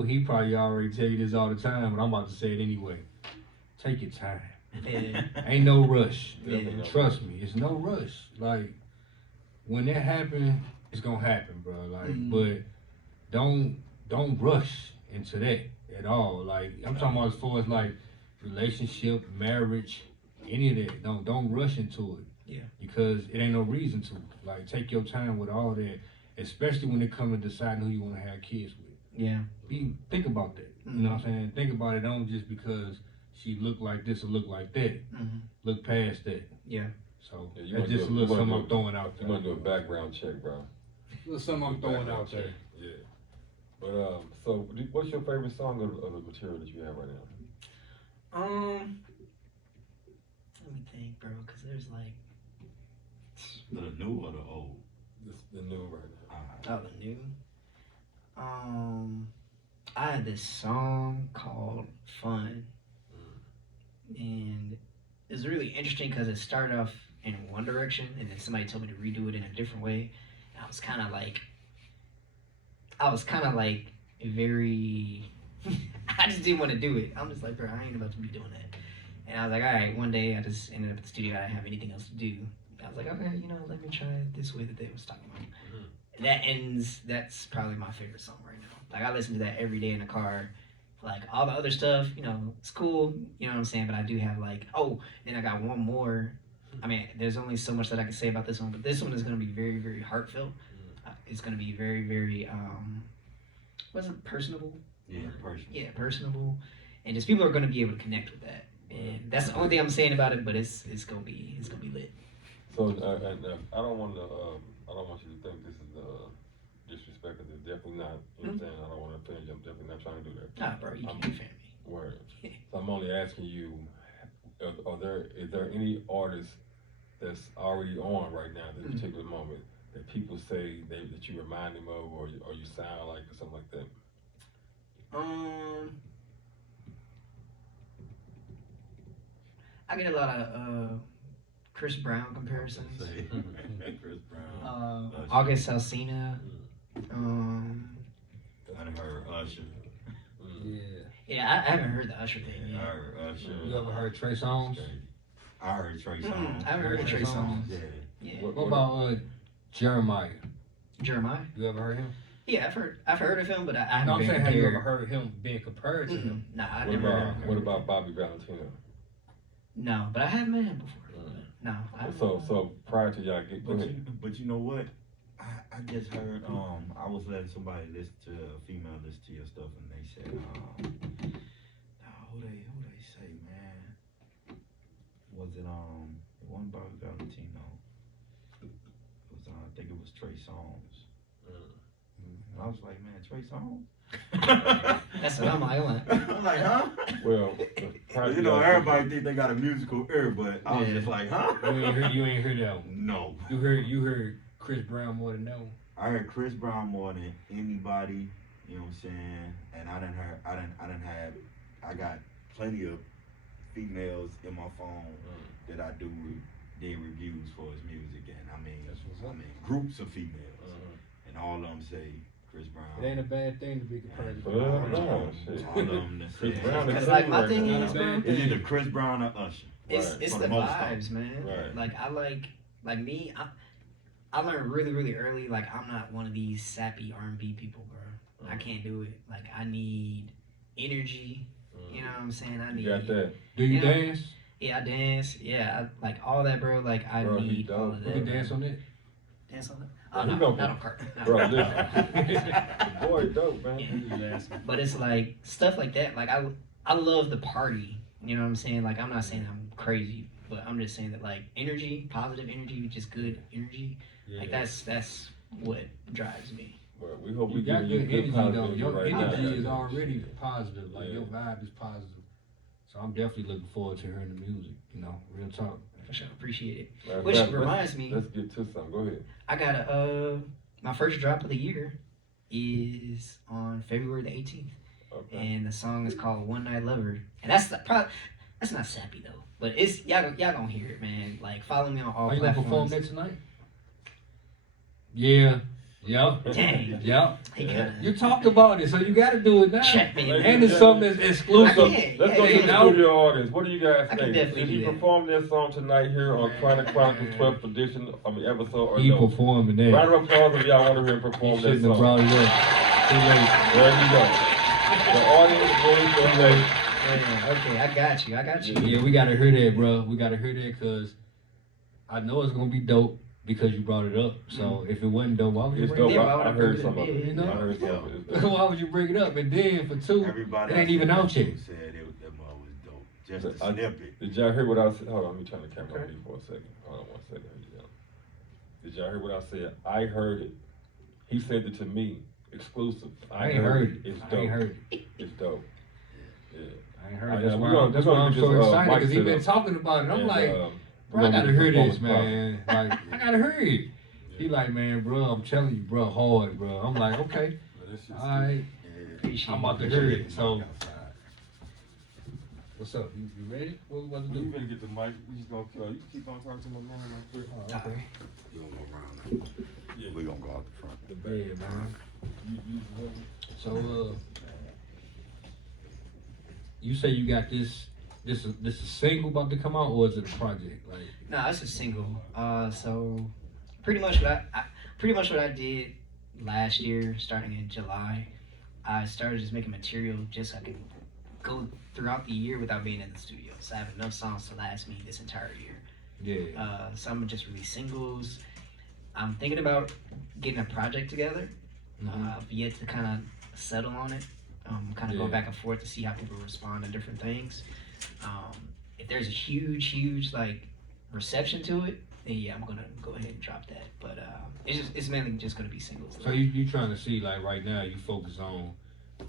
he probably already tell you this all the time, but I'm about to say it anyway. Take your time. Yeah. Ain't no rush. Definitely no Trust me, it's no rush. Like, when that happen, it's gonna happen, bro. Like, but don't rush into that at all. Like, I'm talking about as far as like relationship, marriage, any of that. Don't rush into it. Yeah. Because it ain't no reason to. Like, take your time with all that, especially when it comes to deciding who you want to have kids with. Yeah. Think about that. You know what I'm saying? Think about it. Don't just because she look like this or look like that. Mm-hmm. Look past that. Yeah. So Yeah, you that's wanna just a do a- little you wanna something do I'm a- throwing out You there. want to do a background check, bro. A little something I'm Do a throwing background out there. check. Yeah. But so what's your favorite song of the material that you have right now? Let me think, bro, because there's like The new or the old? The new right now. oh the new. I had this song called "Fun," and it was really interesting because it started off in one direction, and then somebody told me to redo it in a different way. And I was kind of like very. I just didn't want to do it. I'm just like, bro, I ain't about to be doing that. And I was like, all right. One day, I just ended up at the studio. I didn't have anything else to do. I was like, okay, let me try it this way that they was talking about. That's probably my favorite song right now. Like, I listen to that every day in the car. Like, all the other stuff, it's cool, you know what I'm saying? But I do have, then I got one more. I mean, there's only so much that I can say about this one, but this one is going to be very, very heartfelt. It's going to be very, very, personable? Yeah, personal. Yeah, personable. And just people are going to be able to connect with that. And that's the only thing I'm saying about it, but it's going to be lit. So I don't want you to think this is disrespect. It's definitely not. You know what I'm saying? I don't want to offend you. I'm definitely not trying to do that. Nah, bro, you can't offend me. Word. So I'm only asking you, is there any artists that's already on right now at this particular moment that people say that you remind them of or you sound like or something like that? I get a lot of Chris Brown comparisons. Chris Brown. August Alsina. I done heard Usher. Yeah, I haven't heard the Usher thing I yet. heard Usher. You ever heard Trey Songz? I heard Trey Songz. I haven't heard of Trey Songz. Yeah. Yeah. What about Jeremiah? Jeremiah? You ever heard him? Yeah, I've heard of him, but I haven't No, I'm been saying, have you compared. ever heard of him being compared to him? Nah, I What never heard of him. about Bobby Valentino? No, but I have met him before. No. So prior to y'all get But you know what? I just heard I was letting somebody listen to a female listen to your stuff and they said who they say, man? Was it wasn't Bobby Valentino? It was I think it was Trey Songz. And I was like, man, Trey Songz? That's what I'm like. I'm like, huh? well, prior to You know, y'all everybody think they got a musical ear, but I was just like, huh? You ain't heard that one. No. You heard Chris Brown more than that one. I heard Chris Brown more than anybody, you know what I'm saying? And I got plenty of females in my phone that I did reviews for his music, and I mean groups of females, and all of them say Chris Brown. It ain't a bad thing to be compared to. no, shit. All of them that Chris say Brown is Because like my right thing now. is, bro, it's either Chris Brown or Usher. it's For the the most vibes, man. Right. Like I like me. I learned really, really early. Like I'm not one of these sappy R&B people, bro. I can't do it. Like I need energy. You know what I'm saying? I need. You got that? Do you Yeah. dance? Yeah, I dance. Yeah, I, like all that, bro. Like I Bro, he need all dope, of bro. that. You can dance on it? Dance on that? Bro, Oh he no, gonna- not on cart. No. Bro, listen. The boy dope, man. Yeah. But it's like stuff like that. Like I love the party. You know what I'm saying? Like I'm not saying I'm crazy, but I'm just saying that like energy, positive energy, just good energy. Like that's what drives me. Well, we hope we You got give you good good energy positive though. energy Your right now. energy is already positive. Like Yeah. your vibe is positive. So I'm definitely looking forward to hearing the music. Real talk. For sure, appreciate it. Matter of Which fact, reminds me, let's get to something. Go ahead. I got my first drop of the year is on February the 18th, Okay. and the song is called "One Night Lover," and that's not sappy though, but it's y'all gonna hear it, man. Like follow me on all Are you gonna perform platforms. that tonight? Yeah. Yep. Dang. Yep. He kinda You talked about it, so you got to do it now. check me, Ladies man. And it's something that's I exclusive. can't. Let's Yeah, go yeah, to the yeah. studio audience. What do you guys I can think? definitely Did he do that. perform this song tonight here on Chronicles 12th edition of the episode or He no? performing that. Round of applause if y'all want to hear him He perform that shouldn't have song. brought it up. Too late. There you go. The audience voice Too of late. Yeah, okay, I got you. Yeah, we gotta hear that, bro. We gotta hear that because I know it's gonna be dope because you brought it up. So if it wasn't dope, why would you It's bring dope. it Yeah, up? why would I I heard bring it some up? of it. You know? I heard some of it. It's dope. Why would you bring it up? And then for two, Everybody it ain't even out yet. said that mug was dope. Just a I- snippet. Did y'all hear what I said? Hold on, let me turn the camera Okay. on you for a second. Hold on 1 second. Yeah. Did y'all hear what I said? I heard it. He sent it to me, exclusive. I ain't heard it. It's I dope. ain't heard it. It's dope. Yeah. I ain't heard I it. know, That's we're why, gonna- that's we're why gonna I'm get so this, excited mic because he set been up. talking about it. I'm And, like, we're bro, I gonna gotta get hear the this, performance man. Like, I gotta hear it. He like, man, bro, I'm telling you, bro, hard, bro. I'm like, okay, all right, Appreciate I'm about to it. hear it. So, what's up? You ready? What we about to You do? better get the mic. We just gonna kill. You keep on talking to my man. Oh, okay. You gonna go around. Yeah. We gonna go out the front. The Yeah, man. You So, you say you got this is single about to come out, or is it a project? Like, No, it's a single. So pretty much what I did last year, starting in July, I started just making material just so I can go throughout the year without being in the studio. So I have enough songs to last me this entire year. yeah, Some just release singles. I'm thinking about getting a project together. Mhm. I've yet to kind of settle on it. Kind of Yeah. going back and forth to see how people respond to different things. If there's a huge like reception to it, then yeah, I'm gonna go ahead and drop that. But it's mainly just gonna be singles. So you trying to see, like, right now you focus on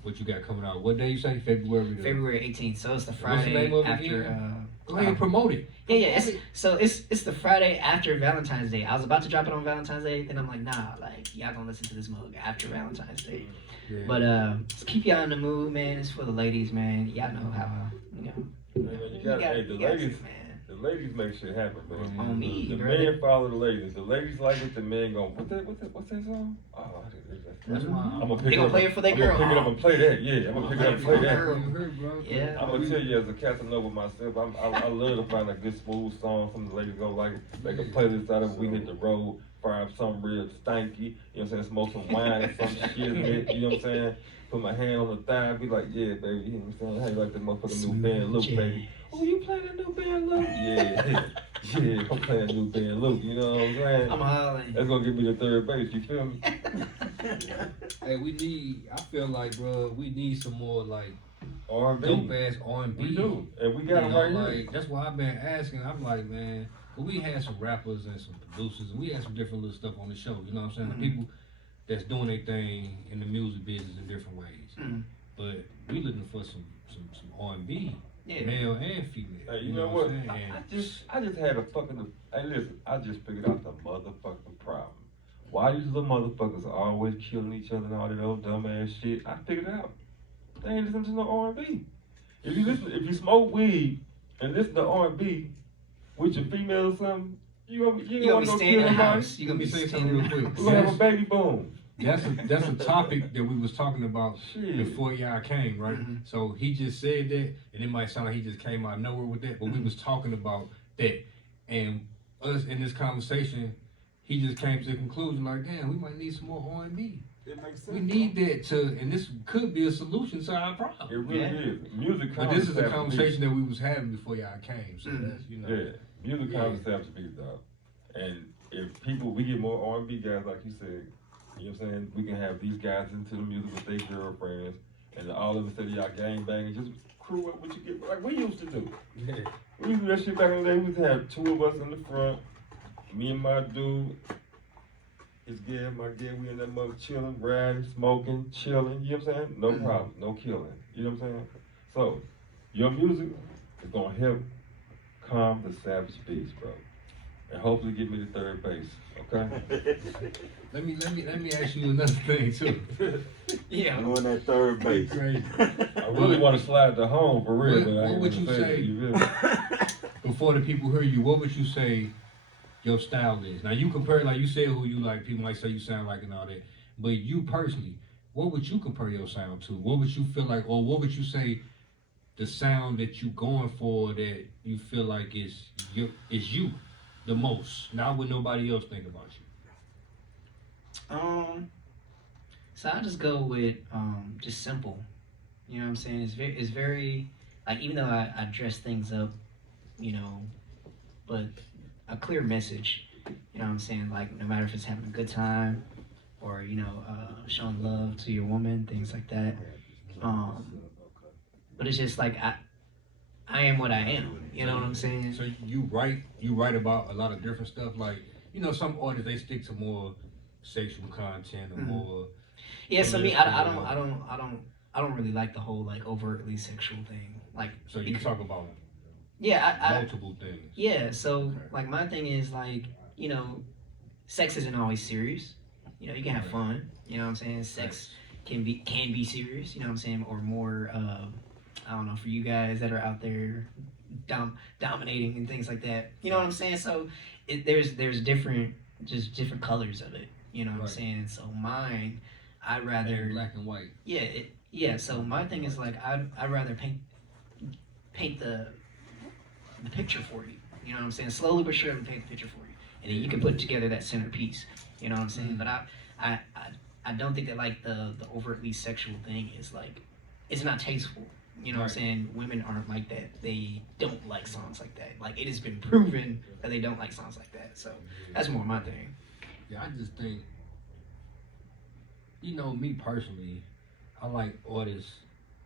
what you got coming out. What day you say? February. February 18th, so it's the What's the Friday name of it after. again? Go ahead and promote it. Yeah, Promote it's the Friday after Valentine's Day. I was about to drop it on Valentine's Day, then I'm like, nah, like y'all gonna listen to this mug after Valentine's Day. Yeah. But just keep y'all in the mood, man. It's for the ladies, man. Y'all know how You got, hey, the you got ladies. to, man. The ladies make shit happen, man. On me, The bro. men follow the ladies. The ladies like it. The men go, what's that song? Oh, That's why I'm gonna pick They it gonna up. play it for their I'm girl. gonna pick it up and play that. Yeah, I'm gonna pick it up and play that. Yeah. I'm gonna tell you as a Casanova myself, I love to find a good smooth song. Some of the ladies go like it. They can play this out of we hit the road, fire up something real stanky. You know what I'm saying? Smoke some wine or some shit. You know what I'm saying? Put my hand on the thigh, be like, yeah, baby. You know what I'm saying? How you like that motherfucking new band look, baby? Oh, you playing that new band look? Yeah, yeah. I'm playing new band look. You know what I'm saying? I'm hollering. That's gonna give me the third base. You feel me? Hey, I feel like, bro, we need some more, like, R&B. dope ass R&B. We do, and we got them right here. Like, that's why I've been asking. I'm like, man, but we had some rappers and some producers, and we had some different little stuff on the show. You know what I'm saying? Mhm. The people that's doing their thing in the music business in different ways. Mhm. But we looking for some R&B, Yeah. male and female. Hey, you know what? I'm saying? I just had a fucking. Hey, listen, I just figured out the motherfucking problem. Why these little motherfuckers are always killing each other and all that old dumb ass shit? I figured it out. They ain't listening to no R&B. If you smoke weed and listen to R&B with your female or something, you gonna You gonna be go staying in kill the somebody. house. You gonna be Let me say staying something in the real house. quick. We gonna have a baby boom. That's a topic that we was talking about Shit. before y'all came, right? Mhm. So he just said that, and it might sound like he just came out of nowhere with that, but we was talking about that, and us in this conversation, he just came to the conclusion like, damn, we might need some more R&B. It makes sense. We need that and this could be a solution to our It problem. really Yeah. is. Music. But this is the concepts conversation that we was having before y'all came, so Mhm. that's, you know. Yeah, music Yeah. concepts beat dog. And if we get more R&B guys, like you said, you know what I'm saying? We can have these guys into the music with their girlfriends, and all of a sudden y'all gang bang and just crew up what you get, like we used to do. Yeah. We used to do that shit back in the day. We used to have two of us in the front, me and my dude, his gal, my gal, we in that mother chilling, riding, smoking, chilling, you know what I'm saying? No problem, no killing, you know what I'm saying? So, your music is gonna help calm the savage beast, bro. And hopefully get me the third base, okay? Let me ask you another thing too. Yeah. Doing that third base. Crazy. I really want to slide to home for real, What- but I what ain't would gonna you say say? that, you feel me? Before the people hear you, what would you say your style is? Now you compare, like you said, who you like. People might say you sound like and all that, but you personally, what would you compare your sound to? What would you feel like, or what would you say the sound that you going for that you feel like is you the most, not what nobody else think about you? So I just go with just simple. You know what I'm saying? It's very like, even though I dress things up, you know, but a clear message. You know what I'm saying? Like no matter if it's having a good time or showing love to your woman, things like that. But it's just like I am what I am. You know what I'm saying? So you write about a lot of different stuff. Like some artists they stick to more sexual content or Mhm. more. Yeah. So me, political, I don't really like the whole like overtly sexual thing. Like So you talk about yeah, multiple things. yeah. So like my thing is like sex isn't always serious. You can have fun. You know what I'm saying? Sex can be serious. You know what I'm saying? Or more. I don't know, for you guys that are out there dominating and things like that. You know what I'm saying? So there's different colors of it. You know what I'm Right. saying? So mine, I'd rather Black and white. yeah. So my thing is like I'd rather paint the picture for you. You know what I'm saying? Slowly but surely paint the picture for you, and then you can put together that centerpiece. You know what I'm saying? But I don't think that like the overtly sexual thing is like it's not tasteful. You know what I'm saying? Women aren't like that. They don't like songs like that. Like it has been proven that they don't like songs like that. So that's more my thing. Yeah, I just think, me personally, I like artists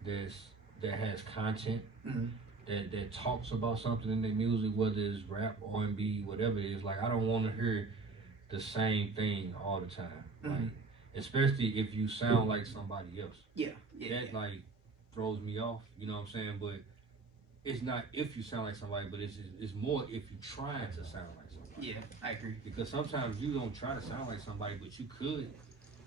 that has content Mhm. that talks about something in their music, whether it's rap, R&B, whatever it is. Like I don't want to hear the same thing all the time. Like Mhm. especially if you sound like somebody else. Yeah. That like throws me off. You know what I'm saying? But it's not if you sound like somebody, but it's more if you trying to sound like somebody. Yeah, I agree. Because sometimes you don't try to sound like somebody, but you could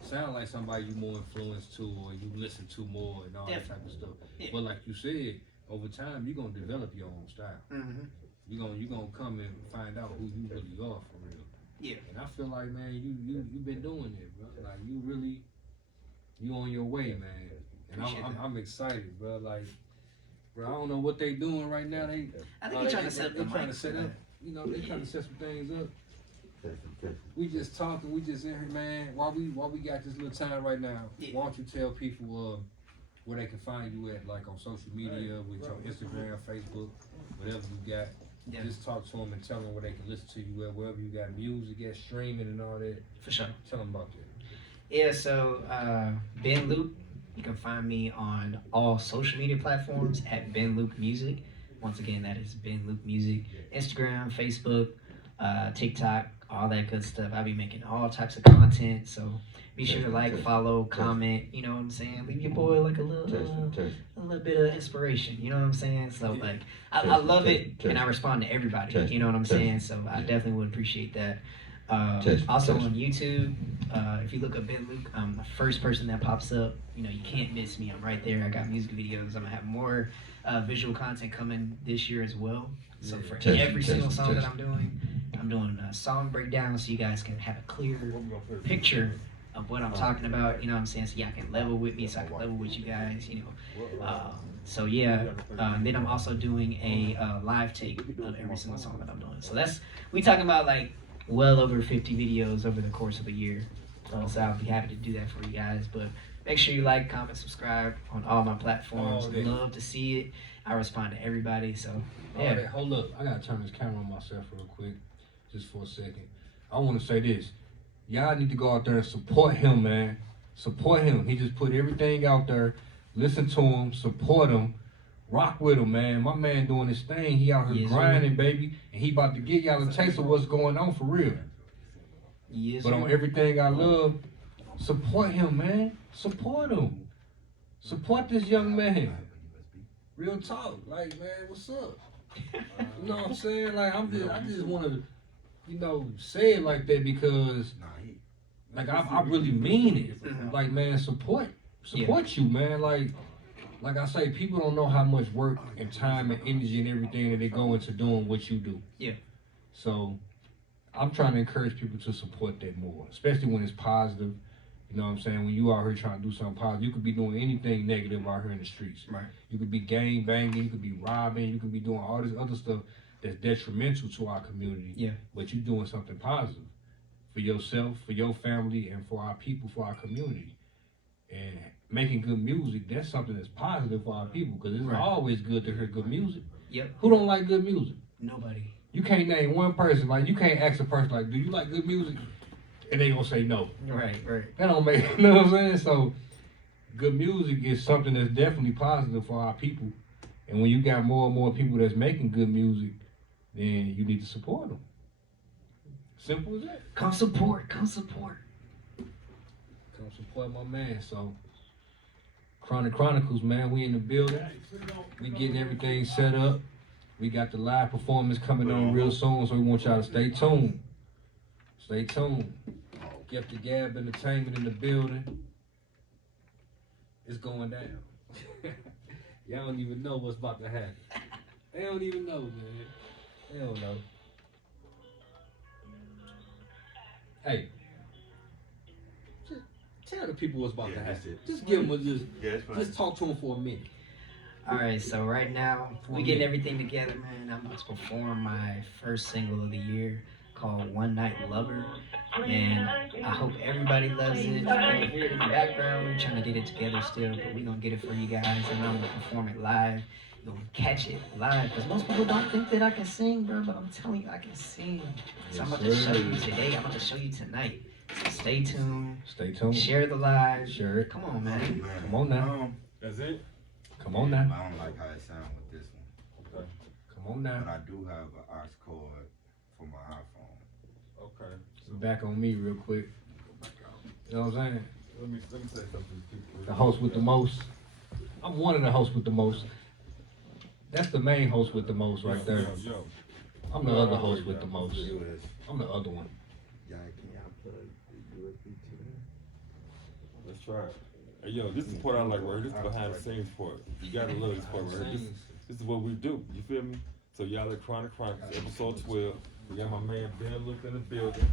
sound like somebody you more influenced to or you listen to more and all that type of stuff. Yeah. But like you said, over time you're gonna develop your own style. Mm-hmm. You're gonna come and find out who you really are for real. Yeah. And I feel like, man, you've been doing it, bro. Like you on your way, man. And I'm excited, bro. Like, bro, I don't know what they doing right now. I think they're trying to set up the they trying mic to set for up. that. They trying to set some things up. We just talking. We just in here, man. While we got this little time right now, why don't you tell people where they can find you at, like on social media, with your Instagram, Facebook, whatever you got. Yeah. Just talk to them and tell them where they can listen to you at, wherever you got music, get streaming and all that. For sure. Tell them about that. Yeah, so Ben Luke, you can find me on all social media platforms at Ben Luke Music. Once again, that is Ben Luke Music. Instagram, Facebook, TikTok, all that good stuff. I'll be making all types of content, so be sure to like, follow, comment. You know what I'm saying? Leave your boy like a little bit of inspiration. You know what I'm saying? So like, I love it, and I respond to everybody. You know what I'm saying? So I definitely would appreciate that. Also on YouTube, if you look up Ben Luke, I'm the first person that pops up. You can't miss me. I'm right there. I got music videos. I'm gonna have more visual content coming this year as well. So for every single song that I'm doing a song breakdown so you guys can have a clear picture of what I'm talking about. You know what I'm saying? So y'all can level with me, so I can level with you guys. So yeah, then I'm also doing a live take of every single song that I'm doing. So we talking about like well over 50 videos over the course of a year. So I'll be happy to do that for you guys. But make sure you like, comment, subscribe on all my platforms. Love to see it. I respond to everybody. So yeah. Right, hold up, I gotta turn this camera on myself real quick, just for a second. I want to say this: y'all need to go out there and support him, man. Support him. He just put everything out there. Listen to him, support him. Rock with him, man. My man doing his thing. He out here grinding, baby. And he about to give y'all a taste of what's going on for real. Yes, but on everything I love, support him, man. Support him. Support this young man. Real talk. Like, man, what's up? You know what I'm saying? Like, I just want to, say it like that because, like, I really mean it. Like, man, support you, man. Like I say, people don't know how much work and time and energy and everything that they go into doing what you do. Yeah. So I'm trying to encourage people to support that more, especially when it's positive. You know what I'm saying? When you out here trying to do something positive, you could be doing anything negative out here in the streets. Right. You could be gang banging, you could be robbing, you could be doing all this other stuff that's detrimental to our community. Yeah. But you're doing something positive for yourself, for your family, and for our people, for our community. And making good music, that's something that's positive for our people because it's always good to hear good music. Yep. Who don't like good music? Nobody. You can't name one person, like, you can't ask a person, like, do you like good music? And they gonna say no. Right. That don't make, you know what I'm saying? So, good music is something that's definitely positive for our people. And when you got more and more people that's making good music, then you need to support them. Simple as that. Come support. Come support my man. So, Chronicles, man, we in the building. We getting everything set up. We got the live performance coming on real soon, so we want y'all to stay tuned. Stay tuned. Get the Gab Entertainment in the building. It's going down. Y'all don't even know what's about to happen. They don't even know, man. They don't know. Hey, just tell the people what's about to happen. Just give them just talk to them for a minute. All right, so right now we getting everything together, man. I'm about to perform my first single of the year called "One Night Lover," and I hope everybody loves it. You can hear it in the background. We're trying to get it together still, but we're gonna get it for you guys, and I'm gonna perform it live. You're gonna catch it live, because most people don't think that I can sing, bro, but I'm telling you I can sing. So I'm about to show you today. I'm about to show you tonight. So stay tuned. Stay tuned. Share the live. Share it. Come on, man. Come on now. That's it? Come on now. I don't like how it sounds with this one. Okay. Come on now. But I do have an aux cord for my iPhone. Okay. So back on me real quick. You know what I'm saying? Let me say something to people. The host with the most. I'm one of the hosts with the most. That's the main host with the most right there. Yo. I'm the other host with the most. You is. I'm the other one. Y'all can y'all plug the USB to that? Let's try it. Hey, yo, this is the part I like right here. This is behind the scenes part. You gotta love this part right here. This is what we do. You feel me? So y'all at Chronicles, episode 12. We got my man Ben Luke in the building.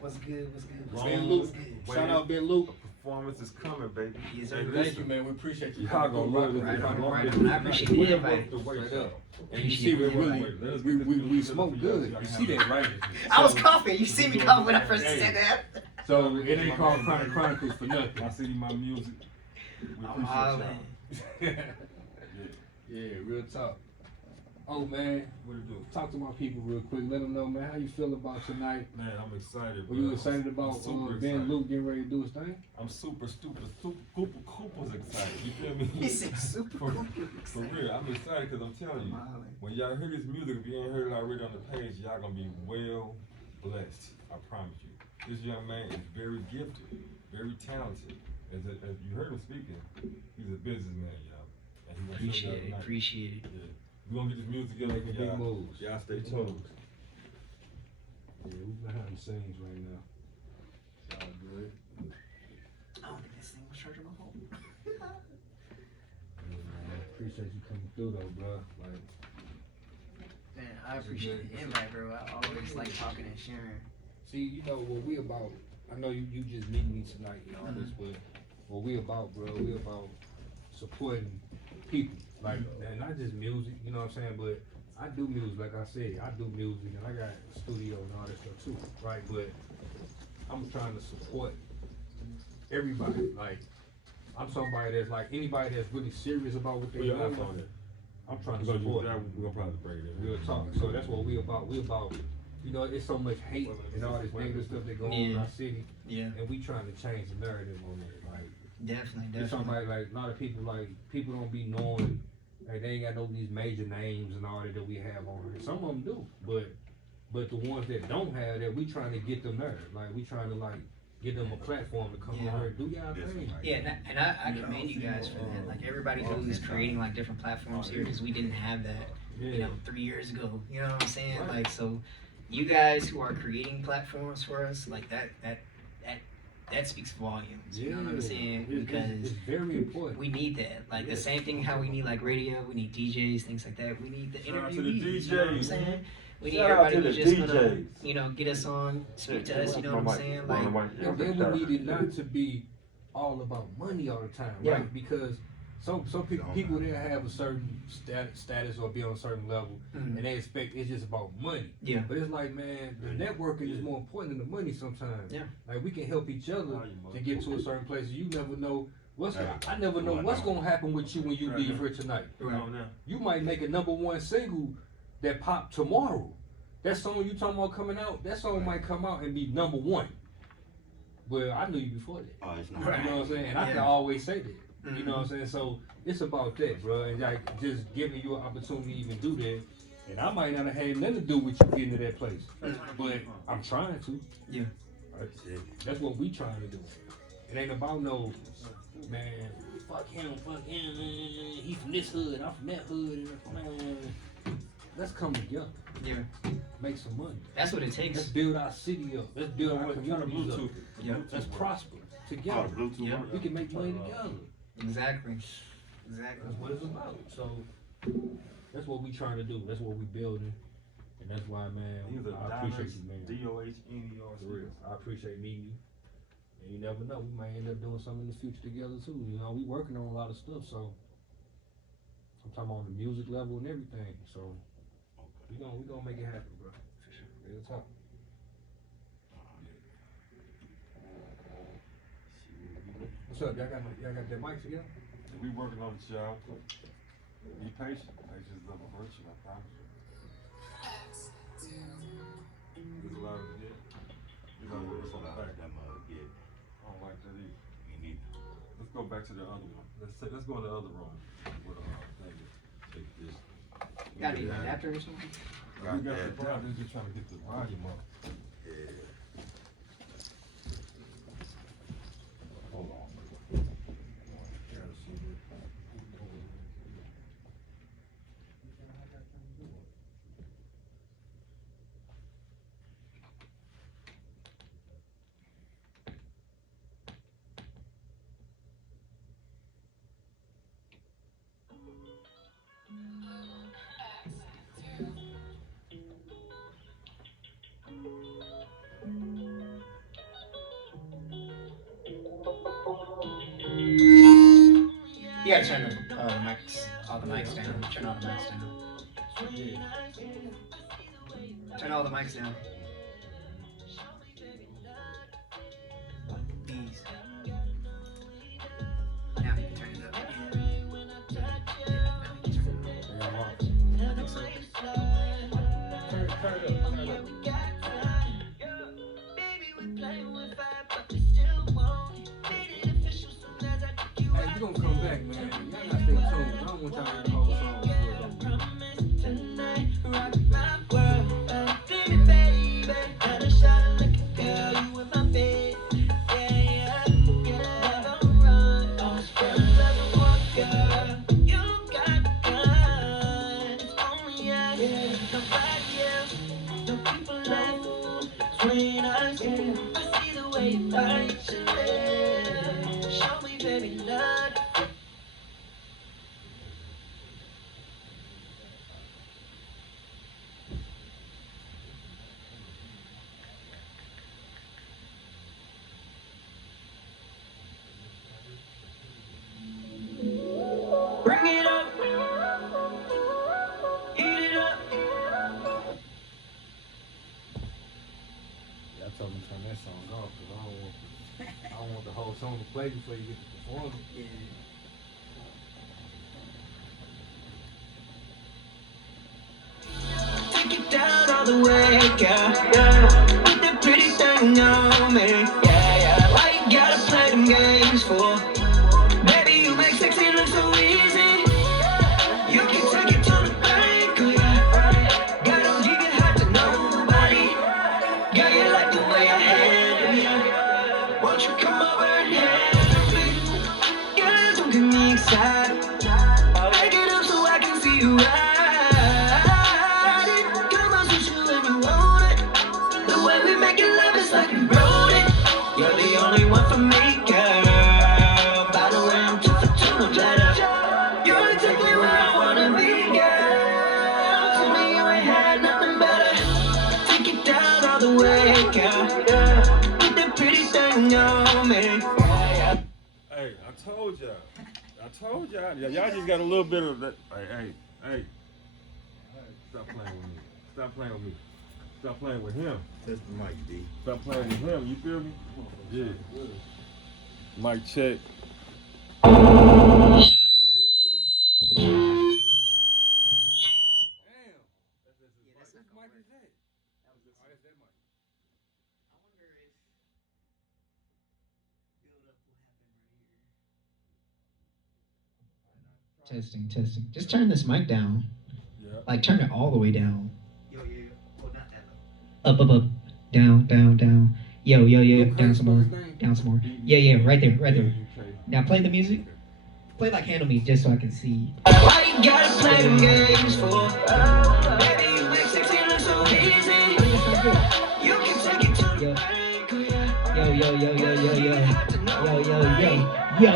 What's good? What's good? Ben Luke. Shout out Ben Luke. Performance is coming, baby. Yes, Hey, sir. Thank you, man. We appreciate you. Y'all gonna love this. Right on, Y'all right gonna on. I appreciate the invite. Straight up. And you see, we smoke good. You see that, right? I was coughing. You see me coughing when I first said that. So it ain't called Chronicles for nothing. I see my music. We I'm appreciate hollering. y'all. Yeah, real talk. Oh man, What it do? talk to my people real quick. Let them know, man, how you feel about tonight. Man, I'm excited. Were bro. you excited I'm about super Ben excited. Luke getting ready to do his thing? I'm super Cooper's excited. You feel me? He said super For excited. real, I'm excited because I'm telling you, I'm hollering. when y'all hear this music, if you ain't heard it already on the page, y'all gonna be well blessed. I promise you. This young man is very gifted, very talented. As you heard him speaking, he's a businessman, y'all. And he gonna show y'all Appreciate it. tonight. Appreciate it. Yeah. We gonna get this music together. Making big Y'all, moves. y'all stay Big tuned. moves. Yeah, we behind the scenes right now. Y'all good. I don't think this thing was charging my phone. Yeah, man, appreciate you coming through though, bro. Like, Man, I appreciate the invite, bro. I always like talking and sharing. see, you know what we about. I know you just meeting me tonight and all this, but what we about, bro, we about supporting people. Like, and not just music, you know what I'm saying? But I do music, like I said, I do music and I got a studio and all that stuff too, right? But I'm trying to support everybody. Like, I'm somebody that's like, anybody that's really serious about what they Put do. your iPhone there. I'm trying to We're gonna support do that. them. We're gonna probably break it. Real talk. So that's what we about. We about, you know, it's so much hate and all this negative stuff that go on in Yeah. our city, Yeah, and we trying to change the narrative on it. Like, definitely, it's definitely. somebody like a lot of people like people don't be knowing, like they ain't got no these major names and all that we have on here. Some of them do, but the ones that don't have that, we trying to get them there. Like we trying to like get them a platform to come Yeah. on here and do y'all This thing. one right Yeah, here. and I commend you guys for that. Like everybody who's creating like different platforms here, because we didn't have that, you know, 3 years ago. You know what I'm saying? Right. Like, so you guys who are creating platforms for us, like that speaks volumes. You know what I'm saying? Because it's very important. we need that. Like Yeah. the same thing how we need like radio, we need DJs, things like that. We need the Shout out to the interviewees. You know what I'm DJs, saying? man. We need Shout out everybody to who's the just gonna, DJs. you know, get us on, speak to us. You know what I'm saying? Like, And then we need it not to be all about money all the time, Yeah. right? Because some people there have a certain status or be on a certain level, Mhm. and they expect it's just about money. yeah, But it's like, man, the networking is more important than the money sometimes. Yeah. Like we can help each other to get to a certain place. You never know what's. Hey, I never know I what's know. gonna happen with you when you leave here tonight. Come on now. You might make a #1 single that pop tomorrow. that song you talking about coming out, that song might come out and be number one. Well, I knew you before that. Oh, it's not. Right. You know what I'm saying? And I can Yeah. always say that. You know what I'm saying? So it's about that, bro. And like just giving you an opportunity to even do that. And I might not have had nothing to do with you getting to that place. But I'm trying to. Yeah. That's what we trying to do. It ain't about no, man, fuck him, he from this hood, I'm from that hood, man. Let's come together, Yeah. make some money. That's what it Let's takes. build our city up. Let's build our communities up. Yeah. Let's prosper Oh, together. the Bluetooth. Yeah. work? We can make money together. Exactly. Exactly. That's what it's about. So that's what we trying to do. That's what we building. And that's why, man, He's a I appreciate you, man. DOHNER. For real. I appreciate meeting you. And you never know, we might end up doing something in the future together too. You know, we working on a lot of stuff, so I'm talking on the music level and everything. So we gonna make it happen, bro. For sure. Real talk. What's up? Y'all got that mic together? We working on it, y'all. Be patient. Patience is a virtue, I promise you. There's a lot of it. You know what's on the back. That mug, yeah. I don't like that either. Me neither. Let's go back to the other one. Let's go in the other room. With take this. Got an adapter or something? We got the problem. Just trying to get the volume up. Yeah. Hold on. You gotta turn all the mics down. Turn all the mics down. Turn all the mics down. These. Now you can turn it up. Now you can turn it up. I think so. Turn it up. Hey, you gonna come back, man. Y'all gotta stay tuned. I don't want y'all to hear the whole song before it goes. Bring it up, eat it up. Yeah, I told him to turn that song off because I don't want the whole song to play before you get to perform it. Take it down all the way, girl. Put that pretty thing on me, yeah. Why you gotta play them games for? Baby, you make sexy look so easy. You can take it to the bank, yeah. Girl, don't give your heart to nobody. Girl, you like the way I handle you. Won't you come over and handle me? Girl, don't get me excited. Back it up so I can see you right. Come on, switch you when you want it. The way we make it love is like we wrote it. You're the only one for me, girl. By the way, I'm 2 for 2, no letter. You're exactly where I wanna be, girl. Tell me you ain't had nothing better. Take it down all the way, girl. Put that pretty thing on me. Hey, I told y'all. Y'all just got a little bit of that. Hey. Stop playing with me. Stop playing with me. Stop playing with him. Test the mic, D. Stop playing with him. You feel me? Yeah. Mic check. Damn. Whose mic is that? Testing, testing. Just turn this mic down. Yeah. Like turn it all the way down. Up, up, up. Down, down, down. Yo, yo, yo. Down some more. Down some more. Yeah, yeah. Right there, right there. Now play the music. Play like Handle Me, just so I can see. Why you gotta play them games for? Baby, you make sexy look so easy. You can take it to the bank. Yo, yo, yo, yo, yo, yo. Yo, yo, yo. Yo.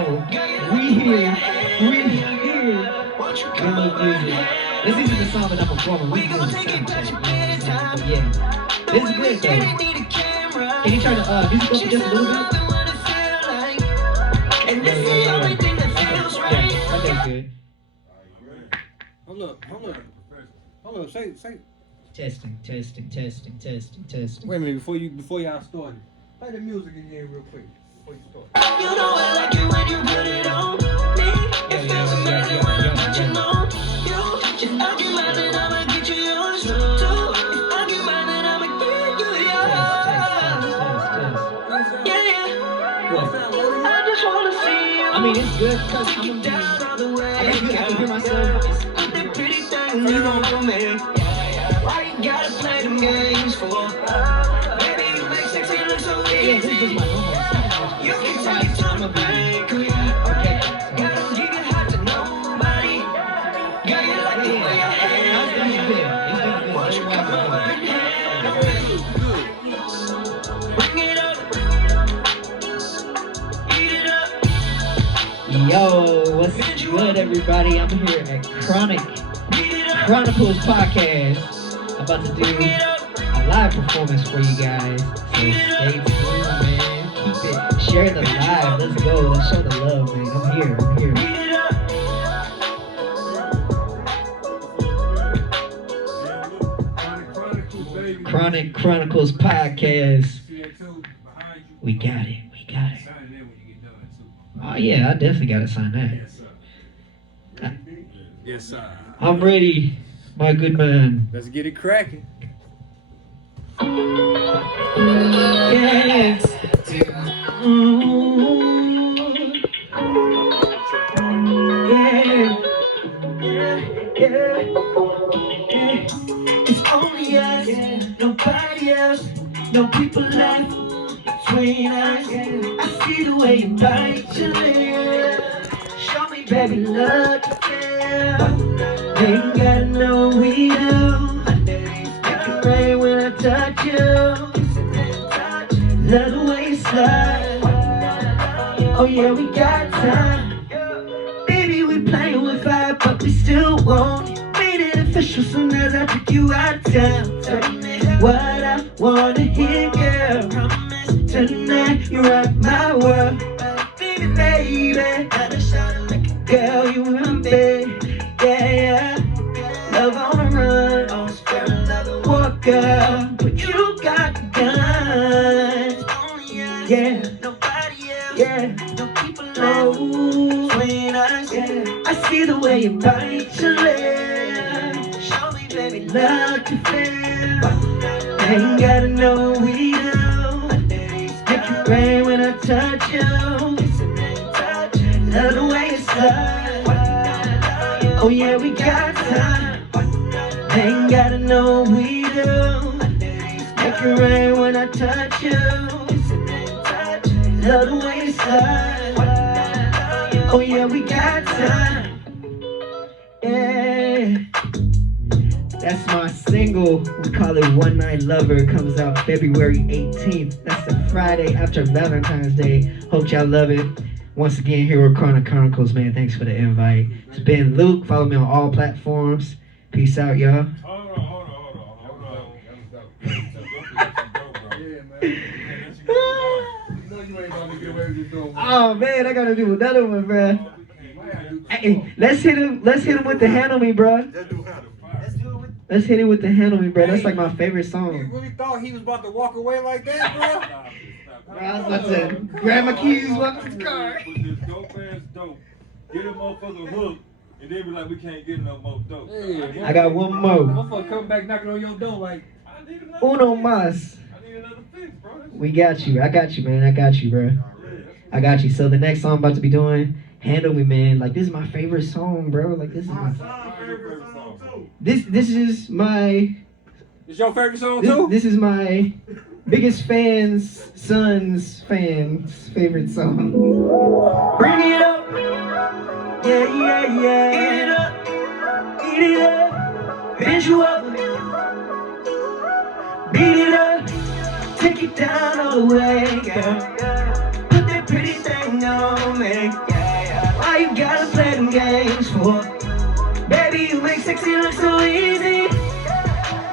We here. We here. Won't you We come love over music. here? This isn't the song that I'm performing. We We're gon' doing the take it sound back check. to bedtime. But yeah. The This way is we good did though. it, need a camera. Can you turn the music up She just a said, little I love bit? it what it feel like. And this is the only thing that feels Yeah, right. that's good. Hold up. Say. Testing, testing, testing, testing, testing. Wait a minute, before y'all started. Play the music again real quick. Before you start. You know I like it when you put it on me. It feels amazing when I'm touching on you. If I get mine, then I'ma get you yours too. If I get mine, then I'ma get you yours. Yeah, yeah. I just wanna see you. I mean, it's good because I'm gonna be. Down all the way. I can hear myself. It's Put that pretty thing on me. Why you gotta play them games for? Baby, you make sexy look so yeah, this is easy. my normal sound. You can take it to the bank. Girl, don't give it hot to nobody. Girl, you like the way your hair. Won't you come over and bring it up, eat it up, Yo, what's good, everybody? I'm here at eat it up, Chronicles podcast. I'm about to do bring it up. a live performance for you guys. So stay tuned, man. Keep it. Share the live. Let's go. Let's show the love, man. I'm here. I'm here. Eat it up. Chronicles podcast. We got it. We got it. Oh yeah, I definitely gotta sign that. Yes, sir. I'm ready, my good man. Let's get it cracking. Yes. It's only us, nobody else, no people left between us. I see the way you bite your lip. Show me, baby, love to feel. Ain't gotta know we do. Make it rain when I touch you. Love the way you slide. Oh yeah, we got time. Baby, we playing with fire, but we still won't. Made it official soon as I took you out of town. Tell me what I wanna hear, girl. Tonight you rock my world. Baby, baby, girl, you in bed. Yeah, yeah. Love on the run. Walk up, but you got the guns. Yeah, yeah. Between us, yeah. I see the way you bite your lip. Show me, baby, love to feel. Ain't gotta know we do. Make it rain when I touch you. Love the way you slide. Oh yeah, we got time. Ain't gotta know we do. Make it rain when I touch you. Love the way you slide. Oh yeah, we got time. Yeah. That's my single. We call it One Night Lover. It comes out February 18th. That's the Friday after Valentine's Day. Hope y'all love it. Once again, here with Chronicles, man. Thanks for the invite. It's been Luke. Follow me on all platforms. Peace out, y'all. Hold on. Oh man, I gotta do another one, bro. Hey, let's hit him with the Handle Me, bro. Let's hit it with the Handle Me, bro. That's like my favorite You song. really thought he was about to walk away like that, bro? Bro, I was about to grab my keys, walk to the car. With this dope ass dope. Get a motherfucker hooked, and then be like, we can't get no more dope. Yeah, I got one more. Motherfucker come back knocking on your door like, I need another Uno fix. mas. I need another fix, bro. We got you. I got you, man. I got you, bro. I got you. So the next song I'm about to be doing Handle Me, man. Like, this is my favorite song, bro. Like, this is my favorite song too. this is my It's your favorite song too? this is my biggest son's favorite song. Bring it up, yeah, yeah, yeah. Eat it up, binge you up, beat it up, take it down all the way, girl. Put that pretty thing on me, yeah. Why you gotta play them games for? Baby, you make sexy look so easy.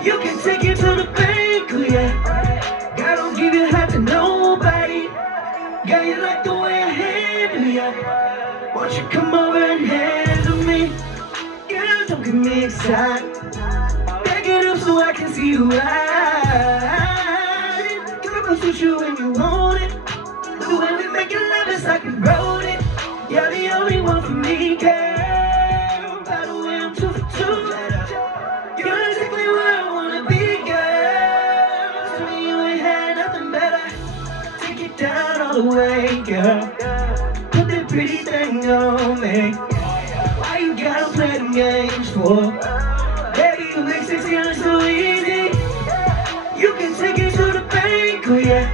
You can take it to the bank, oh yeah. God don't give your heart to nobody. Girl, you like the way I handle ya. Won't you come over and handle me? Girl, don't get me excited. Back it up so I can see you right. Girl, I'll shoot you when you want it. The way we make it love is like we wrote it. You're the only one for me, girl. By the way, I'm 2 for 2. You're exactly where I wanna be, girl. Tell me you ain't had nothing better. Take it down all the way, girl. Put that pretty thing on me. Why you gotta play them games for? Baby, you make sexy look so easy. You can take it to the bank, oh yeah.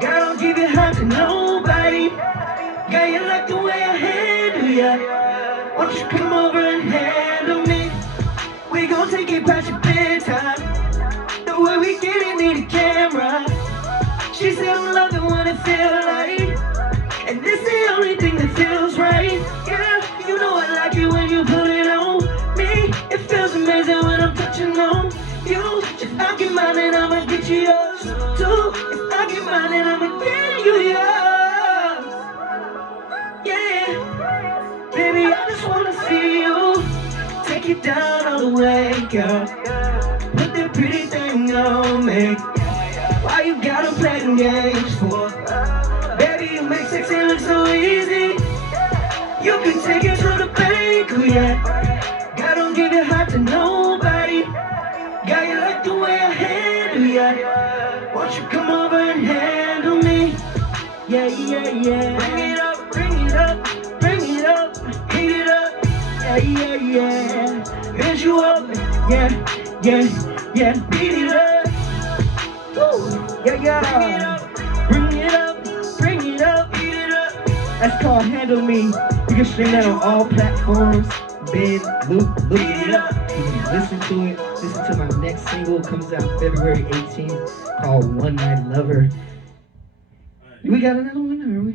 God don't give your heart to nobody. Girl, you like the way I handle ya. Won't you come over and handle me? We gon' take it past your bedtime. The way we get it, need a camera. She said I'm loving what it feels like. And this the only thing that feels right. Yeah, you know I like it when you put it on me. It feels amazing when I'm touching on you. If I get mine, then I'ma get you yours too. If I get mine, then I'ma get you yours. Yeah, baby, I just wanna see you. Take it down all the way, girl. Put that pretty thing on me. Why you gotta play them games for? Baby, you make sexy look so easy. You can take it to the bank, oh yeah. God don't give your heart to nobody. Girl, you like the way I handle ya. Won't you come over and handle me? Yeah, yeah, yeah. Bring it up, bring it up, bring it up, heat it up. Yeah, yeah, yeah. Raise you up, yeah, yeah, yeah. Beat it up. Woo. Yeah, yeah. Bring it up, bring it up, beat it up. That's called Handle Me. You can stream that on all platforms. Ben, Luke, look it up. You can listen to it. Listen to my next single. Comes out February 18th called One Night Lover. We got another one? Or we?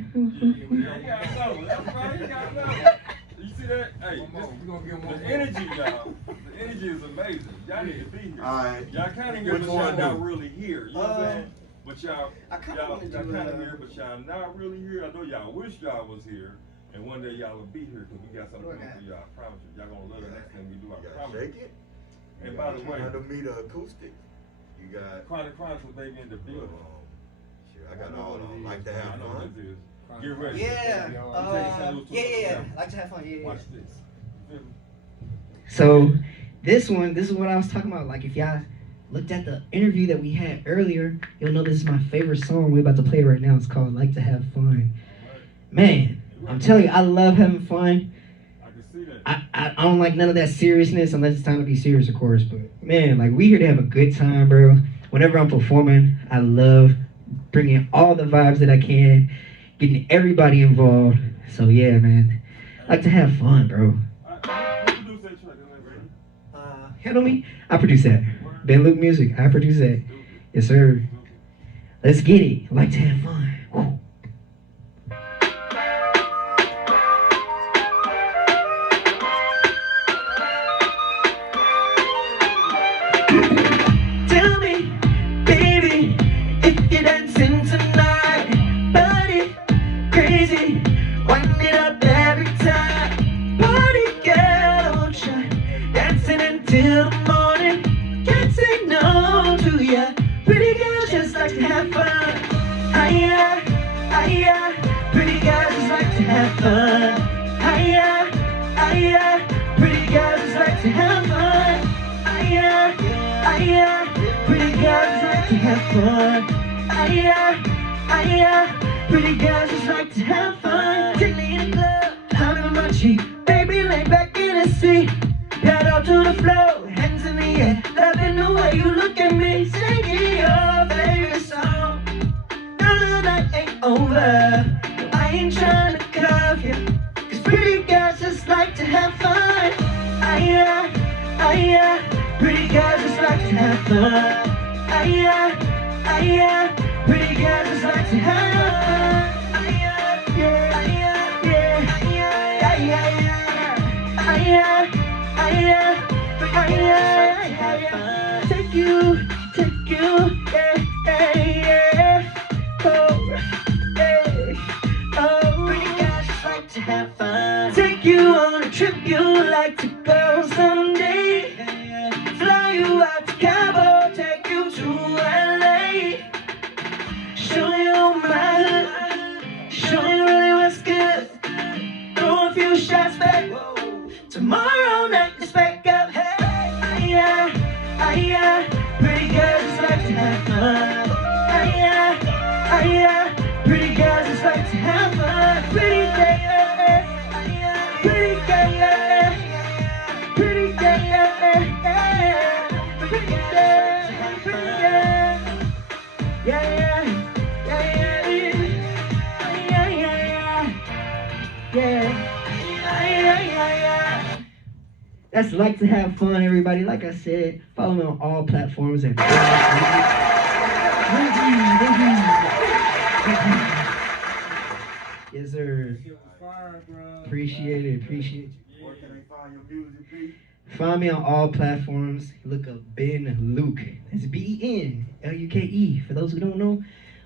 You see that? Hey, the energy, y'all. The energy is amazing. Y'all need to be here. Alright. Y'all kind of here, but y'all not really here. You know what I'm saying? But y'all kind of here, but y'all not really here. I know y'all wish y'all was here. And one day y'all will be here because we got something coming for y'all. I promise you. Y'all gonna love the next thing we do. I promise. Shake it. And by the way, Handle Me the acoustic. You got Chronicles baby in the building. shit, I got all of them. Like to have I know fun. what this is. Get ready. Yeah, Yeah. like to have fun, yeah. Watch this. You feel me? So this is what I was talking about. Like, if y'all looked at the interview that we had earlier, you'll know this is my favorite song. We're about to play right now. It's called Like to Have Fun. Man, I'm telling you, I love having fun. I can see that. I don't like none of that seriousness unless it's time to be serious, of course. But man, like, we here to have a good time, bro. Whenever I'm performing, I love bringing all the vibes that I can, getting everybody involved. So yeah, man, I like to have fun, bro. Who produced that track? Handle Me, I produce that. Ben Luke Music, I produce that. Yes, sir. Let's get it. I like to have fun. Woo. Tell me, baby, if you're dancing tonight. Body crazy, wind it up every time. Party girl, don't you? Dancing until the morning. Can't say no to ya. Pretty girls just like to have fun. Hiya, hiya. Pretty girls just like to have fun. Hiya, hiya. Pretty girls just like to have fun. Hiya, hiya. Pretty girls just like to have fun. Hiya, hiya. Pretty girls just like to have fun. Take me to the club. G. Baby, lay back in the seat. Pedal to the floor, hands in the air. Loving the way you look at me. Singing your favorite song. No, the night ain't over. I ain't trying to curve you. Cause pretty girls just like to have fun. Pretty girls just like to have fun. Pretty girls just like to have fun. Take you, oh, pretty guys just like to have fun. Take you on a trip you'd like to go someday. Fly you out to Cabo, take you to LA. Show you my hood, show you really what's good. Throw a few shots back. Tomorrow night, let's back up. Hey, pretty girls just like to have fun. Pretty girls just like to have fun. Pretty girls, pretty girls, pretty girls, pretty girls, pretty girls. That's like to have fun, everybody. Like I said, follow me on all platforms and yes, sir. Appreciate it. Where can they find your music, B? Find me on all platforms. Look up Ben Luke. That's BenLuke. For those who don't know,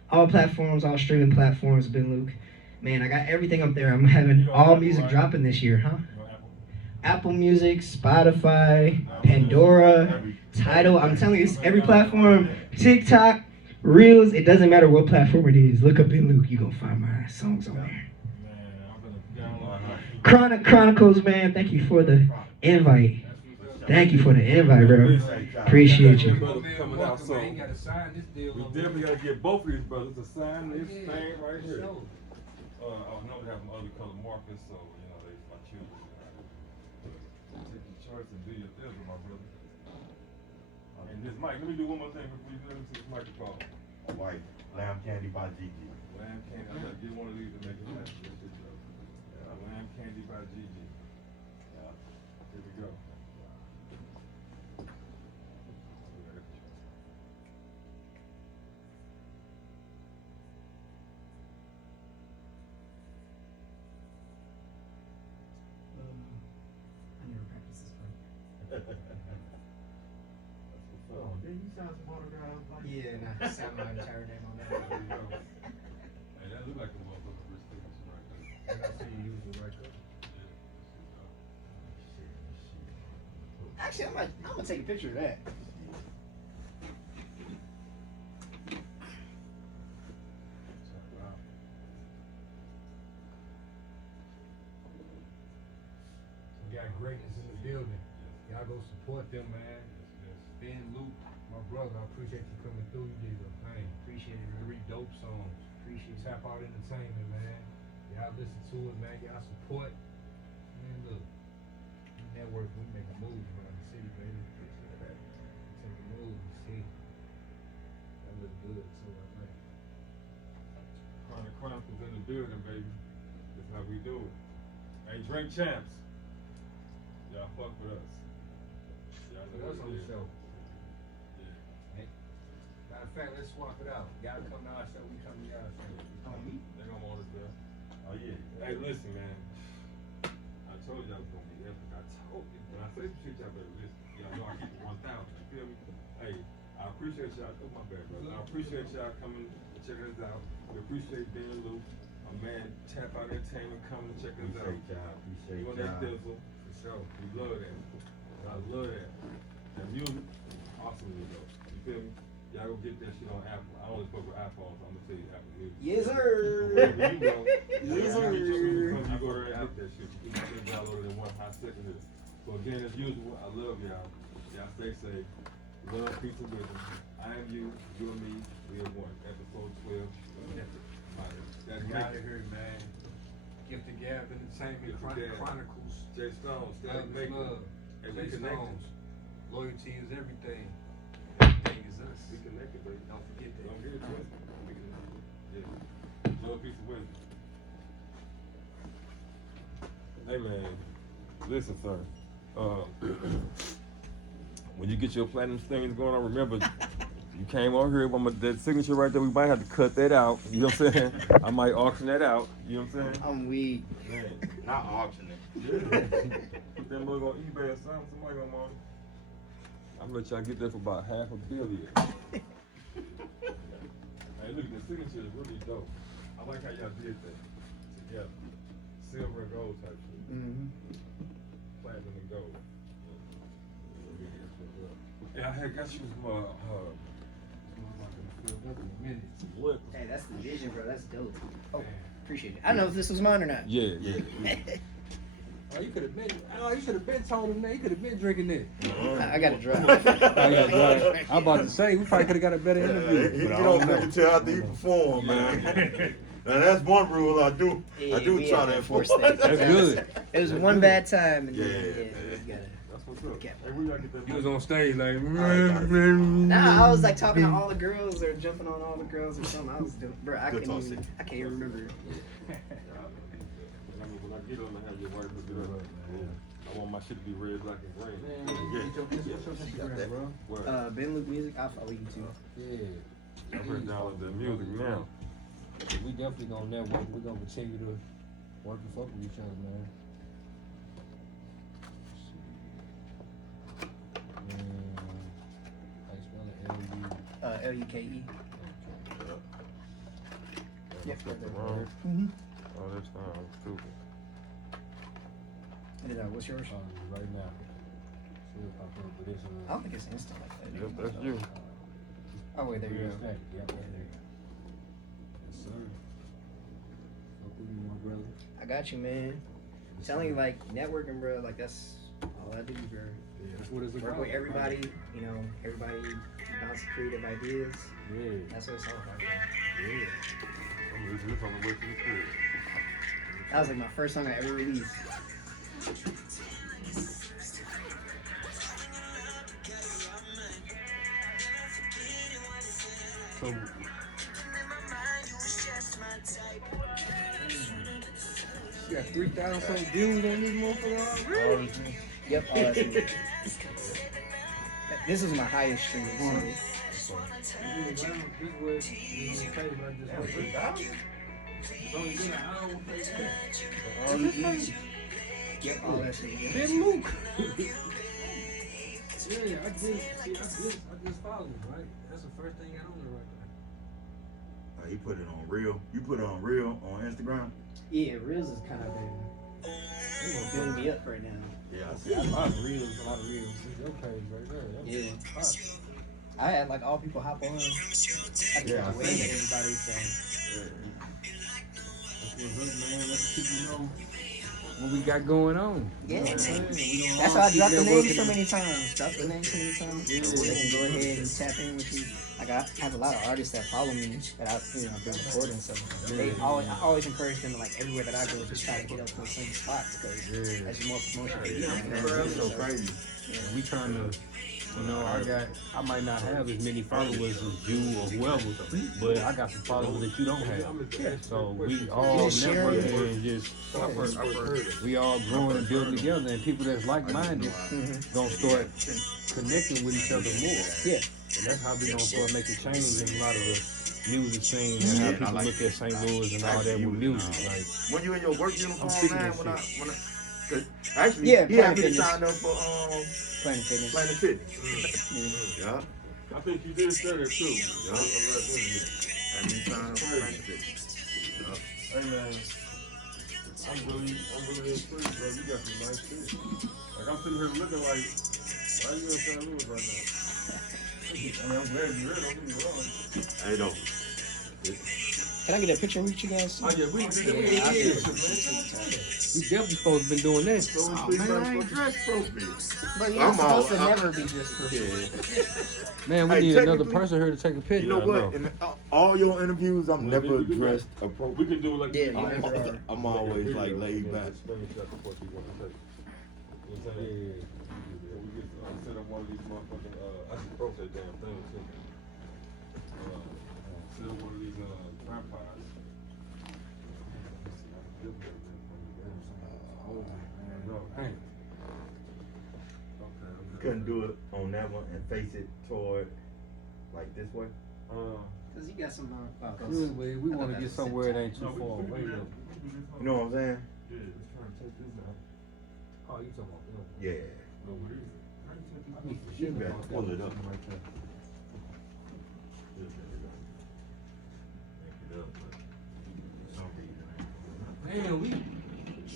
all platforms, all streaming platforms, Ben Luke. Man, I got everything up there. I'm having all music dropping this year, huh? Apple Music, Spotify, Pandora, Tidal. I'm telling you, it's every platform. TikTok, Reels. It doesn't matter what platform it is. Look up in Luke. You gonna find my songs on there. Chronicles, man. Thank you for the invite. Thank you for the invite, bro. Appreciate you. Coming out soon. We definitely gotta get both of these brothers to sign this thing right here. I know they have some other color markers, so you know they my children. Take your choice and do your thing, my brother. And this mic, let me do one more thing before you do this microphone. White Lamb Candy by Gigi. Lamb Candy, I'm gonna get one of these to make it happen. Lamb Candy by Gigi. Yeah. Here we go. I never practiced this part. Oh, then you sound some autographs like Yeah, nah, I sound my entire name on that. There you go. Hey, that look like a motherfucker wrist signature right there. And I see you use it right there. Actually, I'm gonna take a picture of that. We got greatness in the building. Y'all go support them, man. Ben Luke, my brother, I appreciate you coming through. You did your thing. Appreciate it, Three dope songs. Appreciate it. Tap Out Entertainment, man. Y'all listen to it, man. Y'all support. Man, look. We network, we make a move around the city, baby. Take a move, you see. That look good, too, I think. Chronicles in the building, baby. That's how we do it. Hey, Drink Champs. Y'all fuck with us. Y'all know That's what on it the is. show. Yeah. Matter of fact, let's swap it out. Y'all come to our show, we come to y'all show. They gonna want us there. Oh yeah. Hey, listen, man. I told y'all it was gonna be epic. I told you. When I say some shit, y'all better listen. Y'all know I keep it 1,000. You feel me? Hey, I appreciate y'all. Oh, my bad, brother. I appreciate y'all coming and checking us out. We appreciate Ben Luke, my man Tap Out Entertainment coming to check us out. Appreciate You on y'all. that Dizzle, for sure. We love that. I love that. That music, awesome music. You feel me? Y'all go get that shit on Apple. I only fuck with iPhones, so I'm gonna tell you Apple Music. Yes, sir. Wherever you go, Yes, you get your music sir. from, you go there and get that shit. You can download it in 1 hot second here. So again, as usual, I love y'all. Y'all stay safe. Love, peace, and wisdom. I am you and me, we are one. Episode 12. That's We out of here, man. Gift the Gab Entertainment, Gift the Gab. Chronicles, Jay Stone, Love Static is Maker, Love, and we Jay connected. Stones. Loyalty is everything. Everything is us. We connected, baby. Don't forget that. Don't get it twisted. We connected. Yeah. Love, peace, and wisdom. Hey man, listen, sir. When you get your platinum things going on, remember you came on here with that signature right there. We might have to cut that out. You know what I'm saying? I might auction that out. You know what I'm saying? I'm weak. Man, Not auction it. put that mug on eBay or something. Somebody gonna want it. I'm gonna let y'all get that for about $500 million. Hey, look, the signature is really dope. I like how y'all did that together. Silver and gold type shit. Mm-hmm. Platinum and gold. Yeah, I had got you some what? Hey, that's the vision, bro. That's dope. Oh, appreciate it. I don't know if this was mine or not. Yeah. Oh, you could have been. Oh, you should have been told him that. You could have been drinking that. I got to drive. I'm about to say we probably could have got a better interview. You But I don't don't drink know. until after you perform, man. Now that's one rule I do. I do we try had to enforce enforce. that. That's good. It was one bad time, and Yeah, then man. we gotta. That's what's up. Okay. Hey, where y'all get that He was money? on stage like. Nah, I was like talking to all the girls or jumping on all the girls or something. I was doing, bro. I Good can't talk, even. Sid. I can't even remember. When I get on, I have your wife look it up. I want my shit to be red, black, and green. Word. Ben Luke Music. I'll follow you too. Yeah. I'm putting down the music now. We definitely gonna network. We're gonna continue to work and fuck with each other, man. How you spell it? Luke. Yep. That's wrong. Mm-hmm. Oh, that's stupid. And then, what's yours? Right now. See if I put it, but it's I don't think it's instant like that. Yep, that's you. Oh wait, there you go. Yep, right there. Yes, sir. Fuck with me, my brother. I got you, man. I'm telling you, like networking, bro. Like that's all I do, bro. That's what it's Work about. with everybody. You know, everybody bounce creative ideas. Yeah. That's what it's all about. Bro. Yeah. I'm listening to this on the way to the crib. That was like my first song I ever released. So, you got 3,000 some views on this motherfucker already? Yep. All that's me. This is my highest stream. So. Yep. All that's me. Ben Luke. Yeah, I just followed him, right? That's the first thing I on there right now. He put it on Reel. You put it on Reel on Instagram. Yeah, Reels is kind of been building me up right now. Yeah, I see. A lot of reels. It's your page right there. Yeah. That's I had like all people hop on. I could Yeah, I wave see. at everybody. So what's up, man. Let's keep you know what we got going on. yeah, You know what I'm saying? We gonna that's all why I keep dropped the name networking. so many times. Drop the name so many times. So they can go ahead and tap in with you. Like I have a lot of artists that follow me that I've been recording. So I always encourage them to like everywhere that I go, just try to get up to the same spots because that's more promotion. For you. That's so crazy. And we trying to, I might not have as many followers as you or whoever, but I got some followers that you don't have. So we all just share it. networking and just, we all growing and building together, and people that's like-minded gonna start connecting with each other more. Yeah. And that's how we gonna start making change in a lot of the music scene and how people look at St. Louis and all that with music. Like, When you in your work uniform, speaking man, of when I, shit. cause actually, Yeah, he had Planet me Fitness. signed up for Planet Fitness. Planet Fitness. Yeah. I think you did say that too. Yeah. Had me signed up for Planet Fitness. Hey man, I'm really impressed, bro. You got some nice shit. Like I'm sitting here looking like, why you in St. Louis right now? I mean, I'm glad you're here. Don't get me wrong. Hey, though. Can I get a picture with you guys? Oh yeah, we Yeah, I'll get a picture. We definitely supposed to been doing that. So Oh, we man, not I ain't fucking dress appropriate. But you're I'm supposed to all- never be just perfect. Yeah. Man, we Hey, need another technically, person here to take a picture. You know I what? know. In all your interviews, I'm Well, never we can do dressed We appropriate. can do it like Yeah, we you do. never are. I'm always like laid back. Screenshot before you want to take. You know what I'm saying? So we get set up one of these motherfucking I should post that damn thing too. Set up one of these tripods. No, dang. Okay. Couldn't do it on that one and face it toward like this way. Cause you got some Really, we want to get somewhere that ain't too far away though. You know what I'm saying? Yeah, let's try to take this out. Oh, you talking about? Yeah. No, what is it? How you take this I need to You shit better about pull it that. up. right there? Just make it up. Make it up, but for some reason. Man, we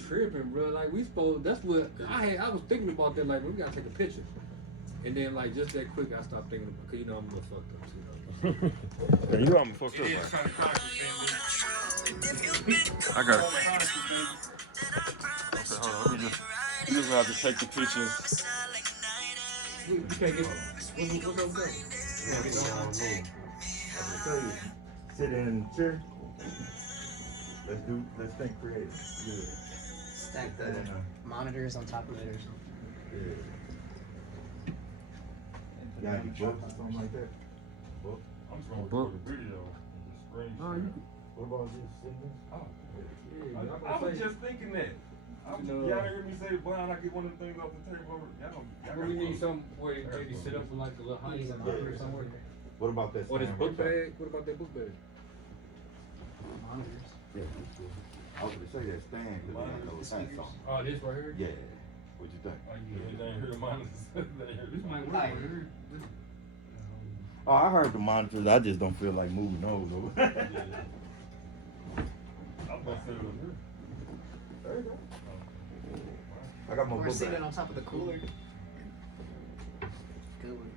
tripping, bro. Like we supposed. That's what I was thinking about that. Like we gotta take a picture, and then like just that quick, I stopped thinking about. Cause you know I'm a little fucked up. Yeah, you know I'm fucked up, man. I got it. Okay, hold on. Let me just have to take the pictures. You can't get. What's up there? I'll tell you, sit in the chair. Let's think creative. Stack That in a- monitors on top of it or something. Yeah. Got any books or something like that? I'm just gonna Book. record a video. Screen No, you could. What about you sitting there? Oh, Yeah, I was just thinking that. No. Y'all heard me say blind, I get one of the things off the table. Well, we need something where you maybe sit up with like a little height Use a or monitor somewhere. What about that? Or this stand book right there? bag. What about that book bag? Monitors. Yeah. I was gonna say that stand because it got those hats on. Oh, this right here. Yeah. What you think? They ain't heard mine. This might work Right. right here. Oh, I heard the monitors. I just don't feel like moving those over. I'm gonna sit up here. There you go. I got my Or book sitting bag. on top of the cooler. Good one.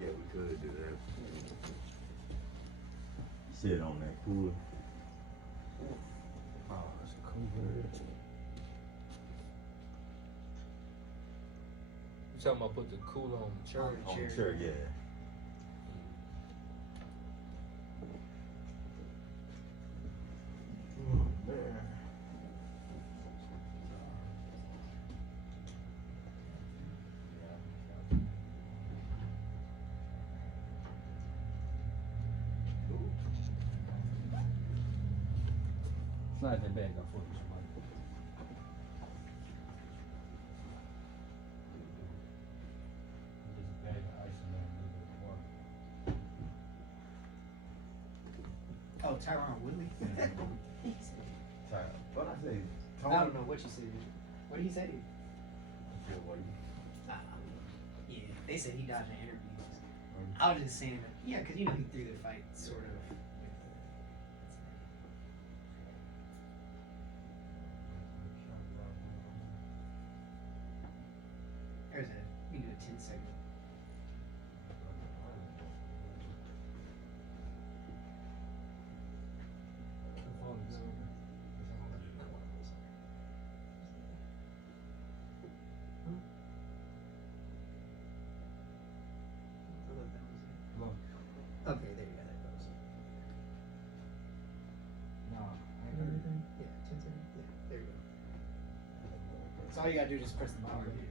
Yeah, we could do that. Sit on that cooler. Oh, that's a cool bird. You talking about put the cooler on the chair? On the chair. Sure, yeah. Slide that bag up for you, somebody. There's a bag of ice in there, and a little bit of water. Oh, Tyron Woodley. What I say? I don't know what you said. What did he say? Yeah, they said he dodged in interviews. I was just saying that, yeah, because you know he threw the fight sort of. There's a, we can do a 10-second. Okay, there you go. There it goes. Everything? Yeah, 10 seconds. Yeah, there you go. So all you gotta do is just press the power here.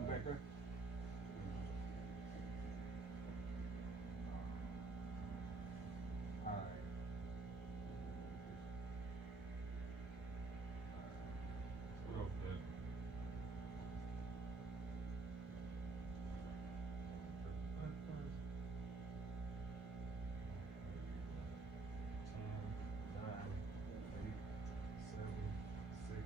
You back there? Alright. What else, man? Nine, 8, 7, 6,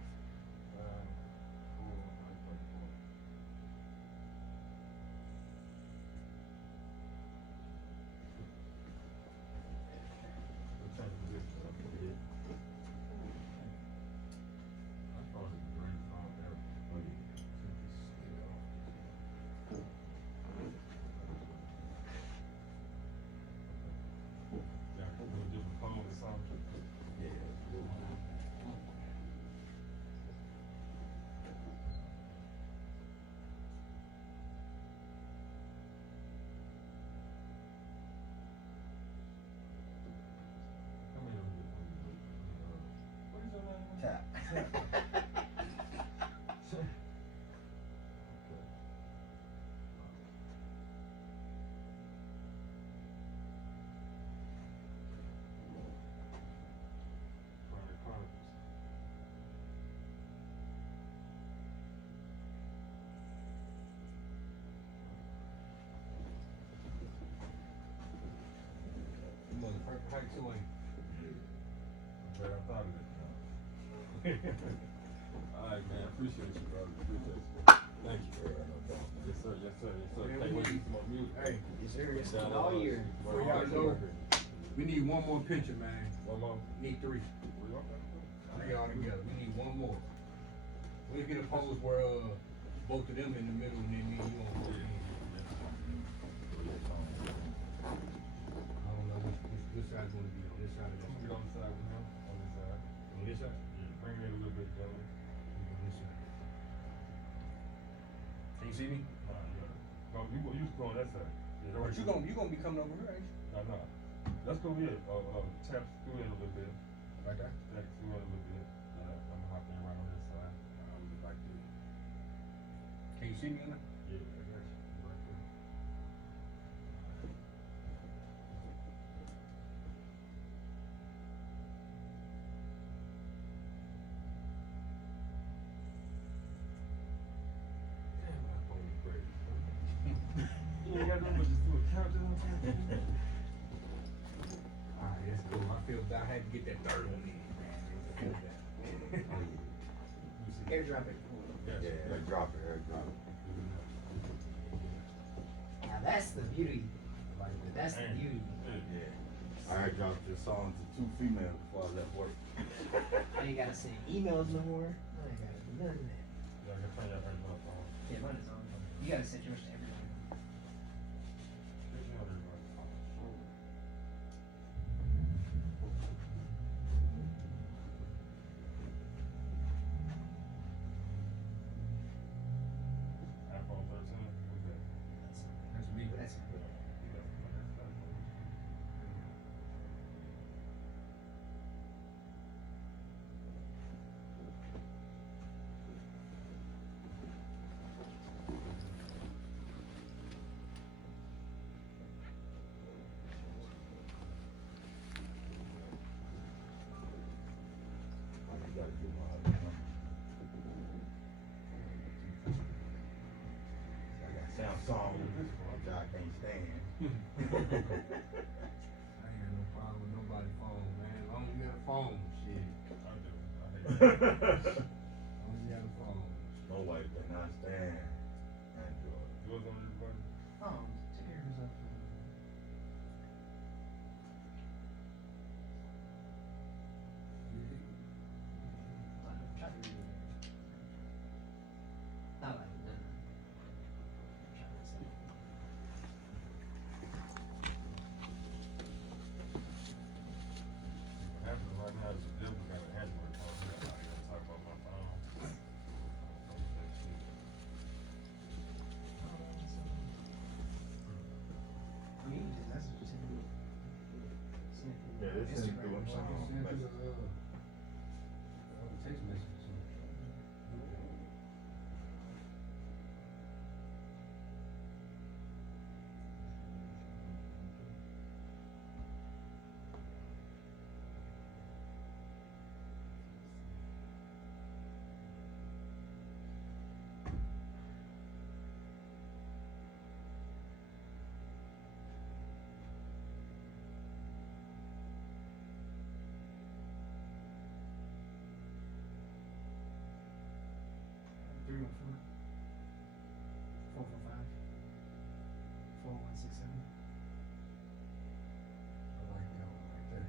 Perfect height too, ain't But I'm proud of it. Alright, man. Appreciate you, brother. Appreciate you. Thank you. Yes, sir. Yes, sir. Yes, sir. Man, Can't we wait to need- see more music. Hey, Yes, sir. It's Down all the- year. before y'all go, we need one more picture, man. One more. We need 3. We okay? They all together. We need one more. We get a pose where both of them in the middle and then me and you on both ends. I don't know which side's gonna be on this side or that Get side. on the side with him. On this side. On this side? Bring me in a little bit, gentlemen. On this side. Can you see me? No, you go on that side. Yeah, But you gonna be coming over here, ain't you? No. Let's go here. Tap through in a little bit. Right there. Tap through in a little bit. I'm gonna hop in right on this side. I'll be like this. Can you see me in there? Yeah, I got you. Right there. Damn, my phone is crazy. You ain't got nothing but just do a countdown. Alright, let's go. I feel bad. I had to get that third one in, man. I feel bad. Airdrop it. Yeah, drop it. Now that's the beauty. That's the beauty. Yeah. I dropped this song to 2 females before I left work. I ain't gotta send emails no more. I ain't gotta do none of that. Yeah, I can turn your hand off on. Yeah, mine is on. You gotta send yours to everyone. iPhone 13. What's that? That's me. That's I gotta get my other number. I got Samsung, which I can't stand. I ain't got no problem with nobody's phone, man. As long as you got a phone, shit. I do. I hate As long as you got a phone. My wife cannot stand Android. yours on this button. take care of yourself. I'm trying to read it. Not like that. I'm trying to say. What happens right now is the devil got an Android phone. He got to talk about my phone. That shit. I mean, you just message you, send it. Yeah, this is Instagram. doing Like you something. sent to the text message. Three one four. 445. 4167. I like that one right there.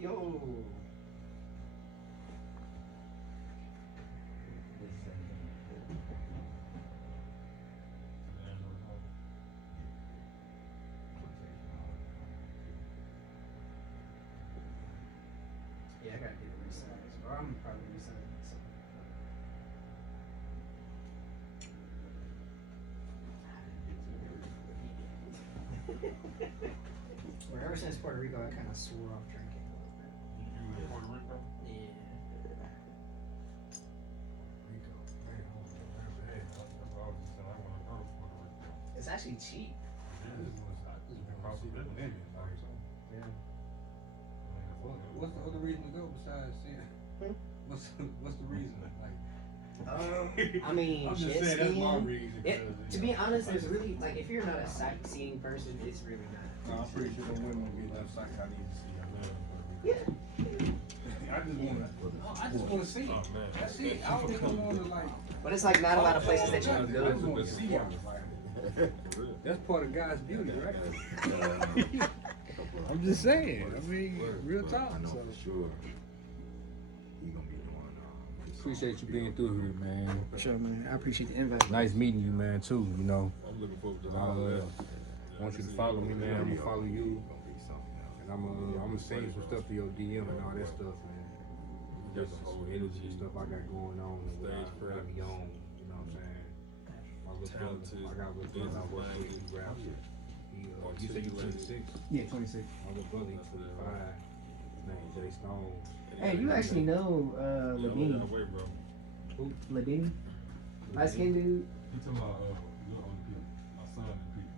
Yo. Yeah, I gotta get it resized. Or I'm probably resizing it. So. Well, ever since Puerto Rico, I kind of swore off drinking a little bit. You in Puerto Rico? Yeah. Rico, man, I don't know, man, bad. That's what I was just saying. I want to go to Puerto Rico. It's actually cheap. I Women, like, yeah. What's the other reason to go besides seeing? What's the reason? Like, I mean, I'm just jet saying that's my skiing. reason. To be honest, there's really like if you're not a sightseeing person, it's really not. I'm pretty sure the women will be enough sights I need to see. Yeah. I just want to see it. Oh, man. That's it. I don't even want to like. But it's like not a lot of places that you can I go. just want to see it. That's part of God's beauty, right? I'm just saying. I mean, real talk. I know So. for sure. He gonna be doing. Appreciate you being through here, man. Sure, man. I appreciate the invite. Nice meeting you, man. Too. You know, I'm looking forward to I want you to follow me, man. I'm Video gonna follow you, Gonna be something else. and I'm gonna send you some stuff to your DM and all that stuff, man. Got Just the some whole energy energy. stuff I got going on and what Stage I got me on. You know what I'm saying? My little brother, Talented, I got a little brother I work with. He raps. You said you 26. Yeah, 26. My little brother, he's 25. His name Jay Stone. Hey, you actually know Ladini? Wait, bro. Ladini? Light skinned dude? You talking about your own people, my son and people.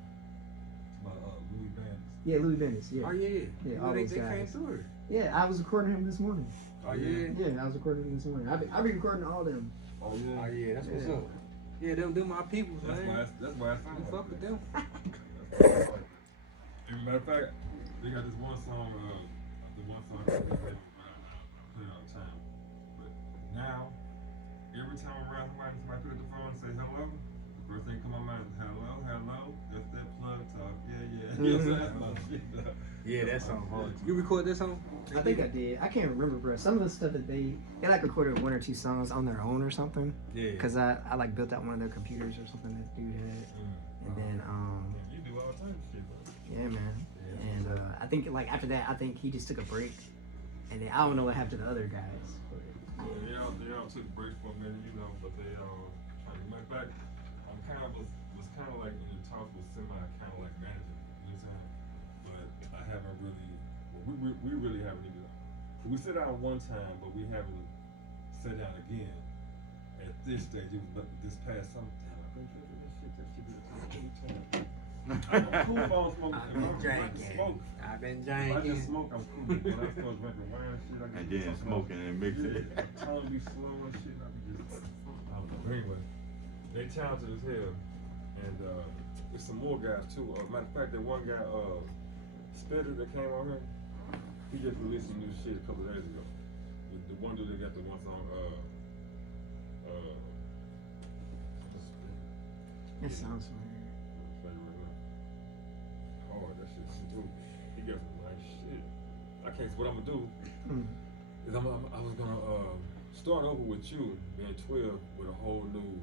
About Louis Bands. Yeah, Louis Venice. Yeah. Oh yeah, Yeah, You know, all they those came guys. through here. Yeah, I was recording him this morning. Oh yeah. Yeah, I was recording him this morning. I be recording all them. Oh Oh yeah. yeah, that's what's Yeah. up. Yeah, them my peoples, That's why. man. That's why I You sound fuck with them. As a matter of fact, they got this one song. The one song I play all the time. But now, every time I'm around somebody pick up the phone and say hello. The first thing come to my mind is hello. That's that plug talk. Yeah. You know what I'm saying? That's my shit. Yeah, that song hard. You record that song? I think I did. I can't remember, bro. Some of the stuff that they like recorded one or two songs on their own or something. Yeah. Cause I like built out one of their computers or something that dude had, and then You do all types of shit, bro. yeah, man. And I think like after that, I think he just took a break, and then I don't know what happened to the other guys. But, Yeah, they all took breaks for a minute, you know, but they trying to get back. I'm kind of was kind of like in the talks with kind of like manager, you know what I'm saying? But I haven't really. Well, we really haven't even. We sat down one time, but we haven't sat down again. At this stage, it was this past summer. Damn, I've been drinking this shit. That shit been I'm a cool bone smoker. I've been If I drinking. smoke. I've been If I drinking. just smoke, I'm cool. When I start drinking wine and shit, I get And then fucking smoking and mixing it. yeah, my tongue be slow and shit. I be just, I don't know. Anyway, they talented as hell, and there's some more guys too. Matter of fact, that one guy, Spitter, that came on here, he just released some new shit a couple days ago. The one dude that got the one song, it sounds familiar. Oh, that shit's dude. He got some nice shit. I can't. What I'm gonna do Mm. is I was gonna start over with you, being 12, with a whole new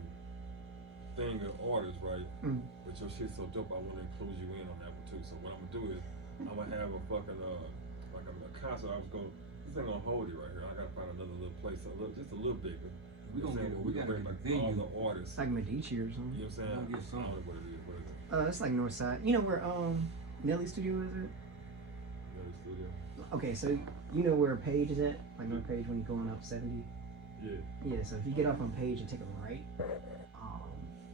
thing of artists, right? Mm. But your shit's so dope, I want to include you in on that one too. So what I'm gonna do is I'm gonna have a fucking like a concert. I was going. This ain't gonna hold it right here. I gotta find another little place, just a little bigger. We gonna get we can bring a back venue. all the artists. It's like Medici or something. You know what I'm saying? We'll get I don't know some. what it is. What is it? It's like North Side. You know where Nelly's studio is at? Another studio. Okay, so you know where Page is at? Like North Page when you're going up 70. Yeah. Yeah, so if you get off on Page and take a right,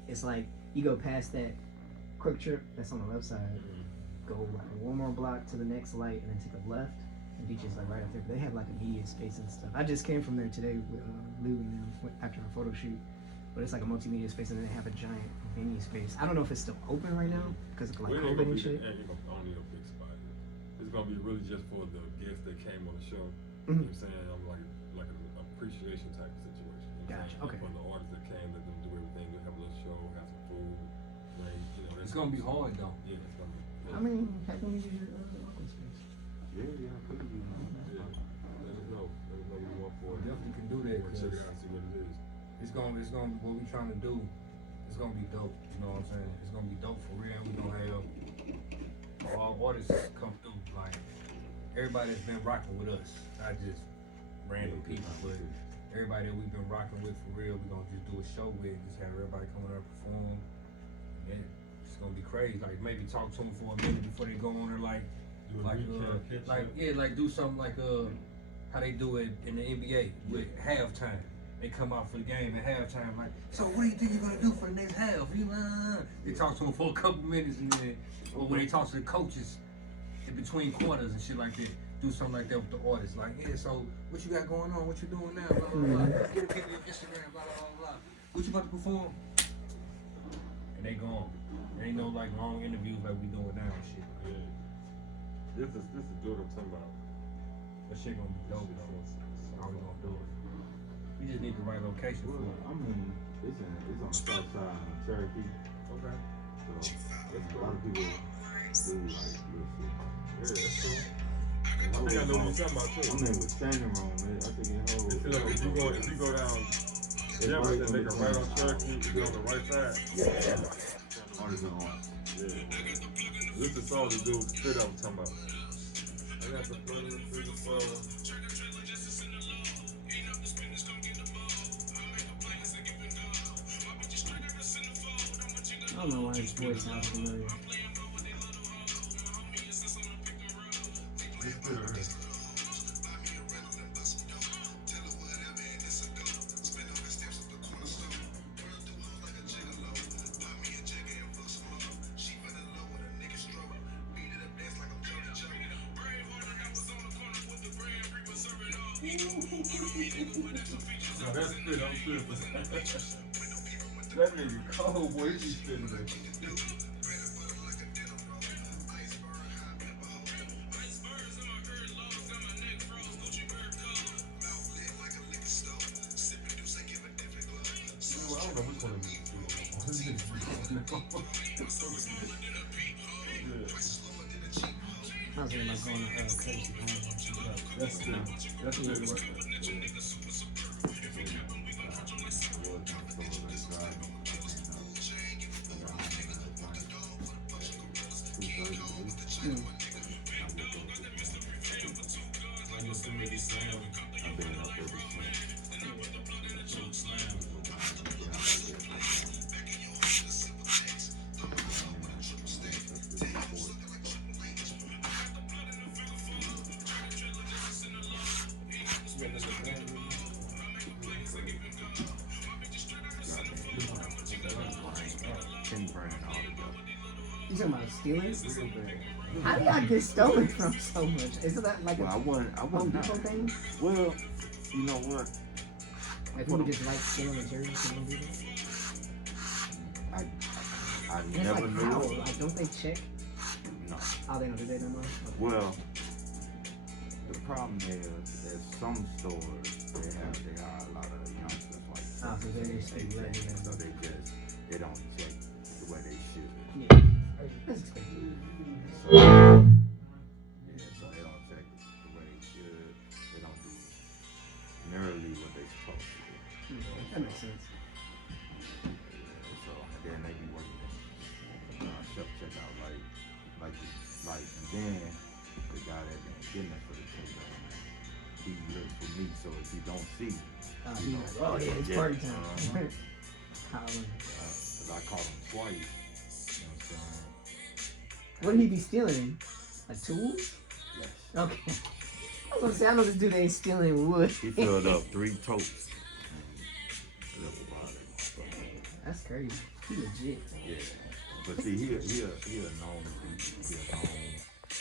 it's like you go past that quick trip that's on the left side, go like one more block to the next light, and then take a left. The beach is like right up there. But they have like a media space and stuff. I just came from there today with Lou and them after a photo shoot. But it's like a multimedia space, and then they have a giant venue space. I don't know if it's still open right now because of like Well, it ain't COVID gonna and be shit. I don't need a big spot. It's gonna be really just for the guests that came on the show. You know Mhm. what I'm saying? I'm like an appreciation type of situation. You know what I'm Gotcha, saying? okay. For the artists that came, let them do everything. We'll have a little show, have some food. Like, you know, It's gonna be hard though. Yeah, it's gonna be. I mean, how can we use your Oakland space? Yeah, could be. Yeah. Let us know. Let us know what you want for We it. definitely can do that. We'll check it out and see what it is. It's gonna what we trying to do. It's gonna be dope. You know what I'm saying? It's gonna be dope for real. We gonna have all artists come through. Like everybody that's been rocking with us, not just random people, but everybody that we've been rocking with for real. We gonna just do a show with. Just have everybody coming up and perform. And it's gonna be crazy. Like maybe talk to them for a minute before they go on there. Like Do a like recap, catch like up. yeah, like do something like how they do it in the NBA with halftime. They come out for the game at halftime, like, so what do you think you're gonna do for the next half? They talk to them for a couple minutes, and then, or when they talk to the coaches in between quarters and shit like that, do something like that with the artists. Like, yeah, so what you got going on? What you doing now? Blah, blah, blah. Get the people your Instagram, blah, blah, blah, blah. What you about to perform? And they gone. There ain't no like long interviews like we doing now and shit. Yeah. This is dude I'm talking about. That shit gonna be dope though. How we gonna do it? We just need the right location for Well, it. I mean, it's on the south side of Cherokee. Okay. So a lot of people do like this shit. Yeah, that's cool. And I think I know what you're talking about I too. mean, with standing room, man, I think it holds. If you go down, yeah, right, they make a right on Cherokee, you go on the right side. Yeah. Artisan art. Yeah. This is all the dude straight up talking about. I got the flood through the phone. I don't know why his voice sounds familiar. No, that's good, I'm good for that. That nigga cold, boy, he be spitting that. I don't know which one of these I was thinking about going to Crazy Town. That's good. That's good. You talking about stealing? How do y'all get stolen from so much? Isn't that like Well, I a wasn't Home Depot not. thing? Well, you know what? Like people just like stealing materials from Home Depot? I And it's never like knew how? it. Like don't they check? No. Oh, they don't do that no more? Okay. Well, the problem is some stores they hire a lot of youngsters like Oh, so they just they let check, it so in. they don't check the way they should. Yeah. That's expected. So, yeah, so they don't check the way they should. They don't do nearly what they supposed to do. Yeah, that makes sense. So and then they be working self checkout and then the guy that been getting it for the checkout, he looks for me. So if you don't see, He's like, oh yeah, it's party time. Hollering. Cause I caught him twice. You know what I'm saying? What did he be stealing? Like tools? Yes. Okay. I was gonna say, I know this dude ain't stealing wood. He filled up 3 totes. And left about it. That's crazy. He legit. Yeah. But see, he a known